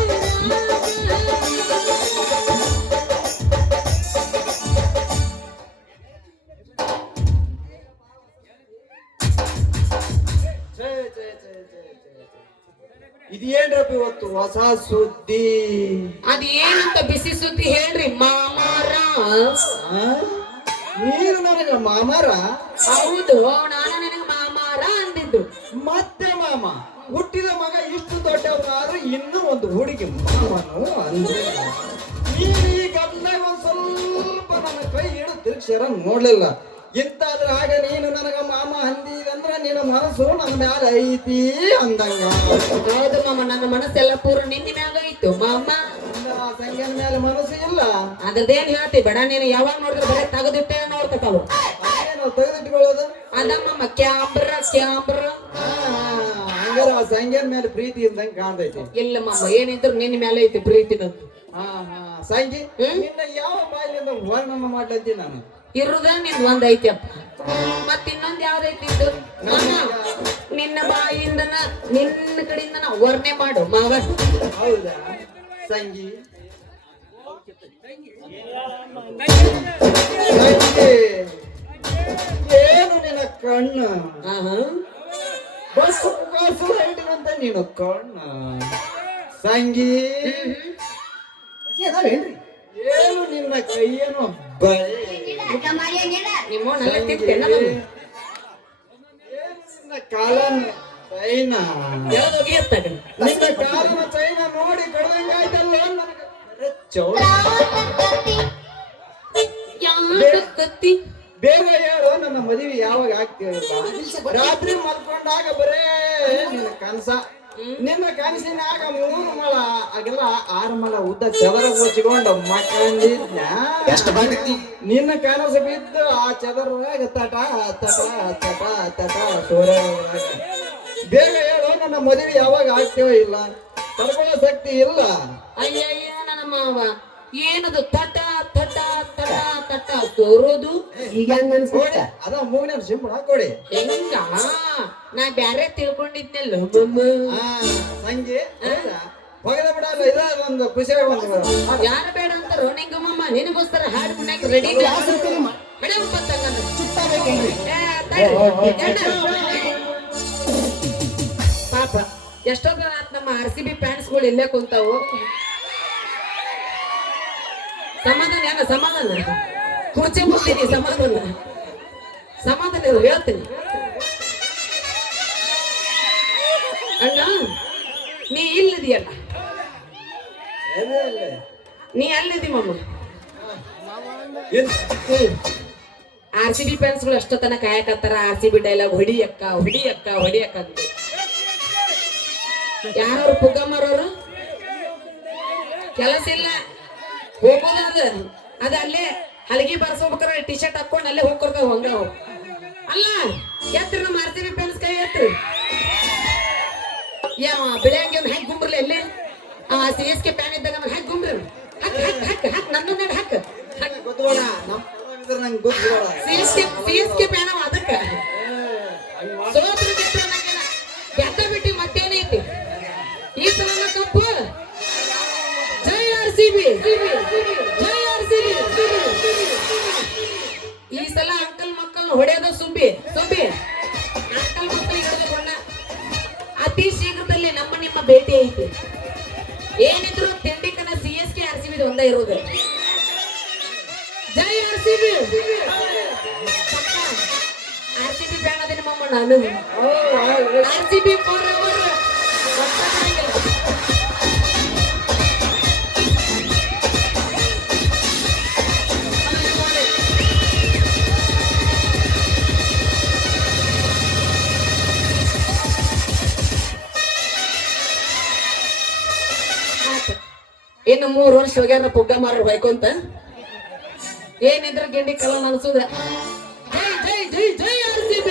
ಇದೇನ್ರಪ್ಪ ಇವತ್ತು ಹೊಸ ಸುದ್ದಿ? ಅದೇನಂತ ಬಿಸಿ ಸುದ್ದಿ ಹೇಳ್ರಿ ಮಾಮಾರ. ಆ? ನೀನು ನನಗ ಮಾಮಾರ? ಹೌದು, ನಾನು ನಿನಗೆ ಮಾಮಾರ ಅಂದಿದ್ದು. ಮತ್ತೆ ಮಾಮ ಹುಟ್ಟಿದ ಮಗ ಇಷ್ಟು ದೊಡ್ಡವರಾದ್ರೂ ಇನ್ನೂ ಒಂದು ಹುಡುಗಿ ಮಾಮನು ಅಂದ್ರೆ ನೀನು ಈ ಗದ್ದೆಗೆ ಒಂದ್ ಸ್ವಲ್ಪ ನನ್ನ ಕೈ ಹಿಡಿದು ತಿರುಗಿಸ್ಯಾರ ನೋಡ್ಲಿಲ್ಲ. ಇಂತಾದ್ರ ಆಗ ನೀನು ನನಗ ಮಾಮ ಅಂದಿದಂದ್ರ ನಿನ್ನ ಮನಸ್ಸು ನನ್ನ ಮ್ಯಾಲ ಐತಿ ಅಂದಂಗ. ಹೌದು ಮಾಮ, ನನ್ನ ಮನಸ್ಸೆಲ್ಲ ಪೂರ ನಿನ್ನ ಮ್ಯಾಗ ಇತ್ತು ಮಾಮ. ಆ ಸಂಗನ ಮೇಲೆ ಮನಸ್ಸು ಇಲ್ಲ. ಅದ್ರದ್ದೇನ್ ಹೇಳ್ತಿ ಬೇಡ, ನೀನು ಯಾವಾಗ ನೋಡಿದ್ರೆ ಬರೀ ತೆಗೆದಿಟ್ಟೆ ನೋಡ್ತಾವ. ಅದೇನು ತೆಗೆದಿಟ್ಕೊಳ್ಳೋದು? ಅದ ಮಾಮ ಕ್ಯಾಂಬ್ರ ಕ್ಯಾಂಬ್ರ. ಹಂಗಾರ ಆ ಸಂಗನ ಮೇಲೆ ಪ್ರೀತಿ ಇಲ್ದಂಗ ಕಾಣ್ತೈತಿ. ಇಲ್ಲ ಮಾಮ, ಏನಿದ್ರು ನಿನ್ನ ಮೇಲೆ ಐತಿ ಪ್ರೀತಿ ನಂದು. ಸಂಗಿ ನಿನ್ನ ಯಾವ ಬಾಯಿಲಿಂದ ವರ್ಣನ ಮಾಡ್ಲತ್ತಿ ನಾನು? ಇರುದ ನಿನ್ ಒಂದ್ ಐತಿ ಅಪ್ಪ, ಮತ್ ಇನ್ನೊಂದ್ ಯಾವ್ದೈತಿ ಇದು? ಮಾಮ, ನಿನ್ನ ಬಾಯಿಯಿಂದನ ನಿನ್ನ ಕಡೆಯಿಂದ ವರ್ಣೆ ಮಾಡು ಮಾವ. ಹೌದಾ ಸಂಗಿ? ಏನು ನಿನ್ನ ಕಣ್ಣು? ಬಸ್ ಕಾಸು ಹಿಡಿದಂತ ನೀನು ಕಣ್ಣು ಸಂಗಿ. ಏನು ನಿನ್ನ ಕೈಯೇನು ಬಳೆ? ನಿಮ್ಮನೆಲ್ಲ ತಿಂತೇನ ಮಾಮ? ಏನು ನಿನ್ನ ಕಾಲನ ಚೈನ? ಯಾವ್ದೋಗಿ ಎತ್ತಾಗ ನಿನ್ನ ಕಾಲನ ಚೈನ ನೋಡಿ ಕಡ್ದಂಗಾಯ್ತಲ್ಲ ನನಗೆ. ಚೌಡ ಕತ್ತಿ ಬೇಗ ಹೇಳು, ನನ್ನ ಮದುವೆ ಯಾವಾಗ ಆಗ್ತೀವಿಲ್ಲ? ರಾತ್ರಿ ಮಲ್ಕೊಂಡಾಗ ಬರೇ ನಿನ್ನ ಕನಸ. ನಿನ್ನ ಕನಸಿನಾಗ 3 ಮೊಳ ಅಗಲ 6 ಮೊಳ ಉದ್ದ ಚದರ ಮುಚ್ಚಿಕೊಂಡು ಮಕ್ಕಂದಿದ್ನ. ನಿನ್ನ ಕನಸು ಬಿದ್ದು ಆ ಚದರದಾಗ ತಟ ತಟ ತಟ ತಟ ಸೂರ್ಯ. ಬೇಗ ಹೇಳು, ನನ್ನ ಮದುವೆ ಯಾವಾಗ ಆಗ್ತೀವೋ ಇಲ್ಲ? ತಡ್ಕೊಳ್ಳೋ ಶಕ್ತಿ ಇಲ್ಲ. ಅಯ್ಯಯ್ಯ ನನ್ನ ಮಾವ, ಏನದು ತಟ ತಟ ತಟ ತಟ ತೋರೋದು? ಈಗ ಅದ ಮೂಗಿನ ಸಿಂಪಳ ಕೊಡಿ. ಹೆಂಗ ನಾ ಬ್ಯಾರೆ ತಿಳ್ಕೊಂಡಿದ್ನೆಲ್ಲ ಮಮ್ಮ. ಸಂಜೆ ಹೋಗದ ಬಿಡಲ್ಲ, ಇದೊಂದು ಖುಷಿ ಒಂದು. ಯಾರು ಬೇಡ ಅಂತಾರೋ ನಿಂಗ ಮಮ್ಮ, ನಿನಗೋಸ್ಕರ ಹಾಡು ಕುಣ್ಯಾಕ ರೆಡಿ ಪಾಪ. ಎಷ್ಟೊಂದು ನಮ್ಮ RCB ಫ್ಯಾನ್ಸ್ಗಳು ಇಲ್ಲೇ ಕುಂತಾವು. ಸಮಾಧಾನ ಯಾಕ ಸಮಾಧಾನ? ಕುರ್ಚಿ ಮುಟ್ಟಿನಿ ಸಮಾಧಾನ ಸಮಾಧಾನ ಹೇಳ್ತೀನಿ. ಅಣ್ಣ ನೀ ಇಲ್ಲದಿಯಲ್ಲ, ನೀ ಅಲ್ಲಿದಿ ಮಮ್ಮ. RCB ಫ್ಯಾನ್ಸ್ಗಳು ಅಷ್ಟೋ ತನ ಕಾಯಕತ್ತಾರ. RCB ಡೈಲಾಗ್ ಹೊಡಿಯಕ್ಕ ಹೊಡಿಯಕ್ಕ ಹೊಡಿಯಕ್ಕ ಅಂತ. ಯಾರವ್ರು ಪುಗ್ಗಮ್ಮರವ್ರು? ಕೆಲಸ ಇಲ್ಲ, ಹೋಗೋದ ಅದ ಅಲ್ಲೇ ಹಲಗಿ ಬರ್ಸ್ಕೋಬೇಕಾರ ಟಿ ಶರ್ಟ್ ಹಾಕೊಂಡು ಅಲ್ಲೇ ಹೋಗ್ಕೊಡ್ತಾವ. ಹಂಗ ಅಲ್ಲ ಎತ್ತರ ನಮ್ಮ RCB ಫ್ಯಾನ್ಸ್ ಕೈ ಎತ್ತರ. ಯಾವ ಬೆಳೆಯಂಗೆ ಹೆಂಗ್ ಗುಂಬ್ರಲಿ ಅಲ್ಲೇ CSK ಫ್ಯಾನ್ ಇದ್ದಾಗ ಹೆಂಗ್ ಗುಂಬ್ರಿ ಹಾಕ್ ಹಾಕ್ ಹಾಕ್ ಹಾಕ್ ನನ್ನ ಹಾಕ್ ಗೊತ್ತಬೇಡ, ನಮ್ಮ ನಂಗೆ ಗೊತ್ತಬೇಡ. CSK ಫ್ಯಾನ್ ಅವ ಅದಕ್ಕ ಸೋತ್ರ ಗೆದ್ದ ಬಿಟ್ಟಿ ಮತ್ತೇನೈತಿ ಈ ಸಲ ಕಪ್ಪು. ಜೈ RCB, ಜೈ RCB. ಈ ಸಲ ಅಂಕಲ್ ಮಕ್ಕಳು ಹೊಡೆಯೋದು ಸುಬ್ಬಿ ಸುಬ್ಬಿ. ಅಂಕಲ್ ಮಕ್ಕಳಿಗೆ ಹಿಡಿದುಕೊಂಡ ಅತಿ ಶೀಘ್ರದಲ್ಲಿ ನಮ್ಮ ನಿಮ್ಮ ಭೇಟಿ ಐತಿ. ಏನಿದ್ರು ತಿಂಡಿಕನ CSK RCB ಒಂದ ಇರೋದು. ಜೈ RCB. RCB ಫ್ಯಾನ್ ಅದೇ ನಿಮ್ಮ ನಾನು RCB forever. ಇನ್ನು 3 ವರ್ಷ ಹೋಗ್ಯಾರ ಪುಗ್ಗ ಮಾರ ಹೊಯ್ಕೊಂತ ಏನಿದ್ರ ಗಿಂಡಿ ಕಲ್ಲ ಅನ್ಸುದ. ಜೈ ಜೈ ಜೈ ಜೈ RCB.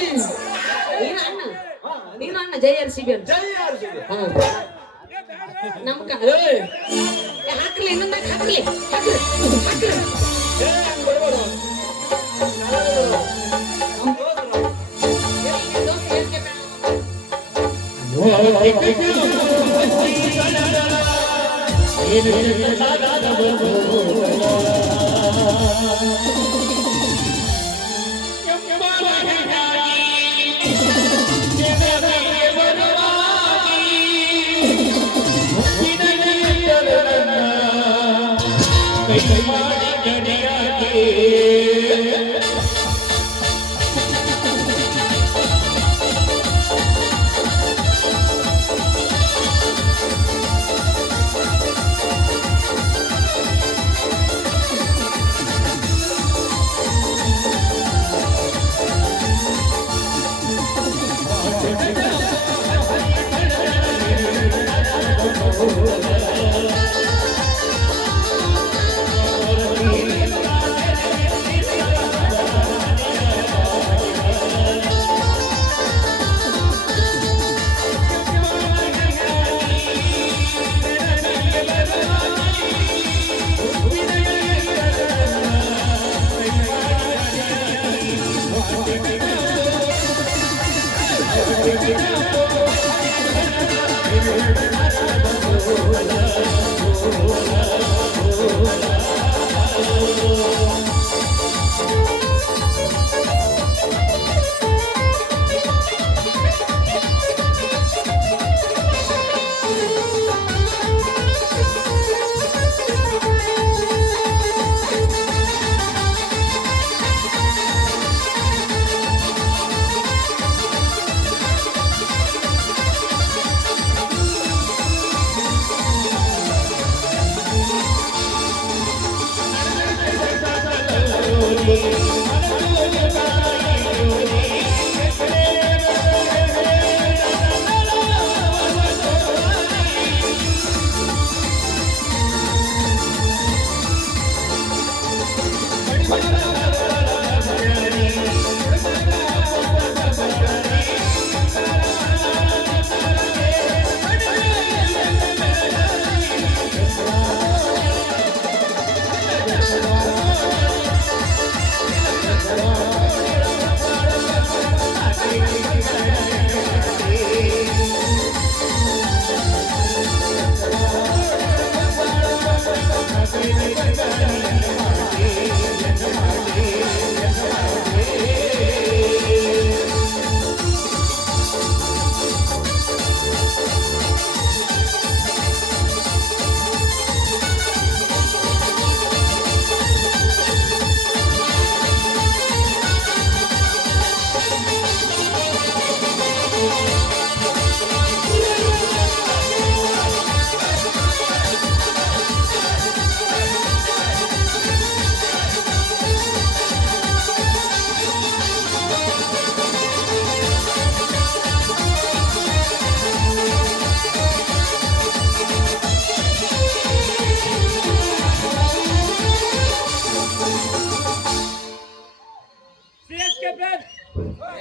ನೀನು ಅಣ್ಣ ಜೈ RCB ಅಂತ. ನಮ್ಕ ಹಾಕ್ಲಿ ಇನ್ನೊಂದ ಹಾಕ್ಲಿ ಹಾಕ್ಲಿ ಹಾಕ್ಲಿ.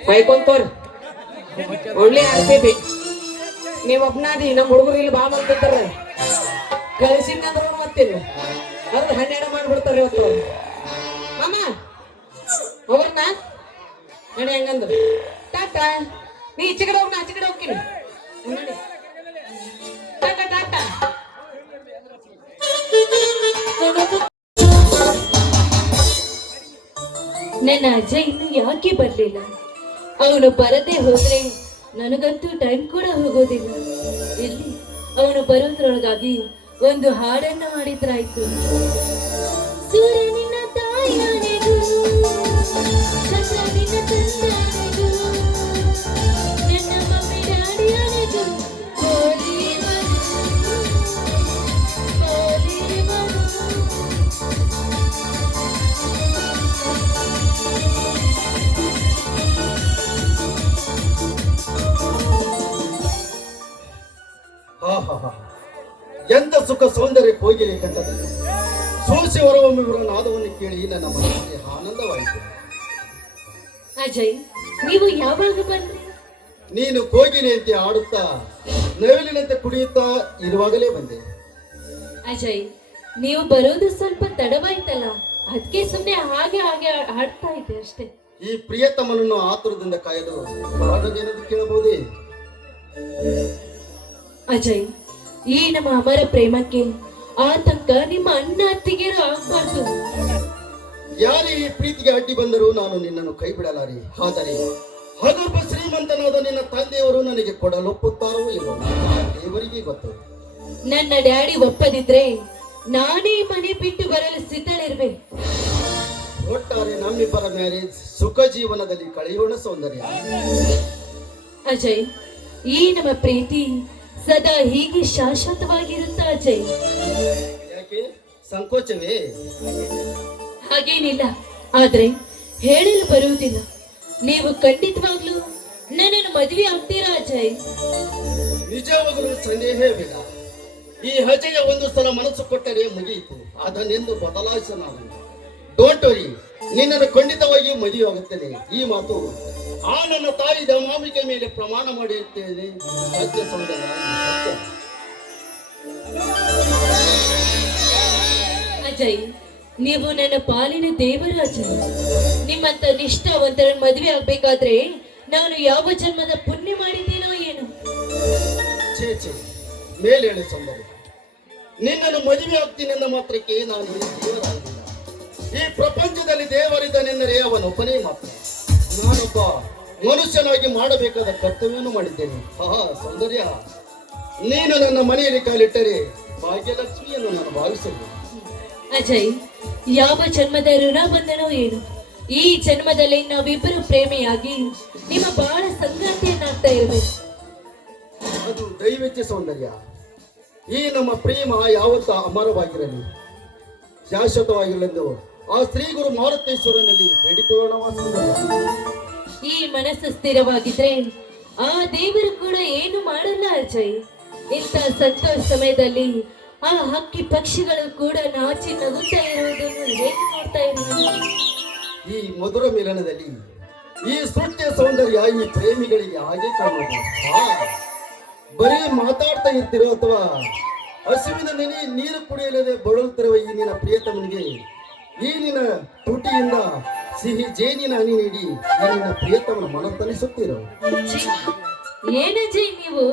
ಬೈಕೊಂತವ್ರ ಒಳ್ಳೆ RCB. ನೀವ್ ಒಬ್ನಾದಿ ನಮ್ಮ ಹುಡುಗರು ಇಲ್ಲಿ ಬಾ ಮಾಡ್ತಿರ್ತಾರ ಕಳಿಸಿನ ಮತ್ತಿಲ್ಲ ಅವ್ರು 12 ಮಾಡ್ಬಿಡ್ತಾರ ಇವತ್ತು. ಮಾಮ ಅವ್ರನ್ನ ನಡಿ ಹಂಗಂದ್ರು ಟಾಟಾ. ನೀ ಈಚೆ ಕಡೆ ಹೋಗ್, ನಾ ಆಚೆ ಕಡೆ ಹೋಗ್ತೀನಿ. ನಡಿ ಟಾಟಾ ಟಾಟಾ. ನನ್ನ ಅಜ್ಜ ಇನ್ನು ಯಾಕೆ ಬರ್ಲಿಲ್ಲ? ಅವನು ಬರದೇ ಹೋದ್ರೆ ನನಗಂತೂ ಟೈಮ್ ಕೂಡ ಹೋಗೋದಿಲ್ಲ. ಇಲ್ಲಿ ಅವನು ಬರೋದ್ರೊಳಗಾಗಿ ಒಂದು ಹಾಡನ್ನು ಹಾಡಿದ್ರಾಯ್ತು. ಸೂರ್ಯನಿನ ತಾಯಿಗೂ ಚಂದ್ರನಿನ ತಂದೆಗೂ ಸುಖ ಸೌಂದರ್ಯ ಕೋಗಿಲೆ ಕಂಠದಲ್ಲಿ ಸೋಸಿ ಹೊರಹೊಮ್ಮಿರುವ ನಾದವನ್ನು ಕೇಳಿ ನನ್ನ ಮನಸ್ಸಿಗೆ ಆನಂದವಾಯಿತು. ಅಜಯ್, ನೀವು ಯಾವಾಗ ಬಂದ್ರಿ? ನೀನು ಕೋಗಿಲೆಯಂತೆ ಆಡುತ್ತಾ ನವಿಲಿನಂತೆ ಕುಡಿಯುತ್ತಾ ಇರುವಾಗಲೇ ಬಂದೆ. ಅಜಯ್, ನೀವು ಬರೋದು ಸ್ವಲ್ಪ ತಡವಾಯ್ತಲ್ಲ, ಅದಕ್ಕೆ ಸುಮ್ಮನೆ ಹಾಗೆ ಹಾಗೆ ಹಾಡ್ತಾ ಇದ್ದೆ ಅಷ್ಟೇ. ಈ ಪ್ರಿಯತಮನನ್ನು ಆತುರದಿಂದ ಕಾಯಲು ಕಾರಣವೇನೆಂದು ಕೇಳಬಹುದೇ? ಅಜಯ್, ಈ ನಮ್ಮ ಅಮರ ಪ್ರೇಮಕ್ಕೆ ಆತಂಕ ನಿಮ್ಮ ಅಣ್ಣ ಅತ್ತಿಗೆರು ಆಗ್ಬಾರ್ದು. ಯಾರೇ ಈ ಪ್ರೀತಿಗೆ ಅಡ್ಡಿ ಬಂದರೂ ನಾನು ನಿನ್ನನ್ನು ಕೈ ಬಿಡಲಾರೆ. ಆದರೆ ಹಗರ್ಭ ಶ್ರೀಮಂತನಾದ ನಿನ್ನ ತಂದೆಯವರು ನನಗೆ ಕೊಡಲೊಪ್ಪುತ್ತಾರೋ ಇಲ್ಲವೋ ದೇವರಿಗೆ ಗೊತ್ತು. ನನ್ನ ಡ್ಯಾಡಿ ಒಪ್ಪದಿದ್ರೆ ನಾನೇ ಮನೆ ಬಿಟ್ಟು ಬರಲು ಸಿದ್ಧಳಿರ್ವೆ. ಒಟ್ಟಾರೆ ನಮ್ಮಿಬ್ಬರ ಮ್ಯಾರೇಜ್ ಸುಖ ಜೀವನದಲ್ಲಿ ಕಳೆಯೋಣ ಸೌಂದರ್ಯ. ಅಜಯ್, ಈ ನಮ್ಮ ಪ್ರೀತಿ ಸದಾ ಹೀಗೆ ಶಾಶ್ವತವಾಗಿರುತ್ತ ಅಜಯ್. ಯಾಕೆ ಸಂಕೋಚವೇ? ಹಾಗೇನಿಲ್ಲ, ಆದ್ರೆ ಹೇಳಲು ಬರುವುದಿಲ್ಲ. ನೀವು ಖಂಡಿತವಾಗ್ಲೂ ನನ್ನನ್ನು ಮದುವೆ ಆಗ್ತೀರಾ ಅಜಯ್? ನಿಜವಾಗಲೂ ಸಂದೇಹವಿಲ್ಲ. ಈ ಅಜಯ ಒಂದು ಸಲ ಮನಸ್ಸು ಕೊಟ್ಟರೆ ಮುಗಿಯಿತು, ಅದನ್ನೆಂದು ಬದಲಾಯಿಸಲಾಗದು. ಡೋಂಟ್ ವರಿ, ನಿನ್ನನ್ನು ಖಂಡಿತವಾಗಿ ಮದುವೆ ಆಗುತ್ತೇನೆ. ಈ ಮಾತು ಆ ನನ್ನ ತಾಯಿ ದಮಾಮಿಕೆ ಮೇಲೆ ಪ್ರಮಾಣ ಮಾಡಿರುತ್ತೇನೆ. ಸತ್ಯ ಸೌಂದರ್ಯ, ಸತ್ಯ. ಅಜಯ್, ನೀವು ನನ್ನ ಪಾಲಿನ ದೇವರು ಅಜಯ್. ನಿಮ್ಮಂತ ನಿಷ್ಠಾವಂತರ ಮದುವೆ ಆಗ್ಬೇಕಾದ್ರೆ ನಾನು ಯಾವ ಜನ್ಮದ ಪುಣ್ಯ ಮಾಡಿದ್ದೇನೋ ಏನು. ಛೇ ಛೇ, ಮೇಲೆ ಹೇಳಿ ಸೌಂದರ್ಯ, ನಿನ್ನನ್ನು ಮದುವೆ ಆಗ್ತೀನಿ ಎಂದ ಮಾತ್ರಕ್ಕೆ ನಾನು ದೇವರಾಗಿಲ್ಲ. ಈ ಪ್ರಪಂಚದಲ್ಲಿ ದೇವರಿದ್ದಾನೆಂದರೆ ಅವನೊಬ್ಬನೇ ಮಾತ್ರ. ನಾನೊಬ್ಬ ಮನುಷ್ಯನಾಗಿ ಮಾಡಬೇಕಾದ ಕರ್ತವ್ಯವನ್ನು ಮಾಡಿದ್ದೇನೆ. ಸೌಂದರ್ಯ, ನೀನು ನನ್ನ ಮನೆಯಲ್ಲಿ ಕಾಲಿಟ್ಟರೆ ಭಾಗ್ಯಲಕ್ಷ್ಮಿಯನ್ನು ನಾನು ಭಾವಿಸಲು. ಅಜಯ್, ಯಾವ ಜನ್ಮದ ಋಣ ಬಂದನೋ ಏನು, ಈ ಜನ್ಮದಲ್ಲಿ ನಾವಿಬ್ಬರು ಪ್ರೇಮಿಯಾಗಿ ನಿಮ್ಮ ಬಹಳ ಸಂಗಾತಿಯನ್ನಾಗ್ತಾ ಇರಬೇಕು. ಅದು ದೈವಜ್ಞ ಸೌಂದರ್ಯ. ಈ ನಮ್ಮ ಪ್ರೇಮ ಯಾವತ್ತೂ ಅಮರವಾಗಿರಲಿ, ಶಾಶ್ವತವಾಗಿರಲೆಂದು ಆ ಶ್ರೀ ಗುರು ಮಾರುತೇಶ್ವರನಲ್ಲಿ ಬೇಡಿಕೊಳ್ಳೋಣ. ಈ ಮನಸ್ಸು ಸ್ಥಿರವಾಗಿದ್ರೆ ಆ ದೇವರು ಕೂಡ ಏನು ಮಾಡಲ್ಲ ಅಜಯ್. ಇಂಥ ಸಂತೋಷ ಸಮಯದಲ್ಲಿ ಆ ಹಕ್ಕಿ ಪಕ್ಷಿಗಳು ಕೂಡ ನಾಚಿ ನಗುತ್ತಾ ಇರುವುದನ್ನು ಹೇಗೆ ನೋಡ್ತಾ ಇರುವುದು? ಈ ಮಧುರ ಮಿಲನದಲ್ಲಿ ಈ ಸೃಷ್ಟಿಯ ಸೌಂದರ್ಯ ಈ ಪ್ರೇಮಿಗಳಿಗೆ ಹಾಗೆ ಕಾಣುವುದು. ಬರೀ ಮಾತಾಡ್ತಾ ಇರ್ತಿರೋ ಅಥವಾ ಹಸಿವಿನ ನೆನೆ ನೀರು ಕುಡಿಯಲದೆ ಬಳಲುತ್ತಿರುವ ಈ ನಿನ್ನ ಪ್ರಿಯತಮನಿಗೆ ಈ ನಿನ್ನ ತುಟಿಯಿಂದ ಸಿಹಿ ಜೇನಿನ ಹನಿ ನೀಡಿ ಈ ನಿನ್ನ ಪ್ರಿಯತಮನ ಮನ ತನಿಸುತ್ತಿರೋ. ಏನಜಯ್ ನೀವು?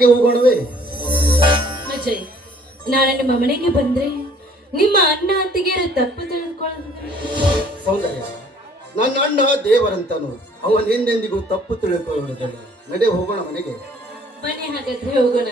ಮನೆಗೆ ಹೋಗೋಣವೇ? ಅಜಯ್, ನಾಳೆ ನಿಮ್ಮ ಮನೆಗೆ ಬಂದ್ರೆ ನಿಮ್ಮ ಅಣ್ಣ ಅತ್ತಿಗೆ ತಪ್ಪು ತಿಳಿದುಕೊಳ್ಳೋದು. ಸೌಂದರ್ಯ, ನನ್ನ ಅಣ್ಣ ದೇವರಂತನು, ಅವನೆಂದೆಂದಿಗೂ ತಪ್ಪು ತಿಳ್ಕೊಳ್ಳುವುದಿಲ್ಲ. ನಡೆ ಹೋಗೋಣ ಮನೆಗೆ. ಬನ್ನಿ ಹಾಗಾದ್ರೆ ಹೋಗೋಣ.